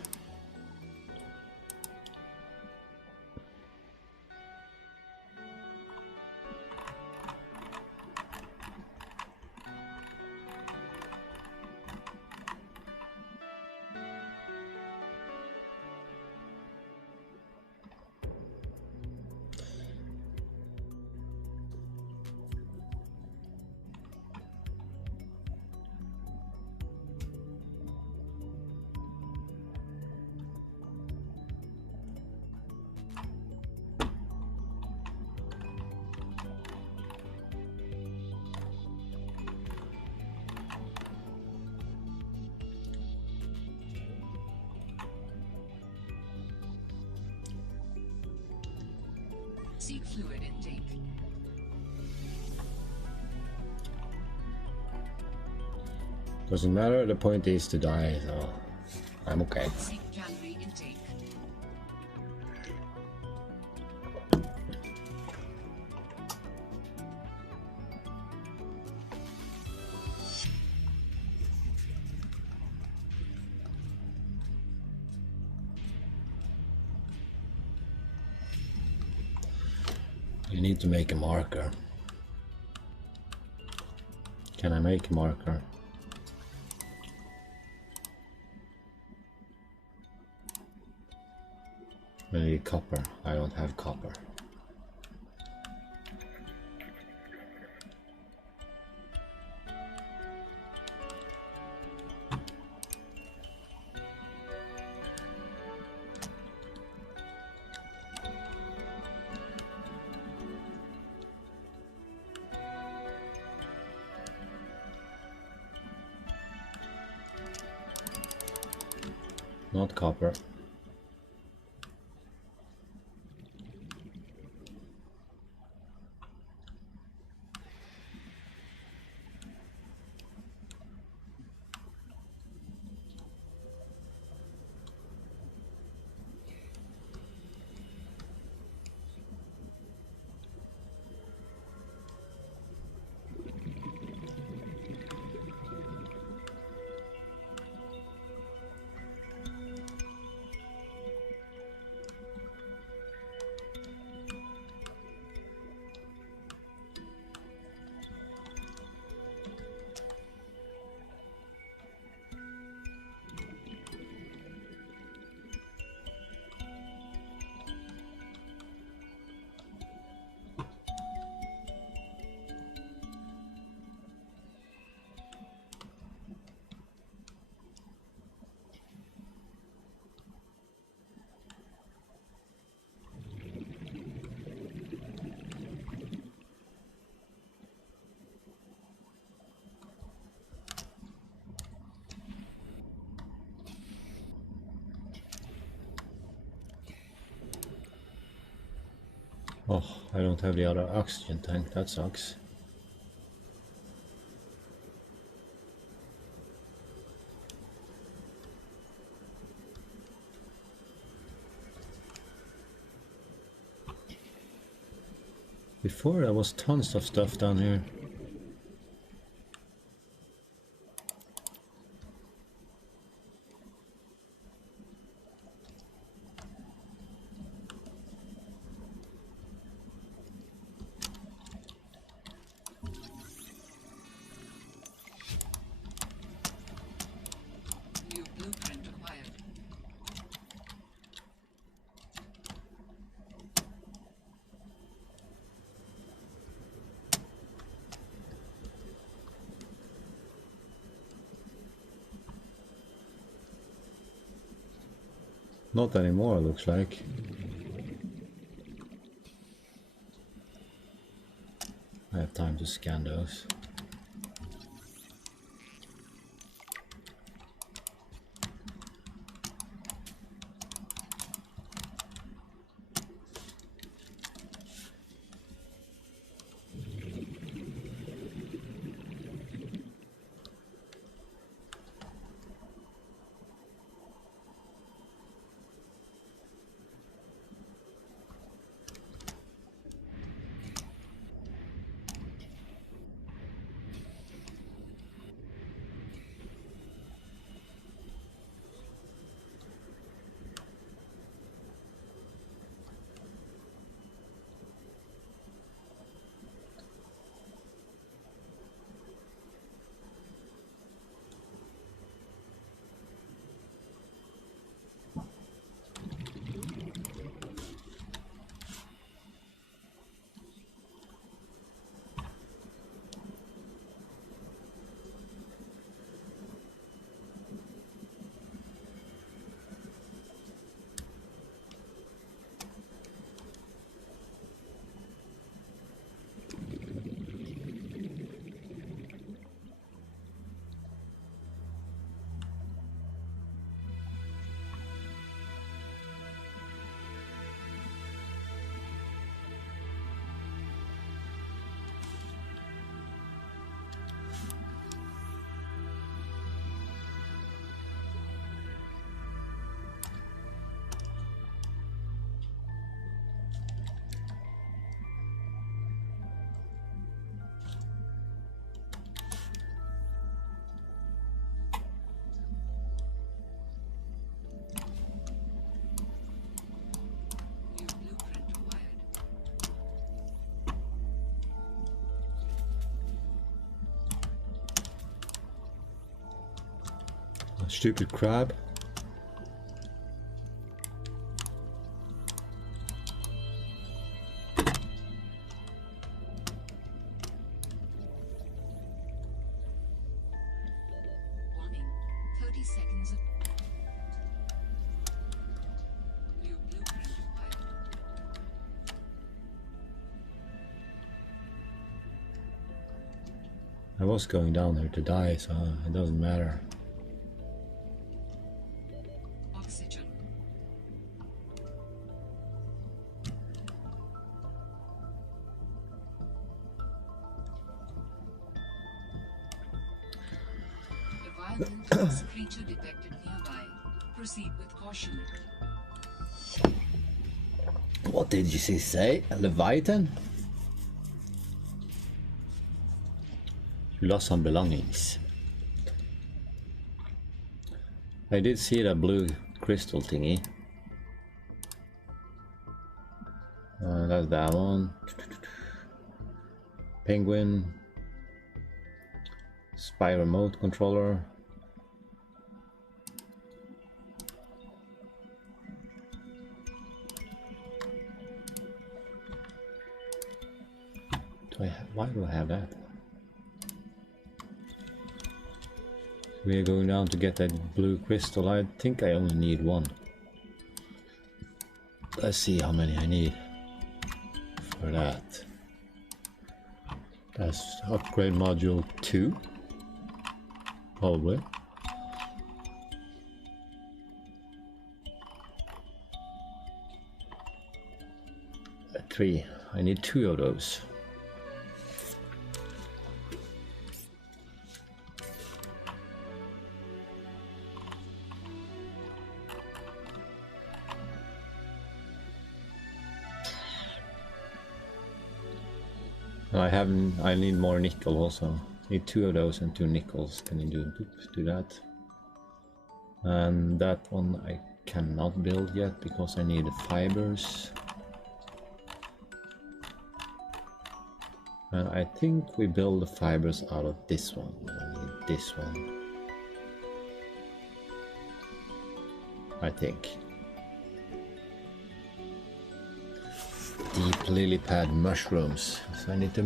Seek fluid intake. Doesn't matter, the point is to die, so I'm okay. Seek calorie intake. You need to make a marker. Can I make a marker? I need copper. I don't have copper. Not copper. Oh, I don't have the other oxygen tank, that sucks. Before there was tons of stuff down here. New blueprint acquired. Not anymore, looks like. I have time to scan those. New blueprint acquired. A stupid crab. Warning. 30 seconds of... New blueprint acquired. I was going down there to die, so it doesn't matter. Oxygen. A violent creature detected nearby. Proceed with caution. What did you say? A Leviathan? You lost some belongings. I did see that blue crystal thingy. That's that one. Penguin. Spy remote controller. Why do I have that? We're going down to get that blue crystal. I think I only need one. Let's see how many I need for that. That's upgrade module 2. Probably. 3. I need 2 of those. I need more nickel also. Need 2 of those and 2 nickels. Can you do that? And that one I cannot build yet because I need the fibers. And I think we build the fibers out of this one. I need this one. I think. Deep lily pad mushrooms. So I need to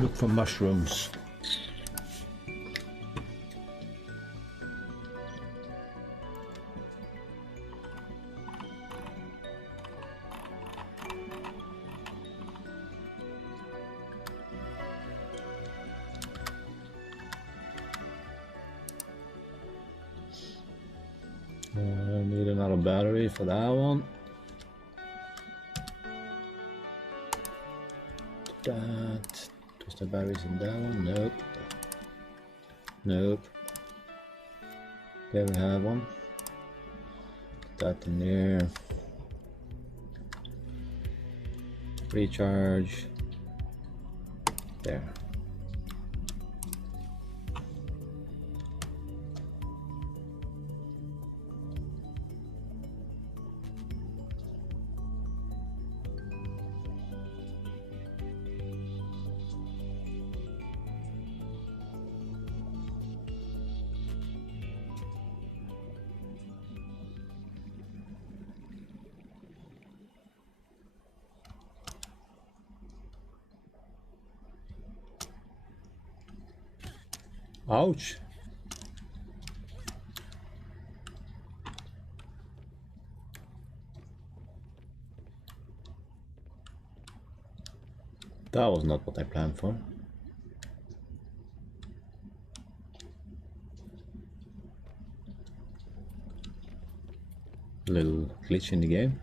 look for mushrooms. I need another battery for that one. That. Does the batteries in that one? Nope. Nope. There we have one. Put that in there. Recharge. There. Ouch! That was not what I planned for. A little glitch in the game.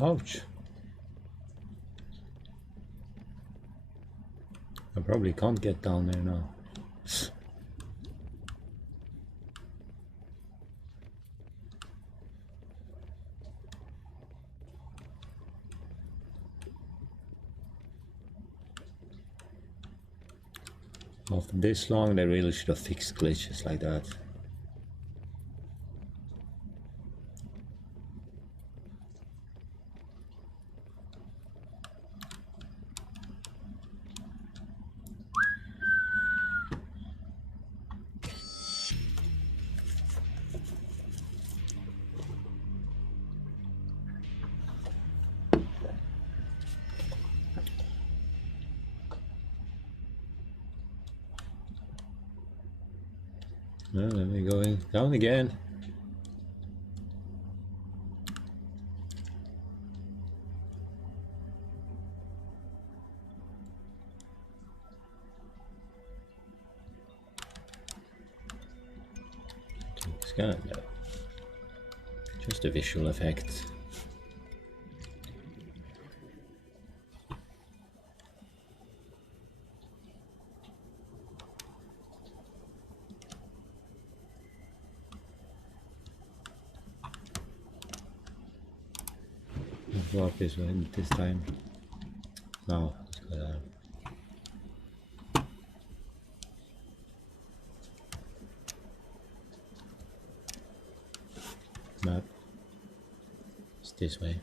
Ouch! I probably can't get down there now. After this long, they really should have fixed glitches like that. Well, let me go in down again. It's kind of just a visual effect. Walk this way this time. Now Map. It's this way.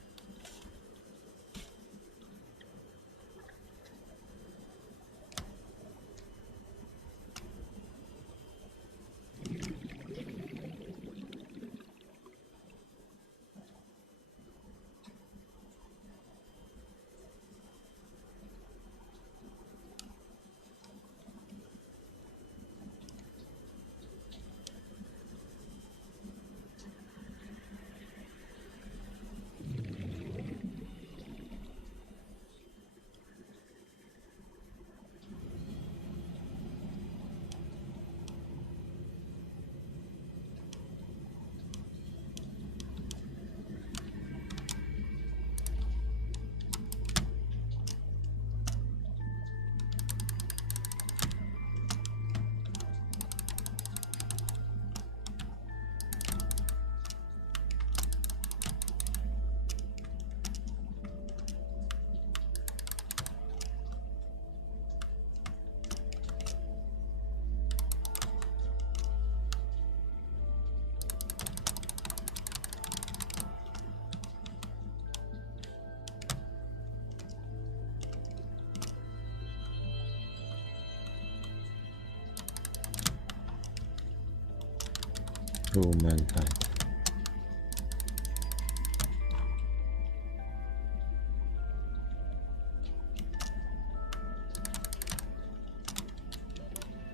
Oh, mankind.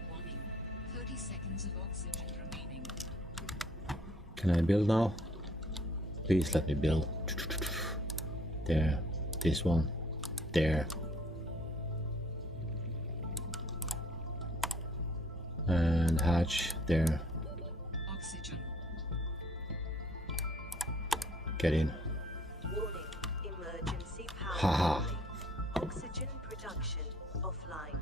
Warning. 30 seconds of oxygen remaining. Can I build now? Please let me build. There. This one. There. And hatch. There. Oxygen. Get in. Warning, emergency power. Haha. line. Oxygen production offline.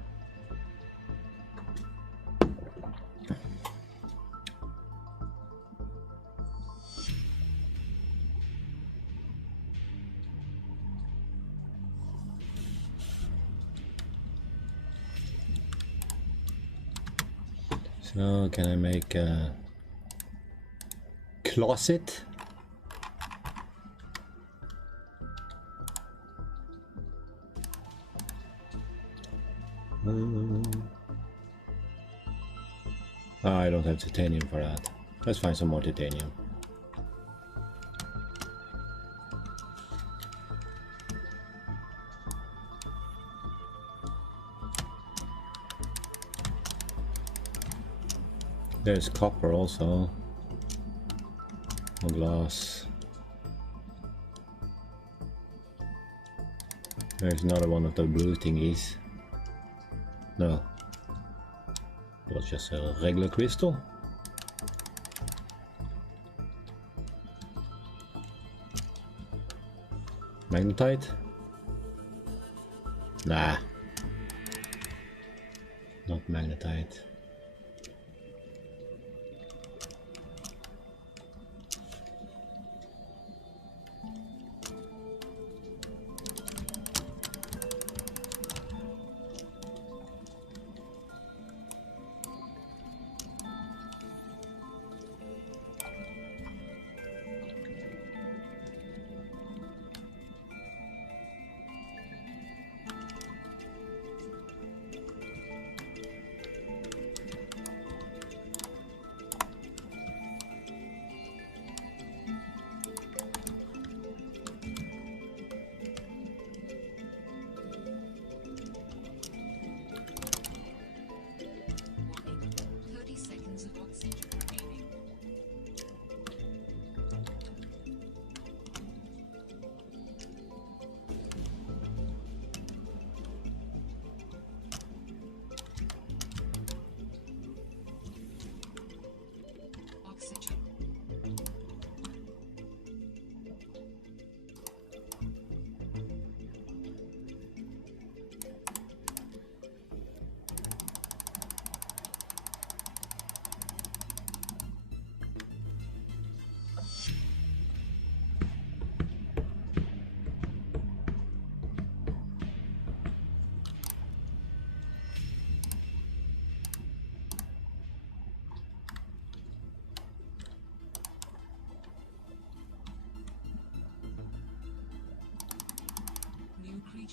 So can I make a closet? I don't have titanium for that. Let's find some more titanium. There's copper also. Or glass. There's another one of the blue thingies. No. It was just a regular crystal. Magnetite? Nah. Not magnetite.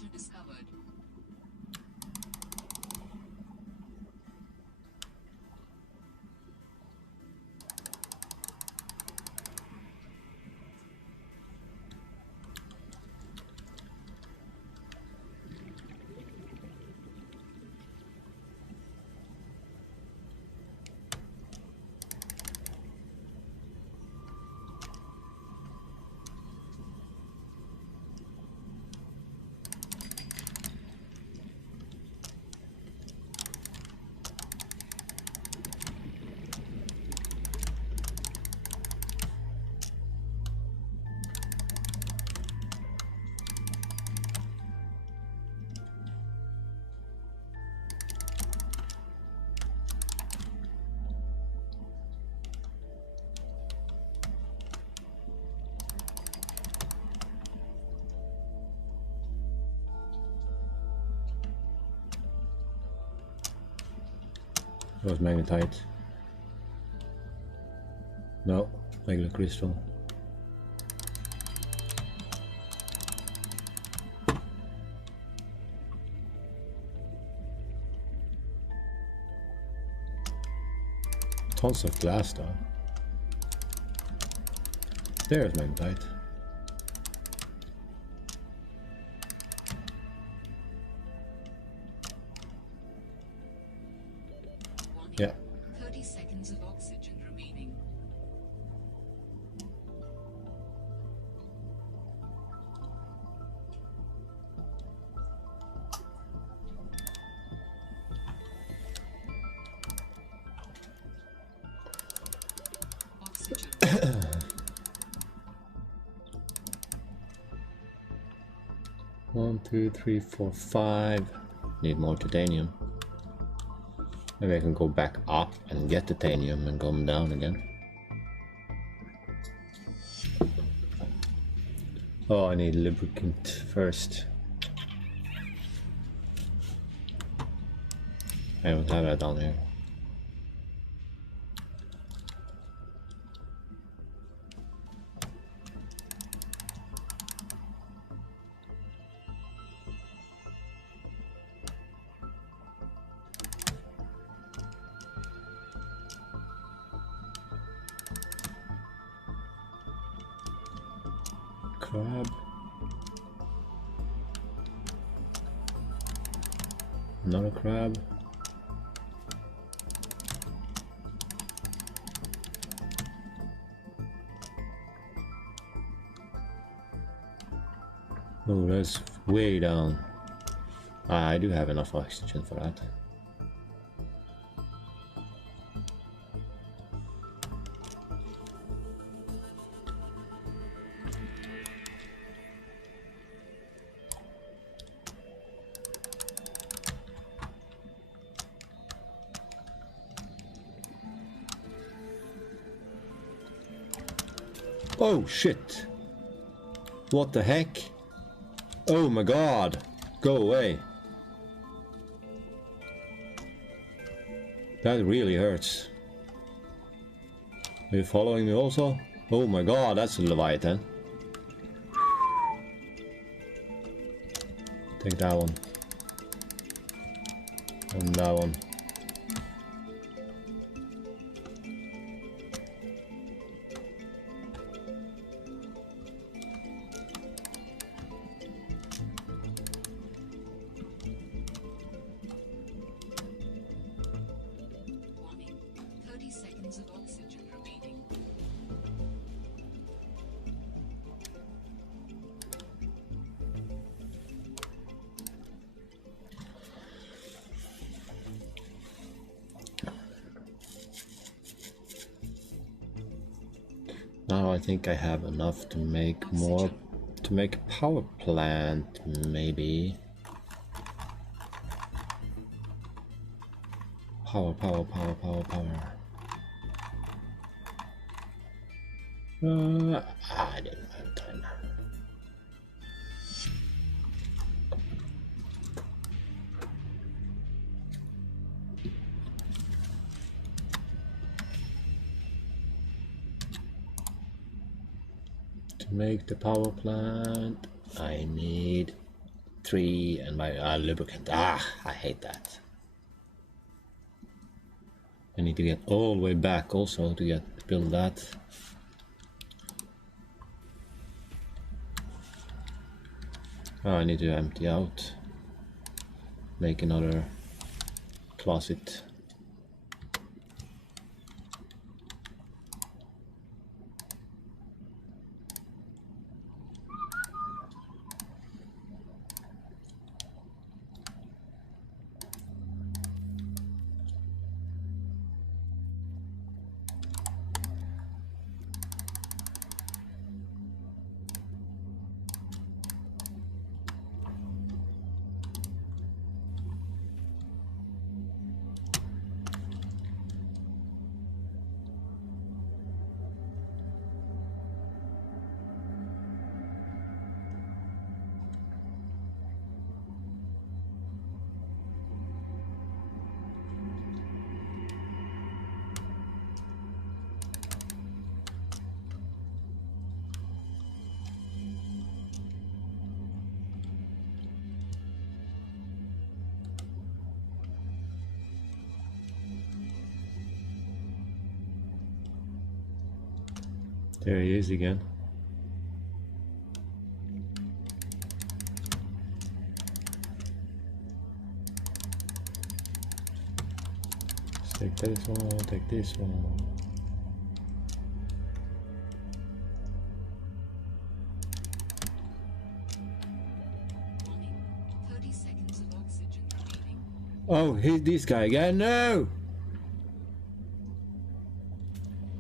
creature discovered. That was magnetite. No, regular crystal. Tons of glass though. There's magnetite. Warning. Yeah. 30 seconds of oxygen remaining. Oxygen. 1, 2, 3, 4, 5. Need more titanium. Maybe I can go back up and get titanium and come down again. Oh, I need lubricant first. I don't have that down here. Crab. Another crab. Oh, that's way down. Ah, I do have enough oxygen for that. Oh shit! What the heck? Oh my god! Go away! That really hurts. Are you following me also? Oh my god, that's a Leviathan. Take that one. And that one. Warning. 30 seconds of oxygen remaining. Now I think I have enough to make more, to make a power plant, maybe. Power. I didn't have time. To make the power plant, I need 3 and my lubricant. I hate that. I need to get all the way back also to build that. Oh, I need to empty out. Make another closet. There he is again. Let's take this one, take this one. Warning. 30 seconds of oxygen remaining. Oh, he's this guy again. No!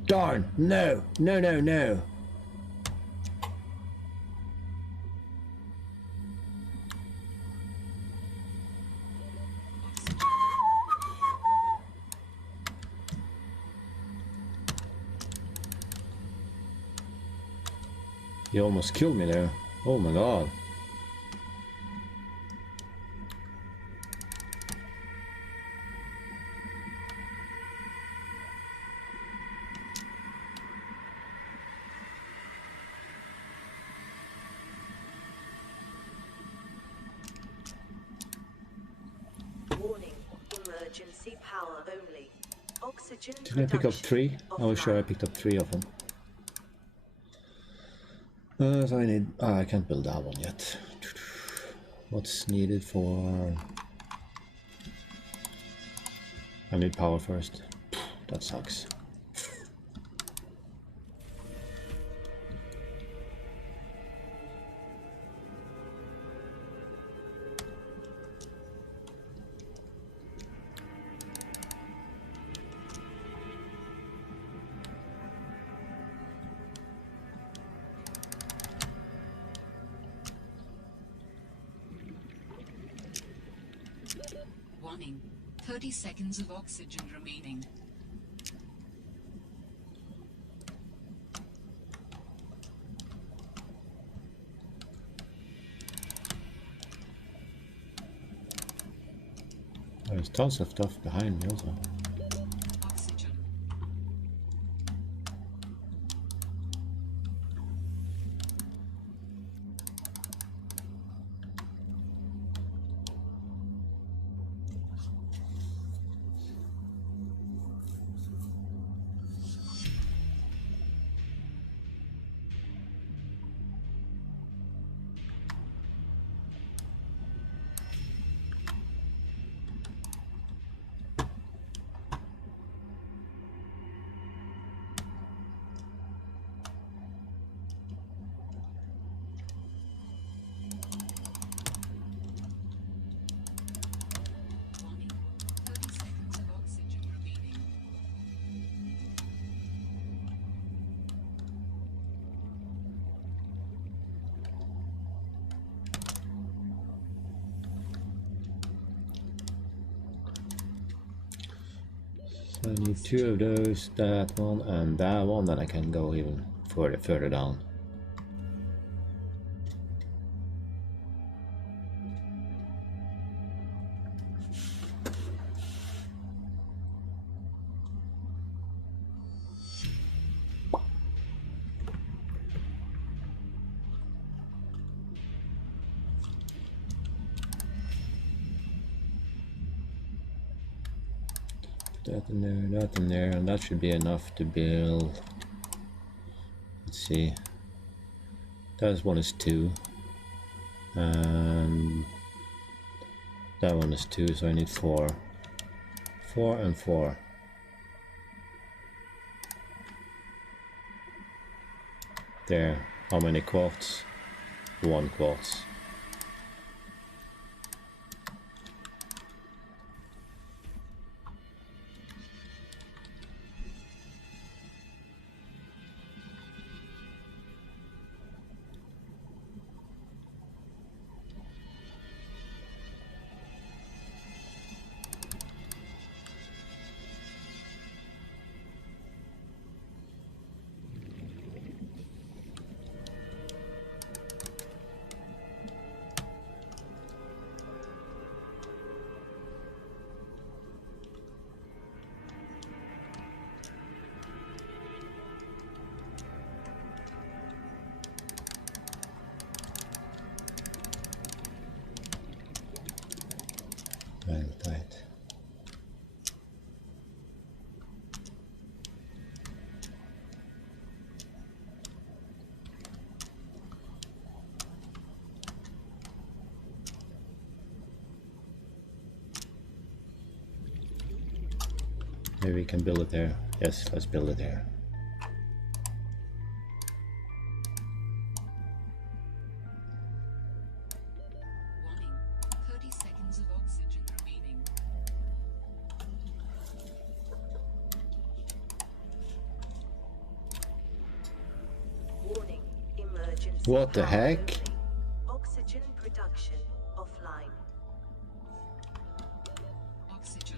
Darn! No! No, no, no! He almost killed me there. Oh my god. Warning, emergency power only. Oxygen Did I pick up production 3? I was sure I offline. picked up 3 of them. So I need... I can't build that one yet. What's needed for... I need power first. That sucks. Warning. 30 seconds of oxygen remaining. There's tons of stuff behind me also. Oxygen. Warning. 30 seconds of oxygen remaining. So I need 2 of those, that one and that one, then I can go even further down. That in there, that in there, and that should be enough to build. Let's see. That one is 2. And that one is 2, so I need 4. 4 and 4. There. How many quartz? 1 quartz. Well tight. Maybe we can build it there. Yes, let's build it there. Warning. 30 seconds of oxygen remaining. Warning. Emergency. What the power heck? only. Oxygen production offline. Oxygen.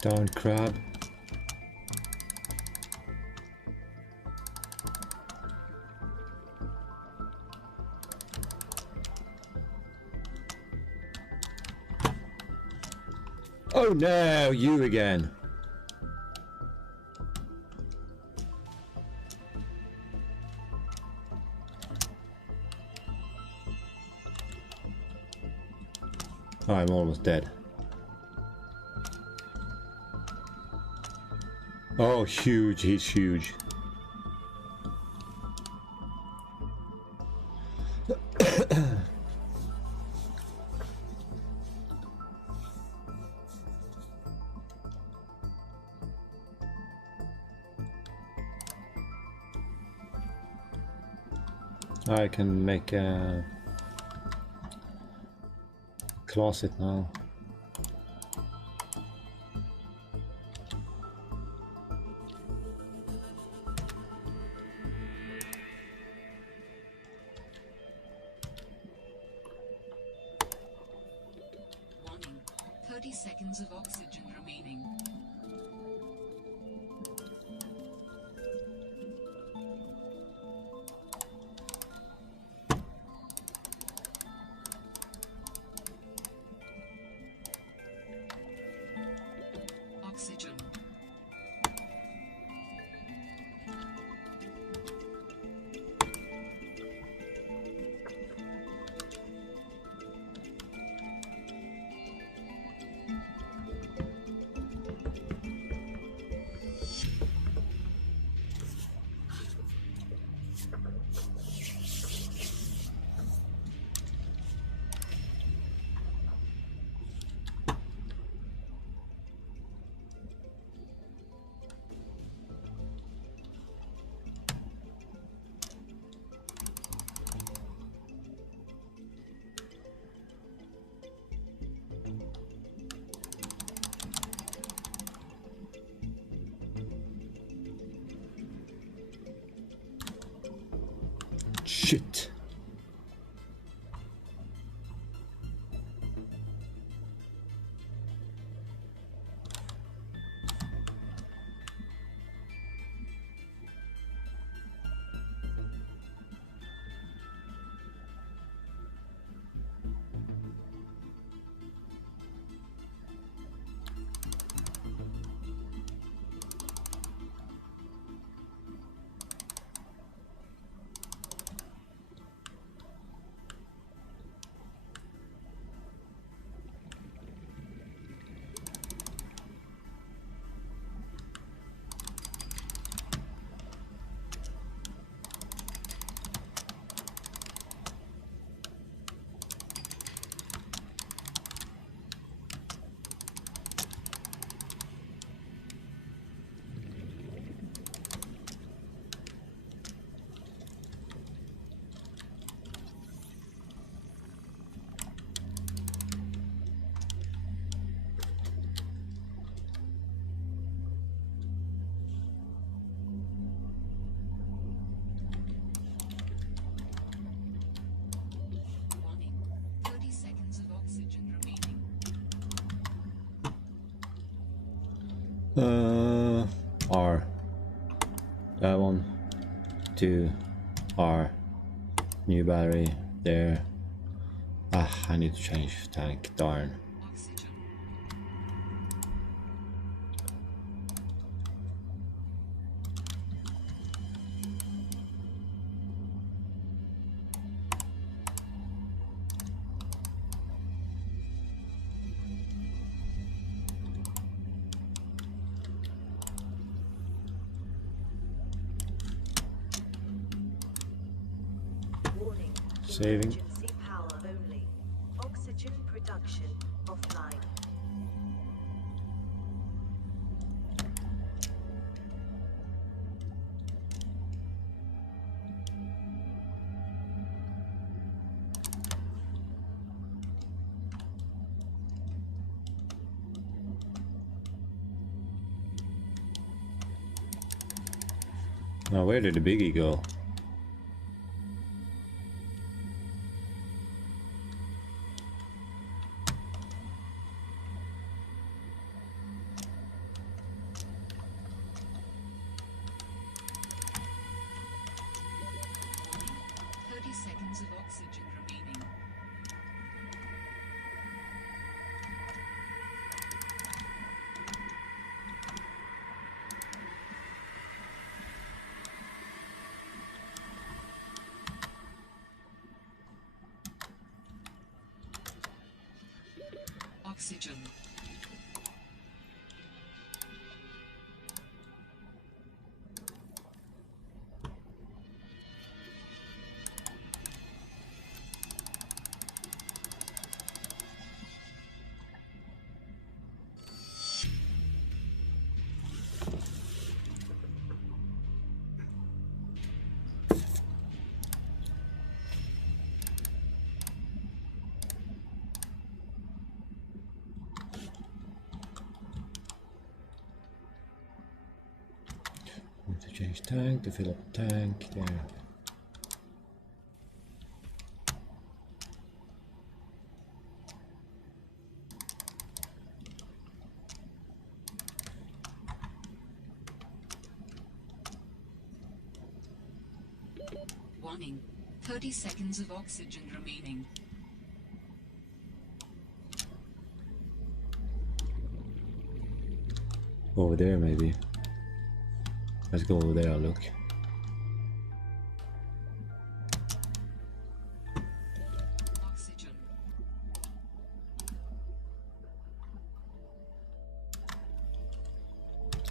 Darn crab. Oh no, you again. Oh, I'm almost dead. Oh, huge, he's huge. I can make a closet now. Warning. 30 seconds of oxygen remaining. Oxygen. Shit. Warning. 30 seconds of oxygen remaining. R. That one. 2. R. New battery. There. Ah, I need to change tank. Darn. Oxygen. Warning. Saving. Emergency power only. Oxygen production offline. Now where did the biggie go? Warning. 30 seconds of oxygen remaining. Oxygen. Need to change tank to fill up tank. There. Warning. 30 seconds of oxygen remaining. Over there maybe. Let's go over there and look. Oxygen.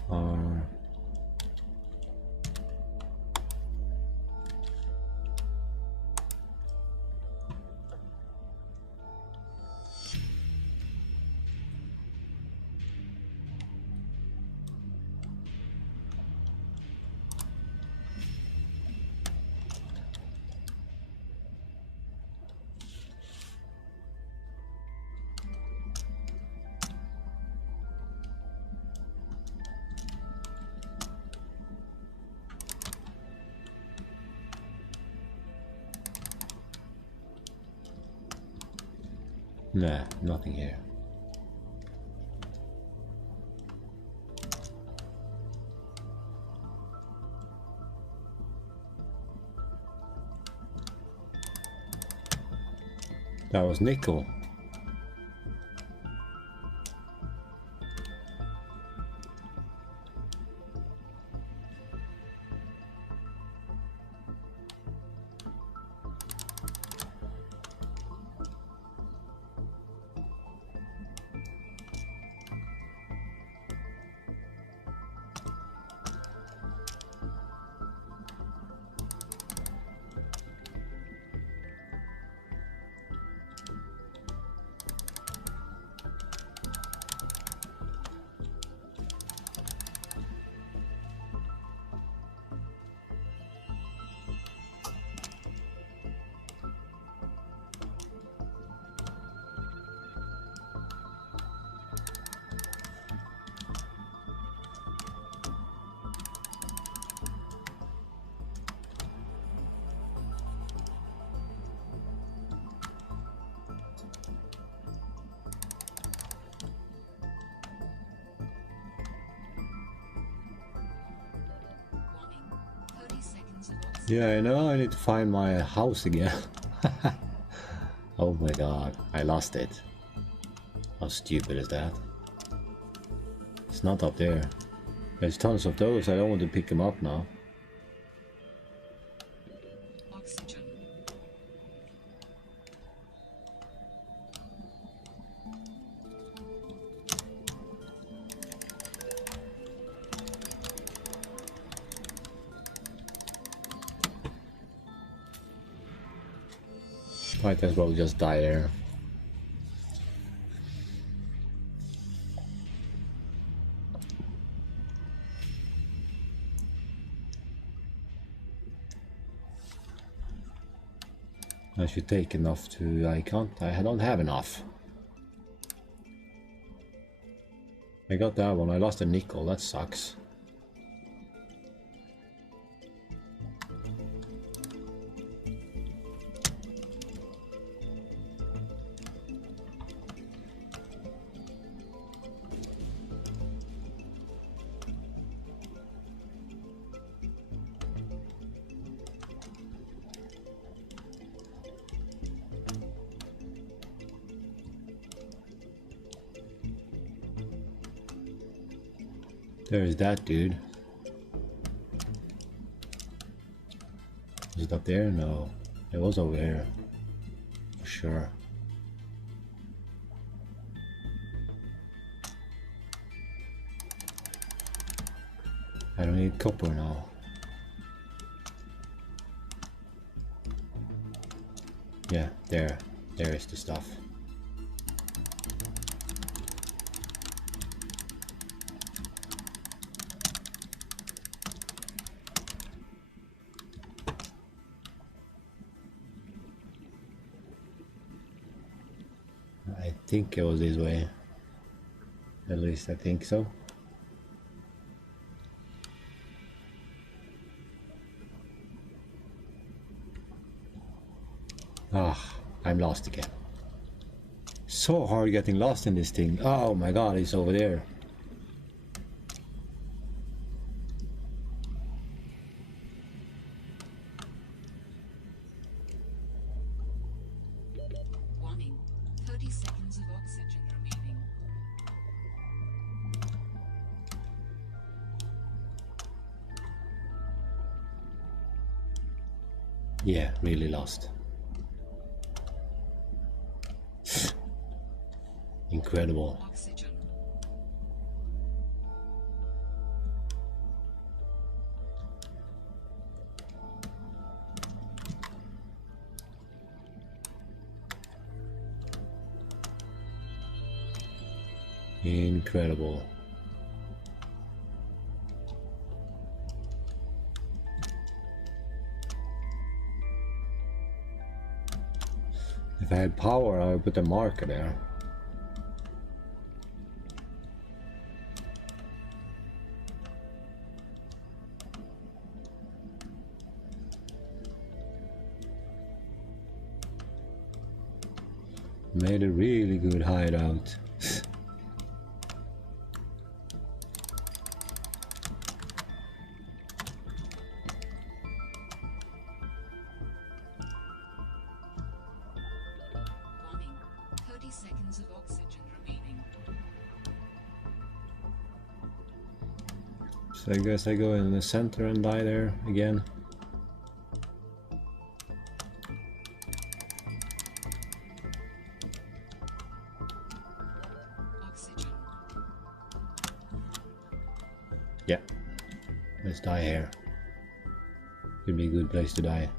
R. Nah, nothing here. That was nickel. Warning. 30 seconds of oxygen. Yeah, I know I need to find my house again. Oh my god, I lost it. How stupid is that? It's not up there. There's tons of those, I don't want to pick them up now. Oxygen. Might as well just die there. I should take enough to... I can't... I don't have enough. I got that one, I lost a nickel, that sucks. There's that dude. Is it up there? No. It was over here. For sure. I don't need copper now. Yeah, there. There is the stuff. I think it was this way. At least I think so. Ah, I'm lost again. So hard getting lost in this thing. Oh my god, it's over there. Warning. 30 seconds of oxygen remaining. Yeah, really lost. Incredible. Oxygen. Incredible. If I had power, I would put a marker there. Made a really good hideout. Warning. 30 seconds of oxygen remaining. So I guess I go in the center and die there again. Oxygen. Yeah. Let's die here. Could be a good place to die.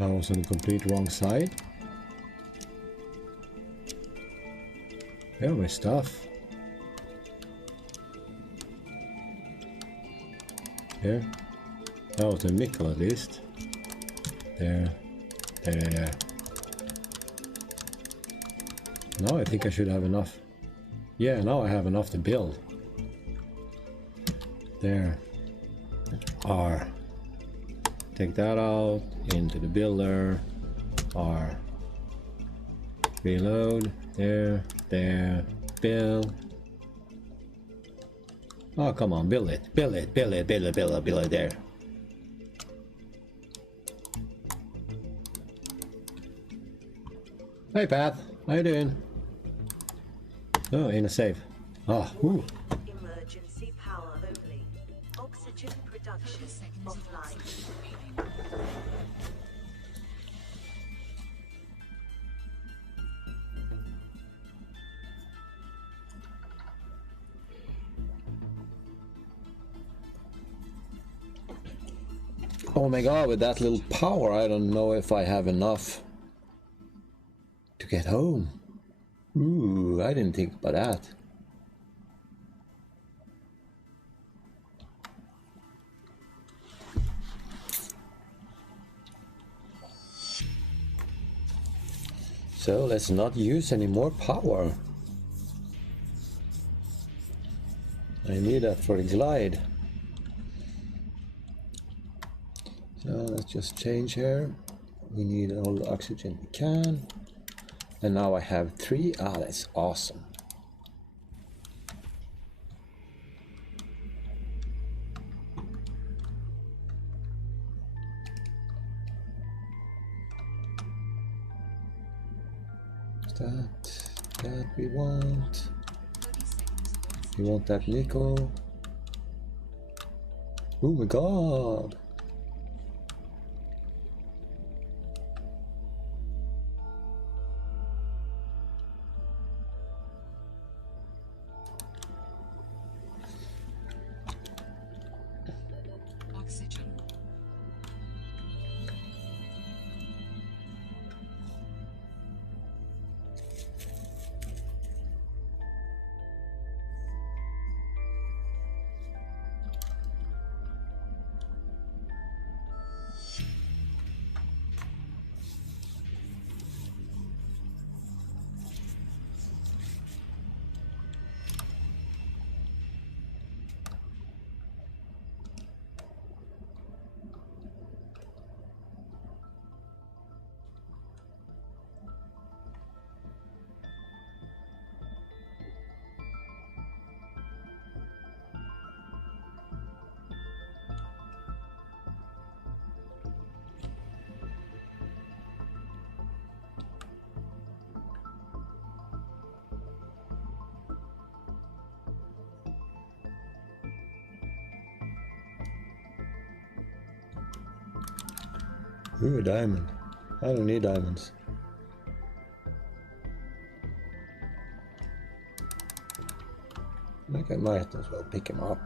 I was on the complete wrong side. Yeah, my stuff. Here. That was a nickel at least. There. There. Now I think I should have enough. Yeah, now I have enough to build. There. R. Take that out, into the builder. R. Reload. There. Build. Oh, come on, build it. Build it there. Hey, Path. How you doing? Oh, in a safe. Oh, ooh. Emergency power only. Oxygen production offline. Oh my god, with that little power, I don't know if I have enough to get home. Ooh, I didn't think about that. So let's not use any more power. I need that for the glide. So let's just change here. We need all the oxygen we can. And now I have 3. Ah, that's awesome. That we want. We want that nickel. Oh my god. Oxygen. Ooh, a diamond. I don't need diamonds. I might as well pick him up.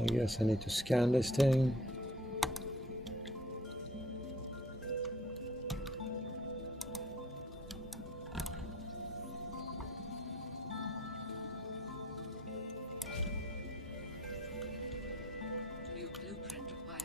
I guess I need to scan this thing. New blueprint required.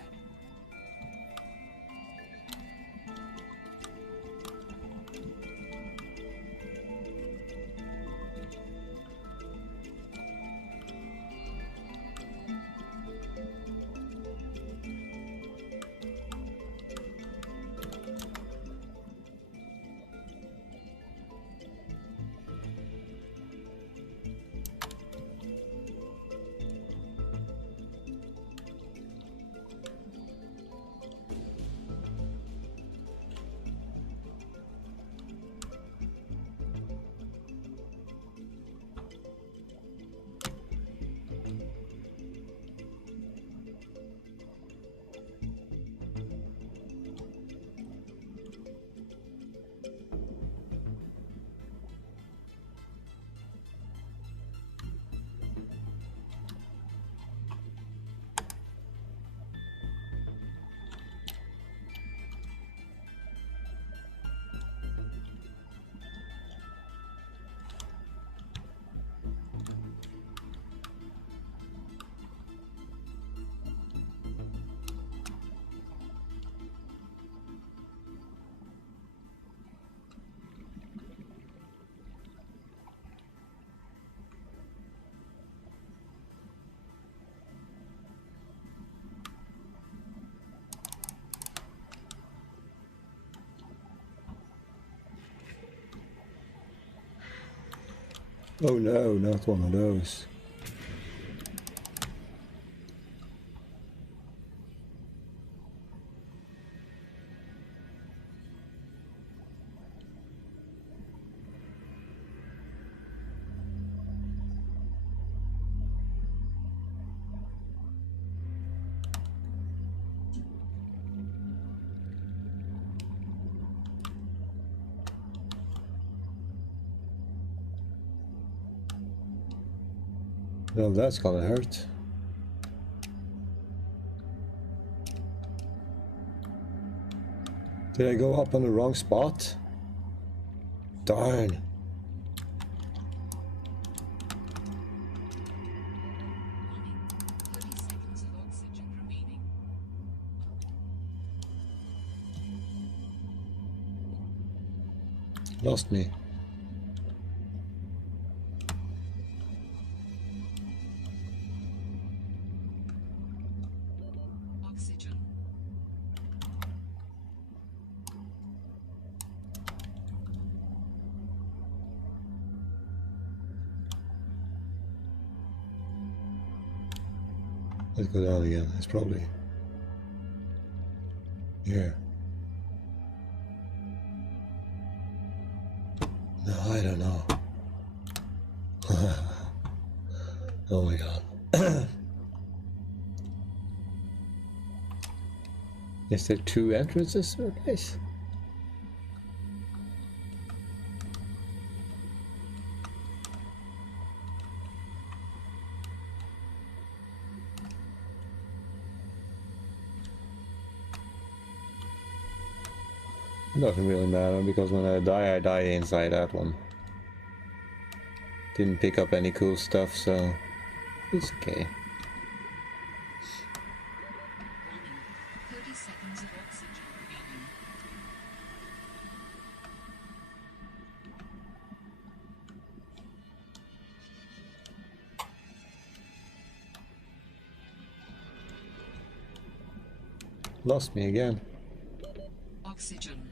Oh no, not one of those. Well, that's gonna hurt. Did I go up on the wrong spot? Darn. Warning. 30 seconds of oxygen remaining. Lost me. Oxygen. Let's go down again. It's probably here. No, I don't know. Oh my god. Is there two entrances to the place? Doesn't really matter, because when I die inside that one. Didn't pick up any cool stuff, so it's okay. Warning. 30 seconds of oxygen remaining. Lost me again. Oxygen.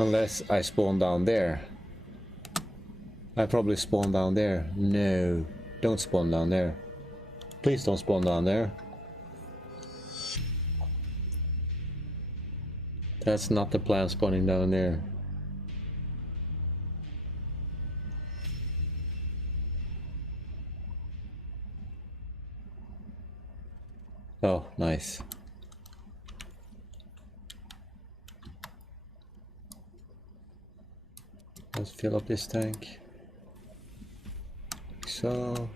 Unless I spawn down there. I probably spawn down there. No, don't spawn down there. Please don't spawn down there. That's not the plan, spawning down there. Oh, nice. Let's fill up this tank. So.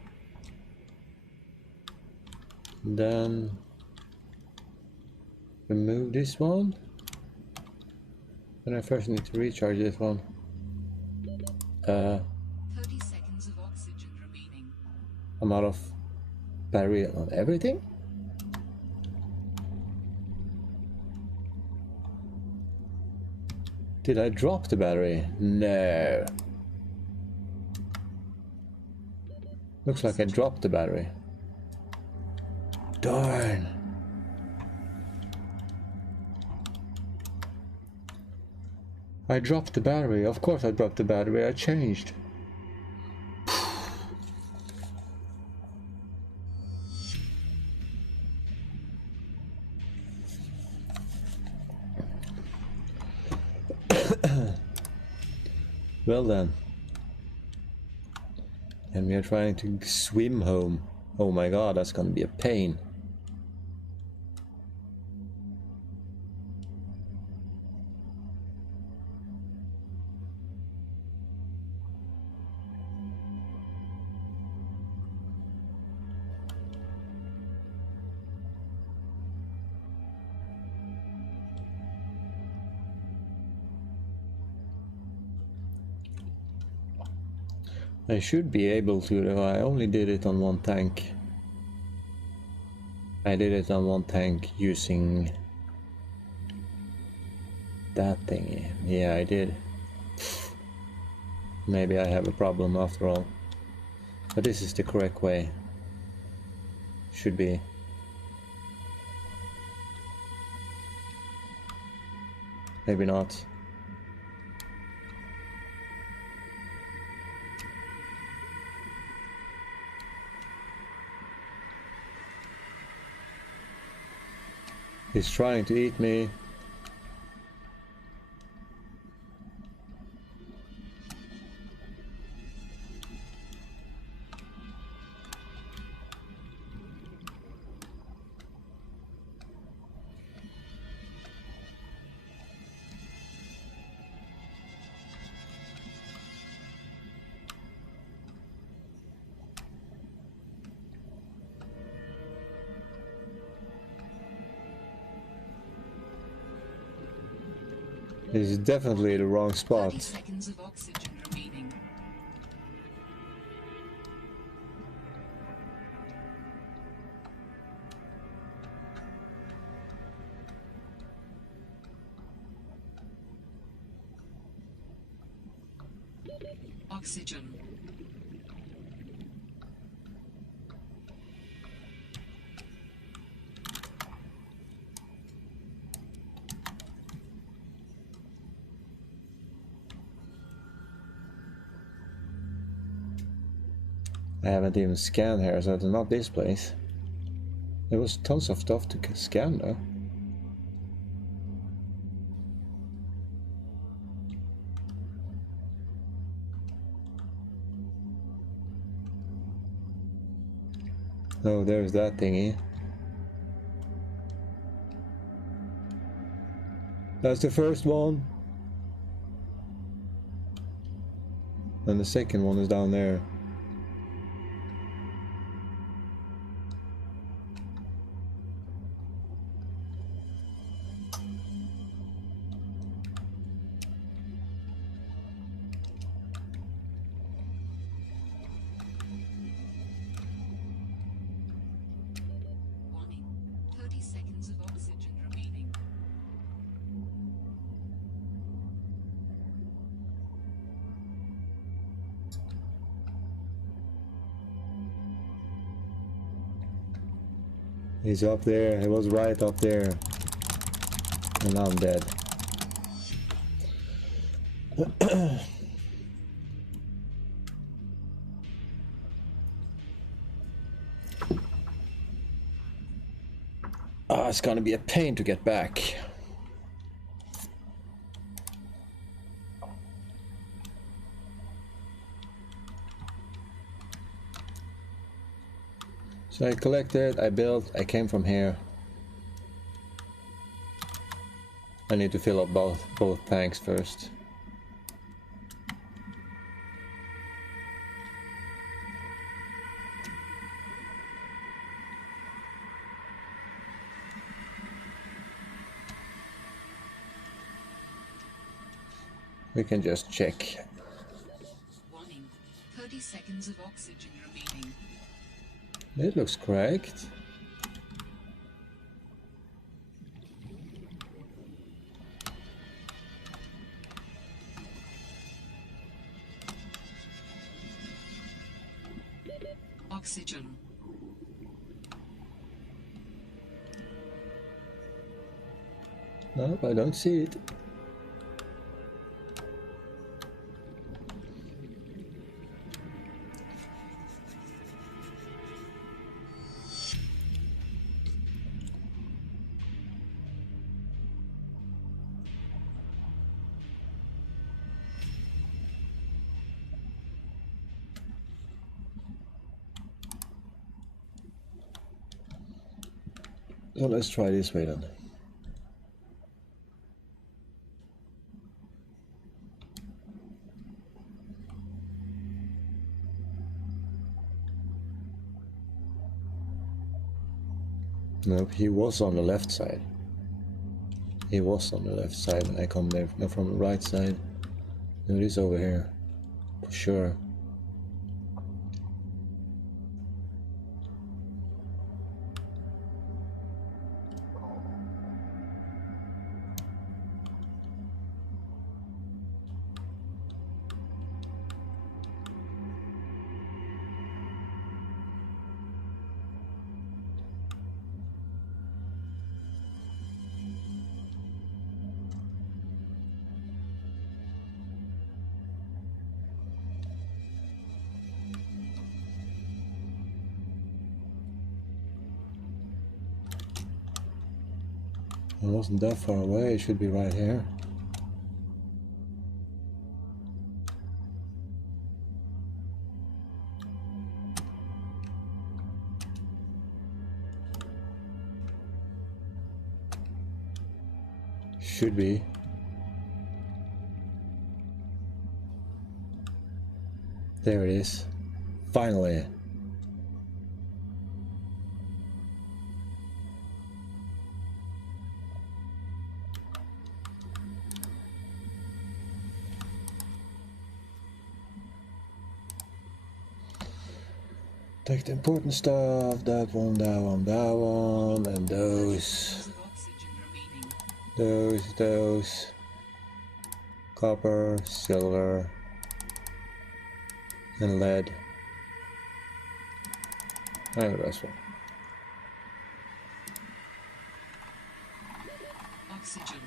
Then remove this one. Then I first need to recharge this one. 30 seconds of oxygen remaining. I'm out of battery on everything? Did I drop the battery? No. Looks like I dropped the battery. Darn. I dropped the battery. Of course I dropped the battery. I changed. Well then. And we are trying to swim home. Oh my god, that's gonna be a pain. I should be able to, though. I only did it on one tank. I did it on one tank using that thingy. Yeah, I did. Maybe I have a problem after all. But this is the correct way. Should be. Maybe not. He's trying to eat me. This is definitely the wrong 30 spot. seconds of oxygen remaining. Oxygen. I haven't even scanned here, so it's not this place. There was tons of stuff to scan though. Oh, there's that thingy. That's the first one. And the second one is down there. He's up there. He was right up there. And now I'm dead. Ah, it's gonna be a pain to get back. So I collected, I built, I came from here. I need to fill up both tanks first. We can just check. Warning. 30 seconds of oxygen remaining. It looks correct. Oxygen. Nope, I don't see it. So let's try this way then. Nope, he was on the left side. He was on the left side and I come there from the right side. No, it is over here. For sure. It wasn't that far away, it should be right here. Should be. There it is. Finally. Take the important stuff, that one, and those. Of oxygen remaining. Those. Copper, silver, and lead. And the rest one. Oxygen.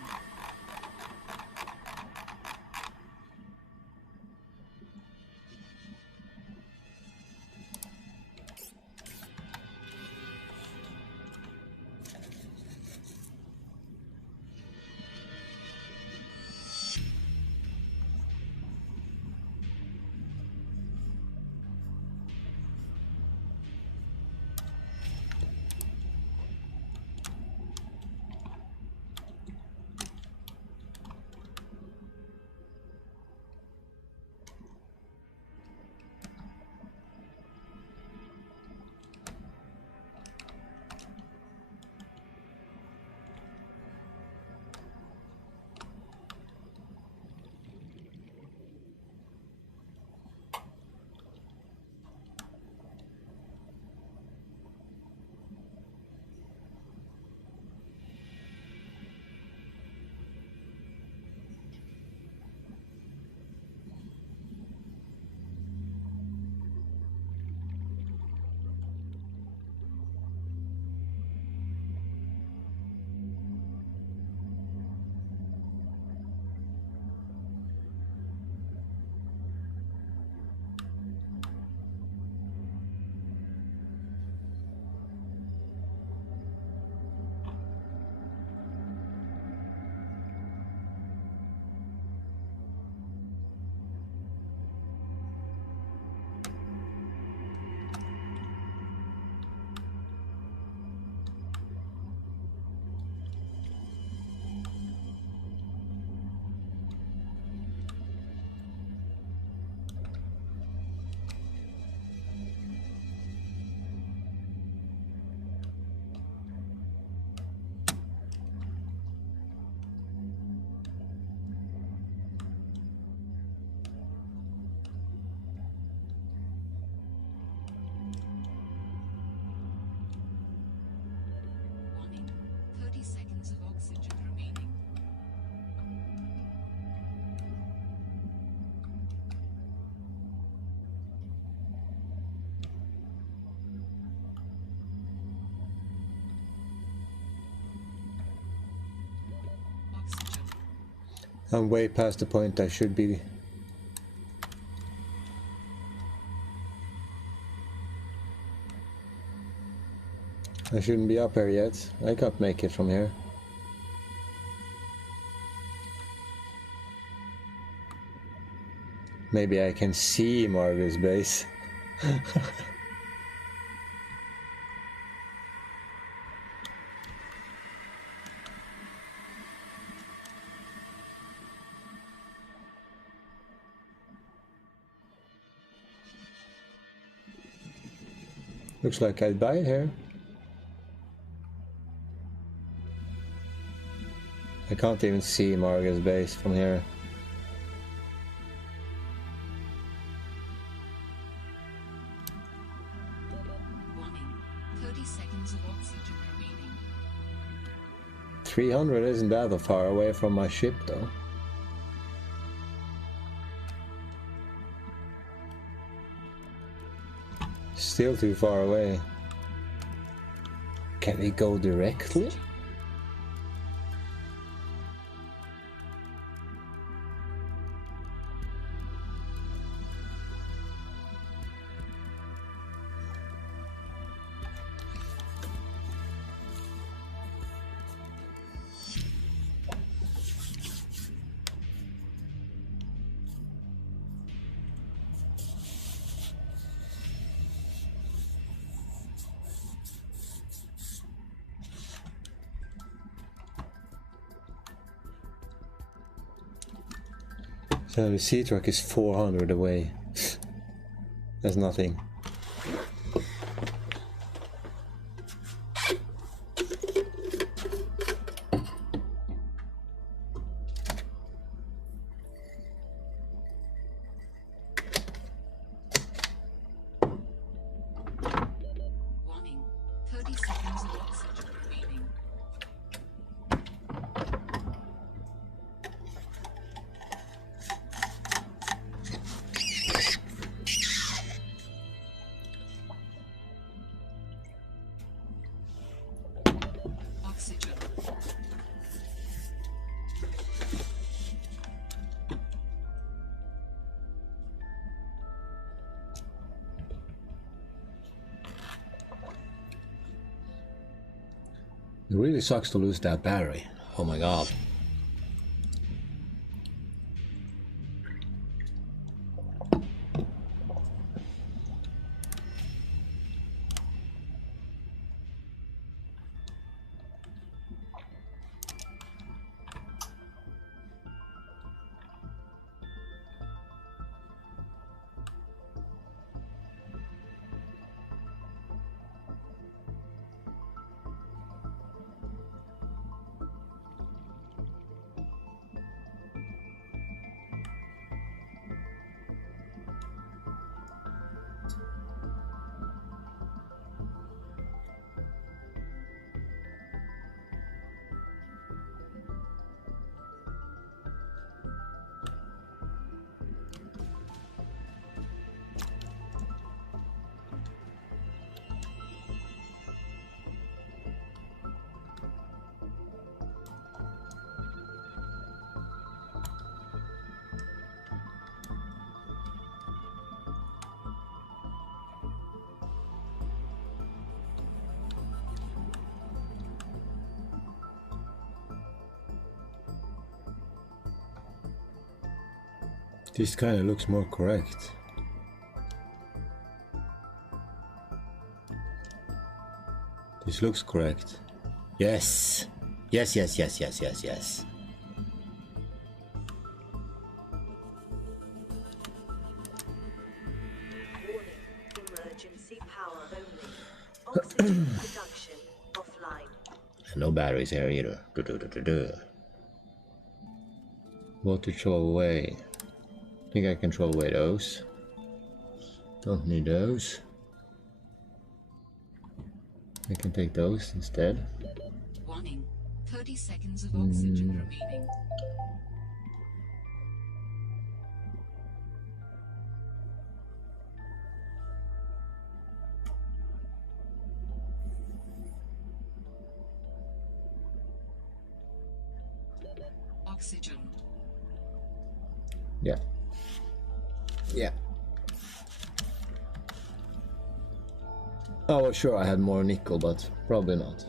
I'm way past the point I should be. I shouldn't be up here yet. I can't make it from here. Maybe I can see Margaret's base. Looks like I died here. I can't even see Margaret's base from here. Warning. 30 seconds of oxygen remaining. 300 isn't that far away from my ship though. Still too far away. Can we go directly? So the sea truck is 400 away. That's nothing. Warning. 30 seconds of oxygen remaining. Oxygen. It really sucks to lose that battery. Oh my god. This kind of looks more correct. This looks correct. Yes! Yes, yes, yes, yes, yes, yes. Warning. Emergency power only. Oxygen production offline. And no batteries here either. What to throw away? I think I can throw away those. Don't need those. I can take those instead. Warning. 30 seconds of oxygen remaining. Oxygen. Yeah. Yeah. I was sure I had more nickel, but probably not.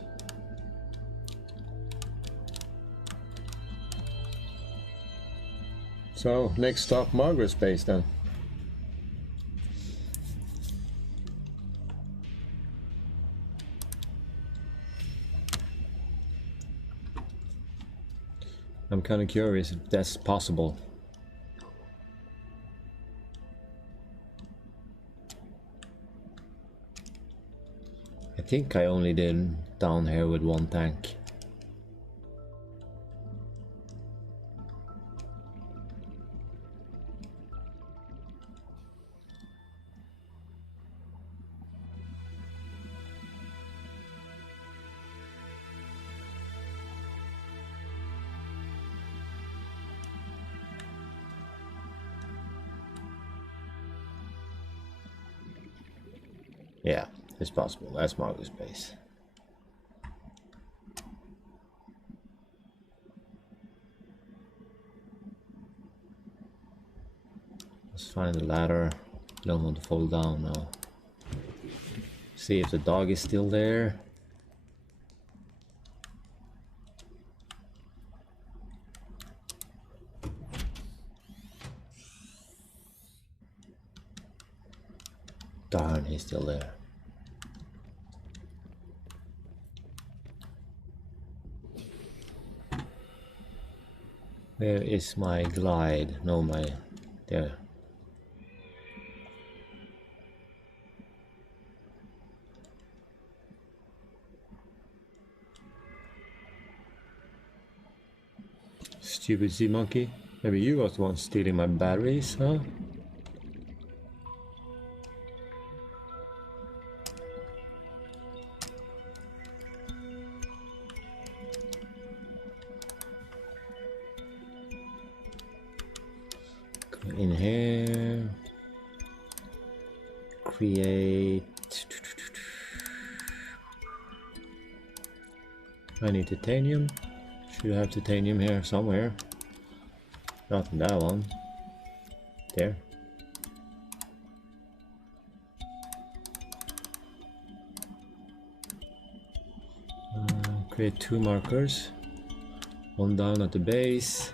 So, next stop, Margaret's base then. I'm kind of curious if that's possible. I think I only did down here with one tank. Yeah, it's possible. That's Margaret's base. Let's find the ladder. Don't want to fall down now. See if the dog is still there. Darn, he's still there. Where is my glide? No, my... there. Stupid sea monkey. Maybe you was the one stealing my batteries, huh? Come in here. Create. I need titanium. Should have titanium here somewhere. Not in that one. There. Create 2 markers. One down at the base.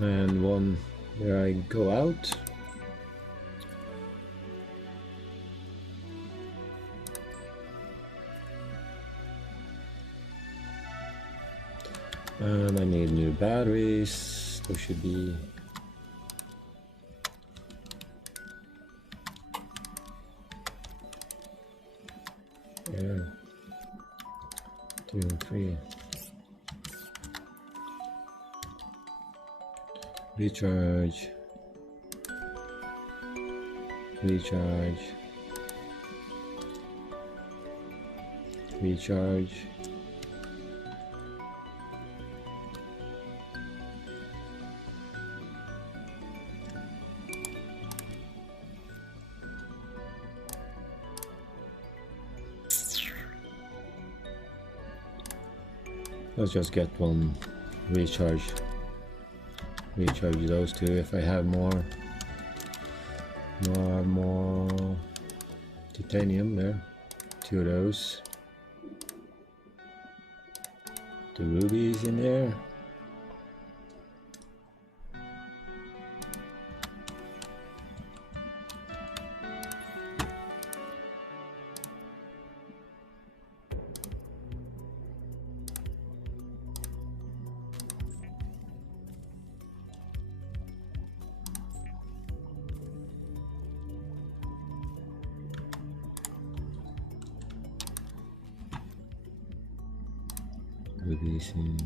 And one where I go out. And I need new batteries. There should be... yeah. 2 and 3. Recharge. Recharge. Recharge. Let's just get one recharge. Recharge those 2 if I have more titanium there. 2 of those. The rubies in there. Releasing.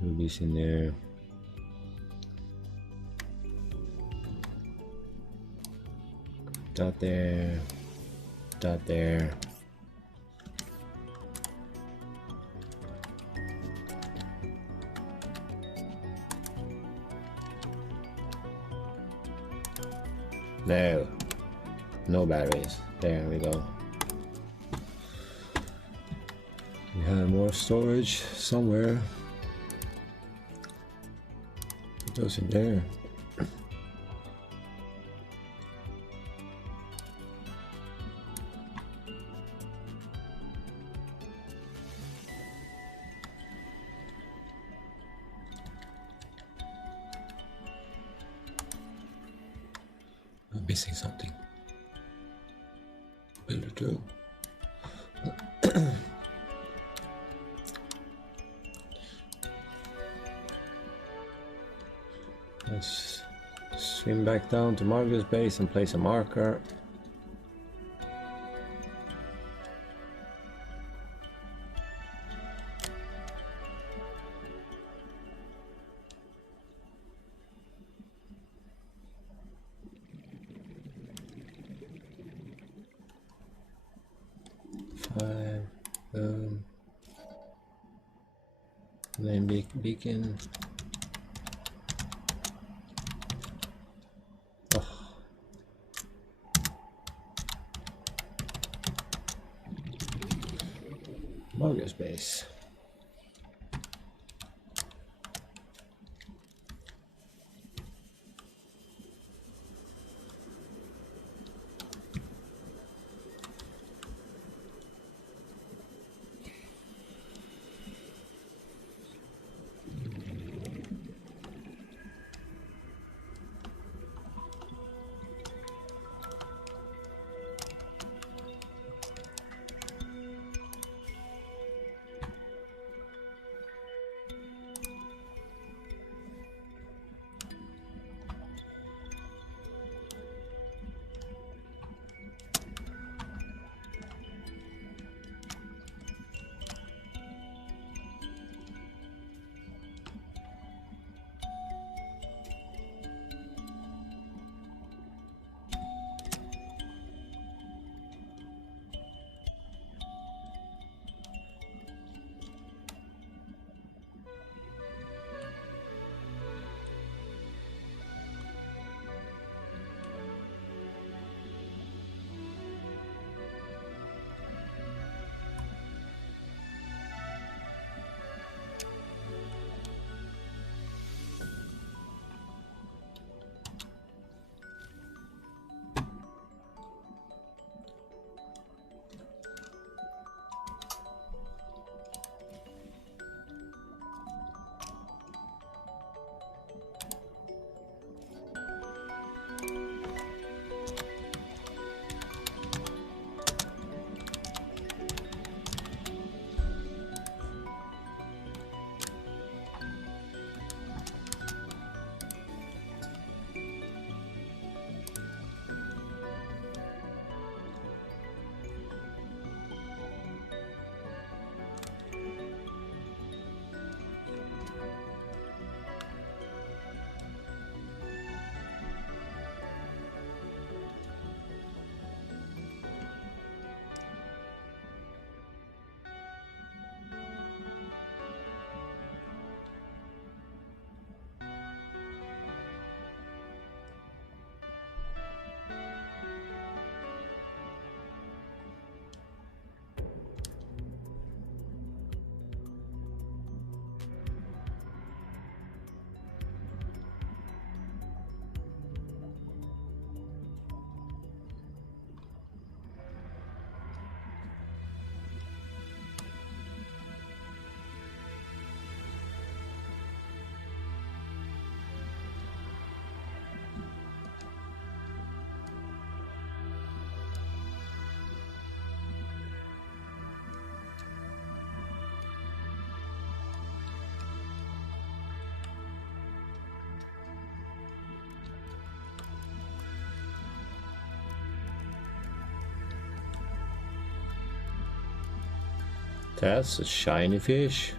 Rubies in there. Dot there. Dot there. There. No batteries. There we go. We have more storage somewhere. It goes in there. I'm missing something. Builder 2. Let's swim back down to Marcus base and place a marker. Five, name beacon. Marcus base. That's a shiny fish.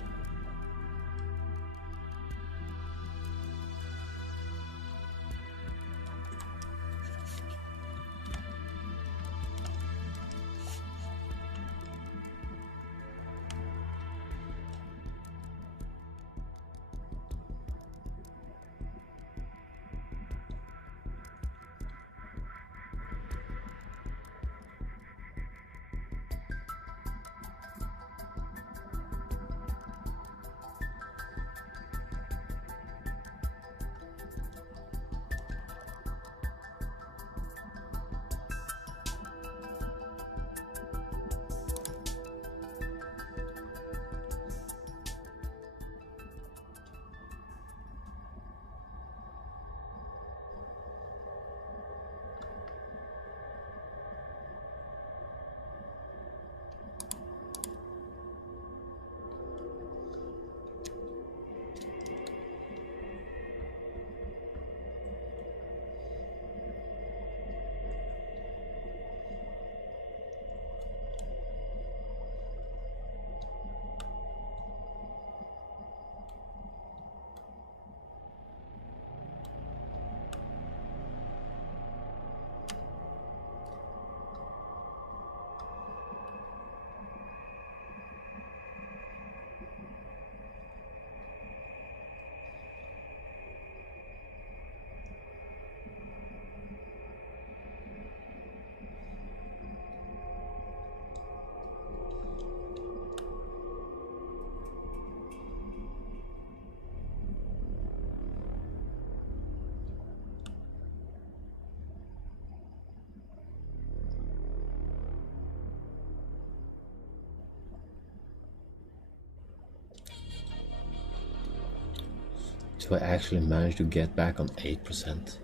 So I actually managed to get back on 8%.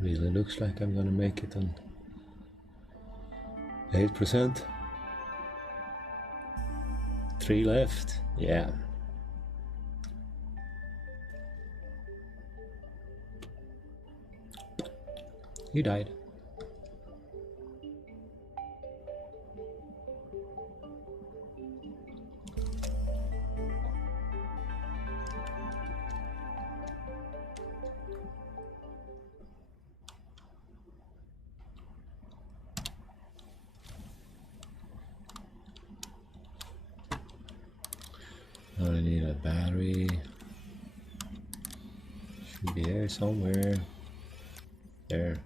Really looks like I'm gonna make it on 8%. 3 left. Yeah. You died. Now I need a battery. Should be there somewhere. There.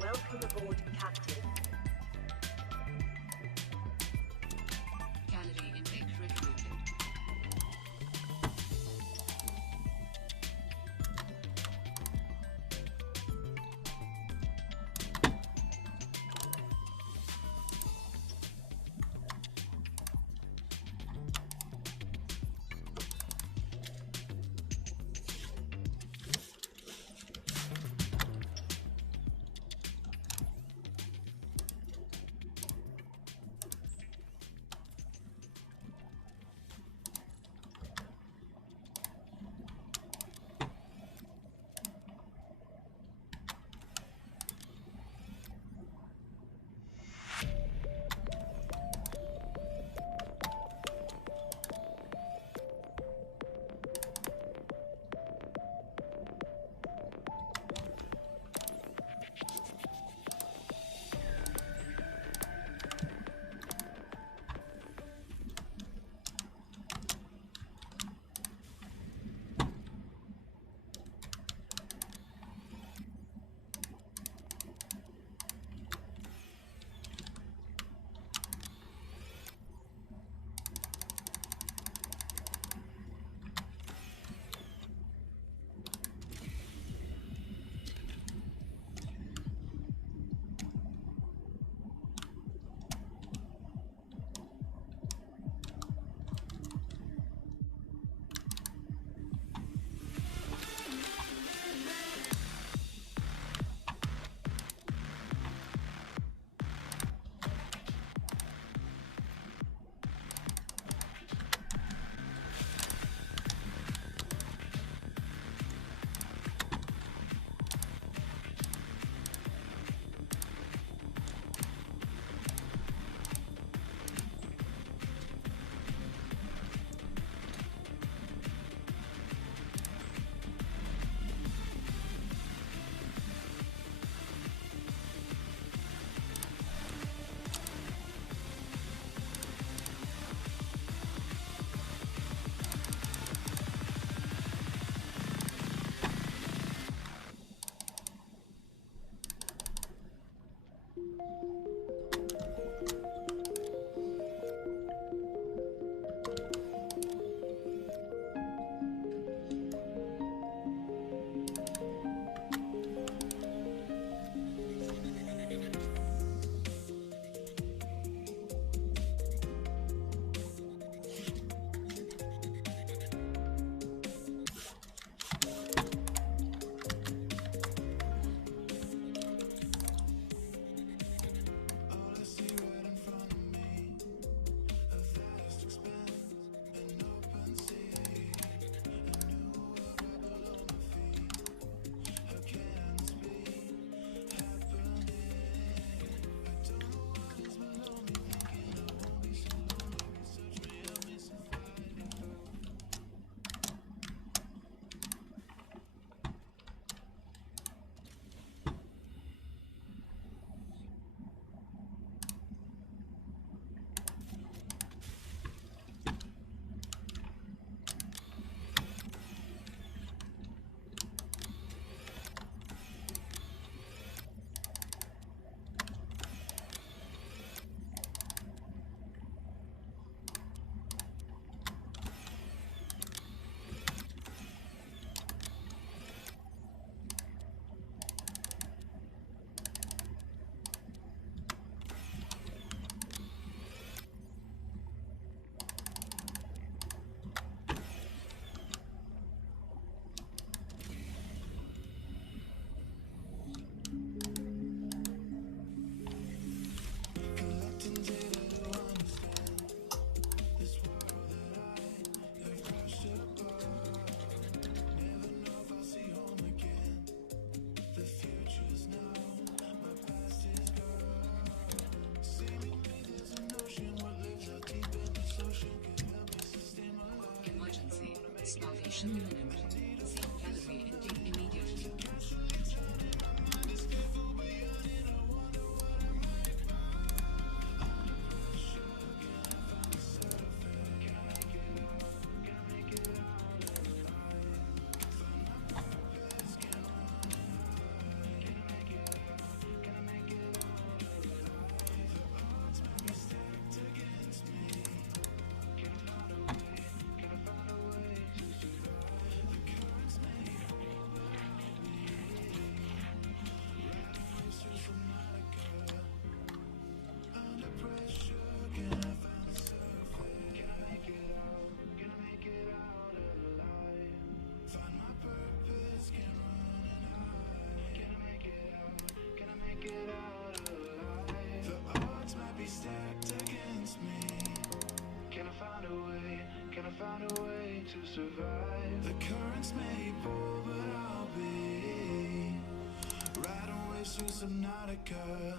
Welcome aboard, Captain. Calorie intake recommended. Destruction imminent. Seek calorie intake immediately. To survive, the currents may pull, but I'll be riding waves through Subnautica.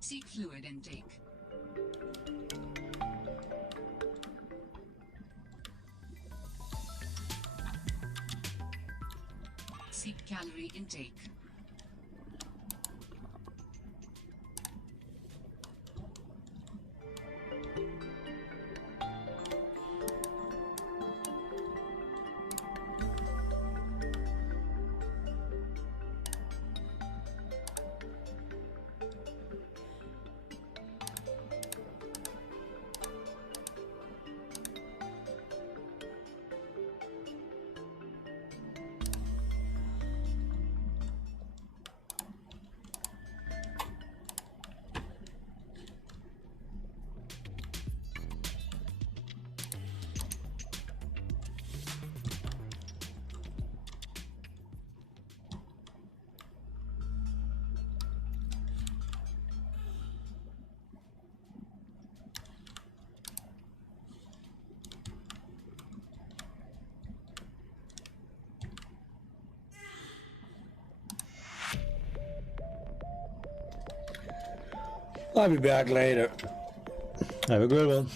Seek fluid intake. Seek calorie intake. I'll be back later. Have a good one.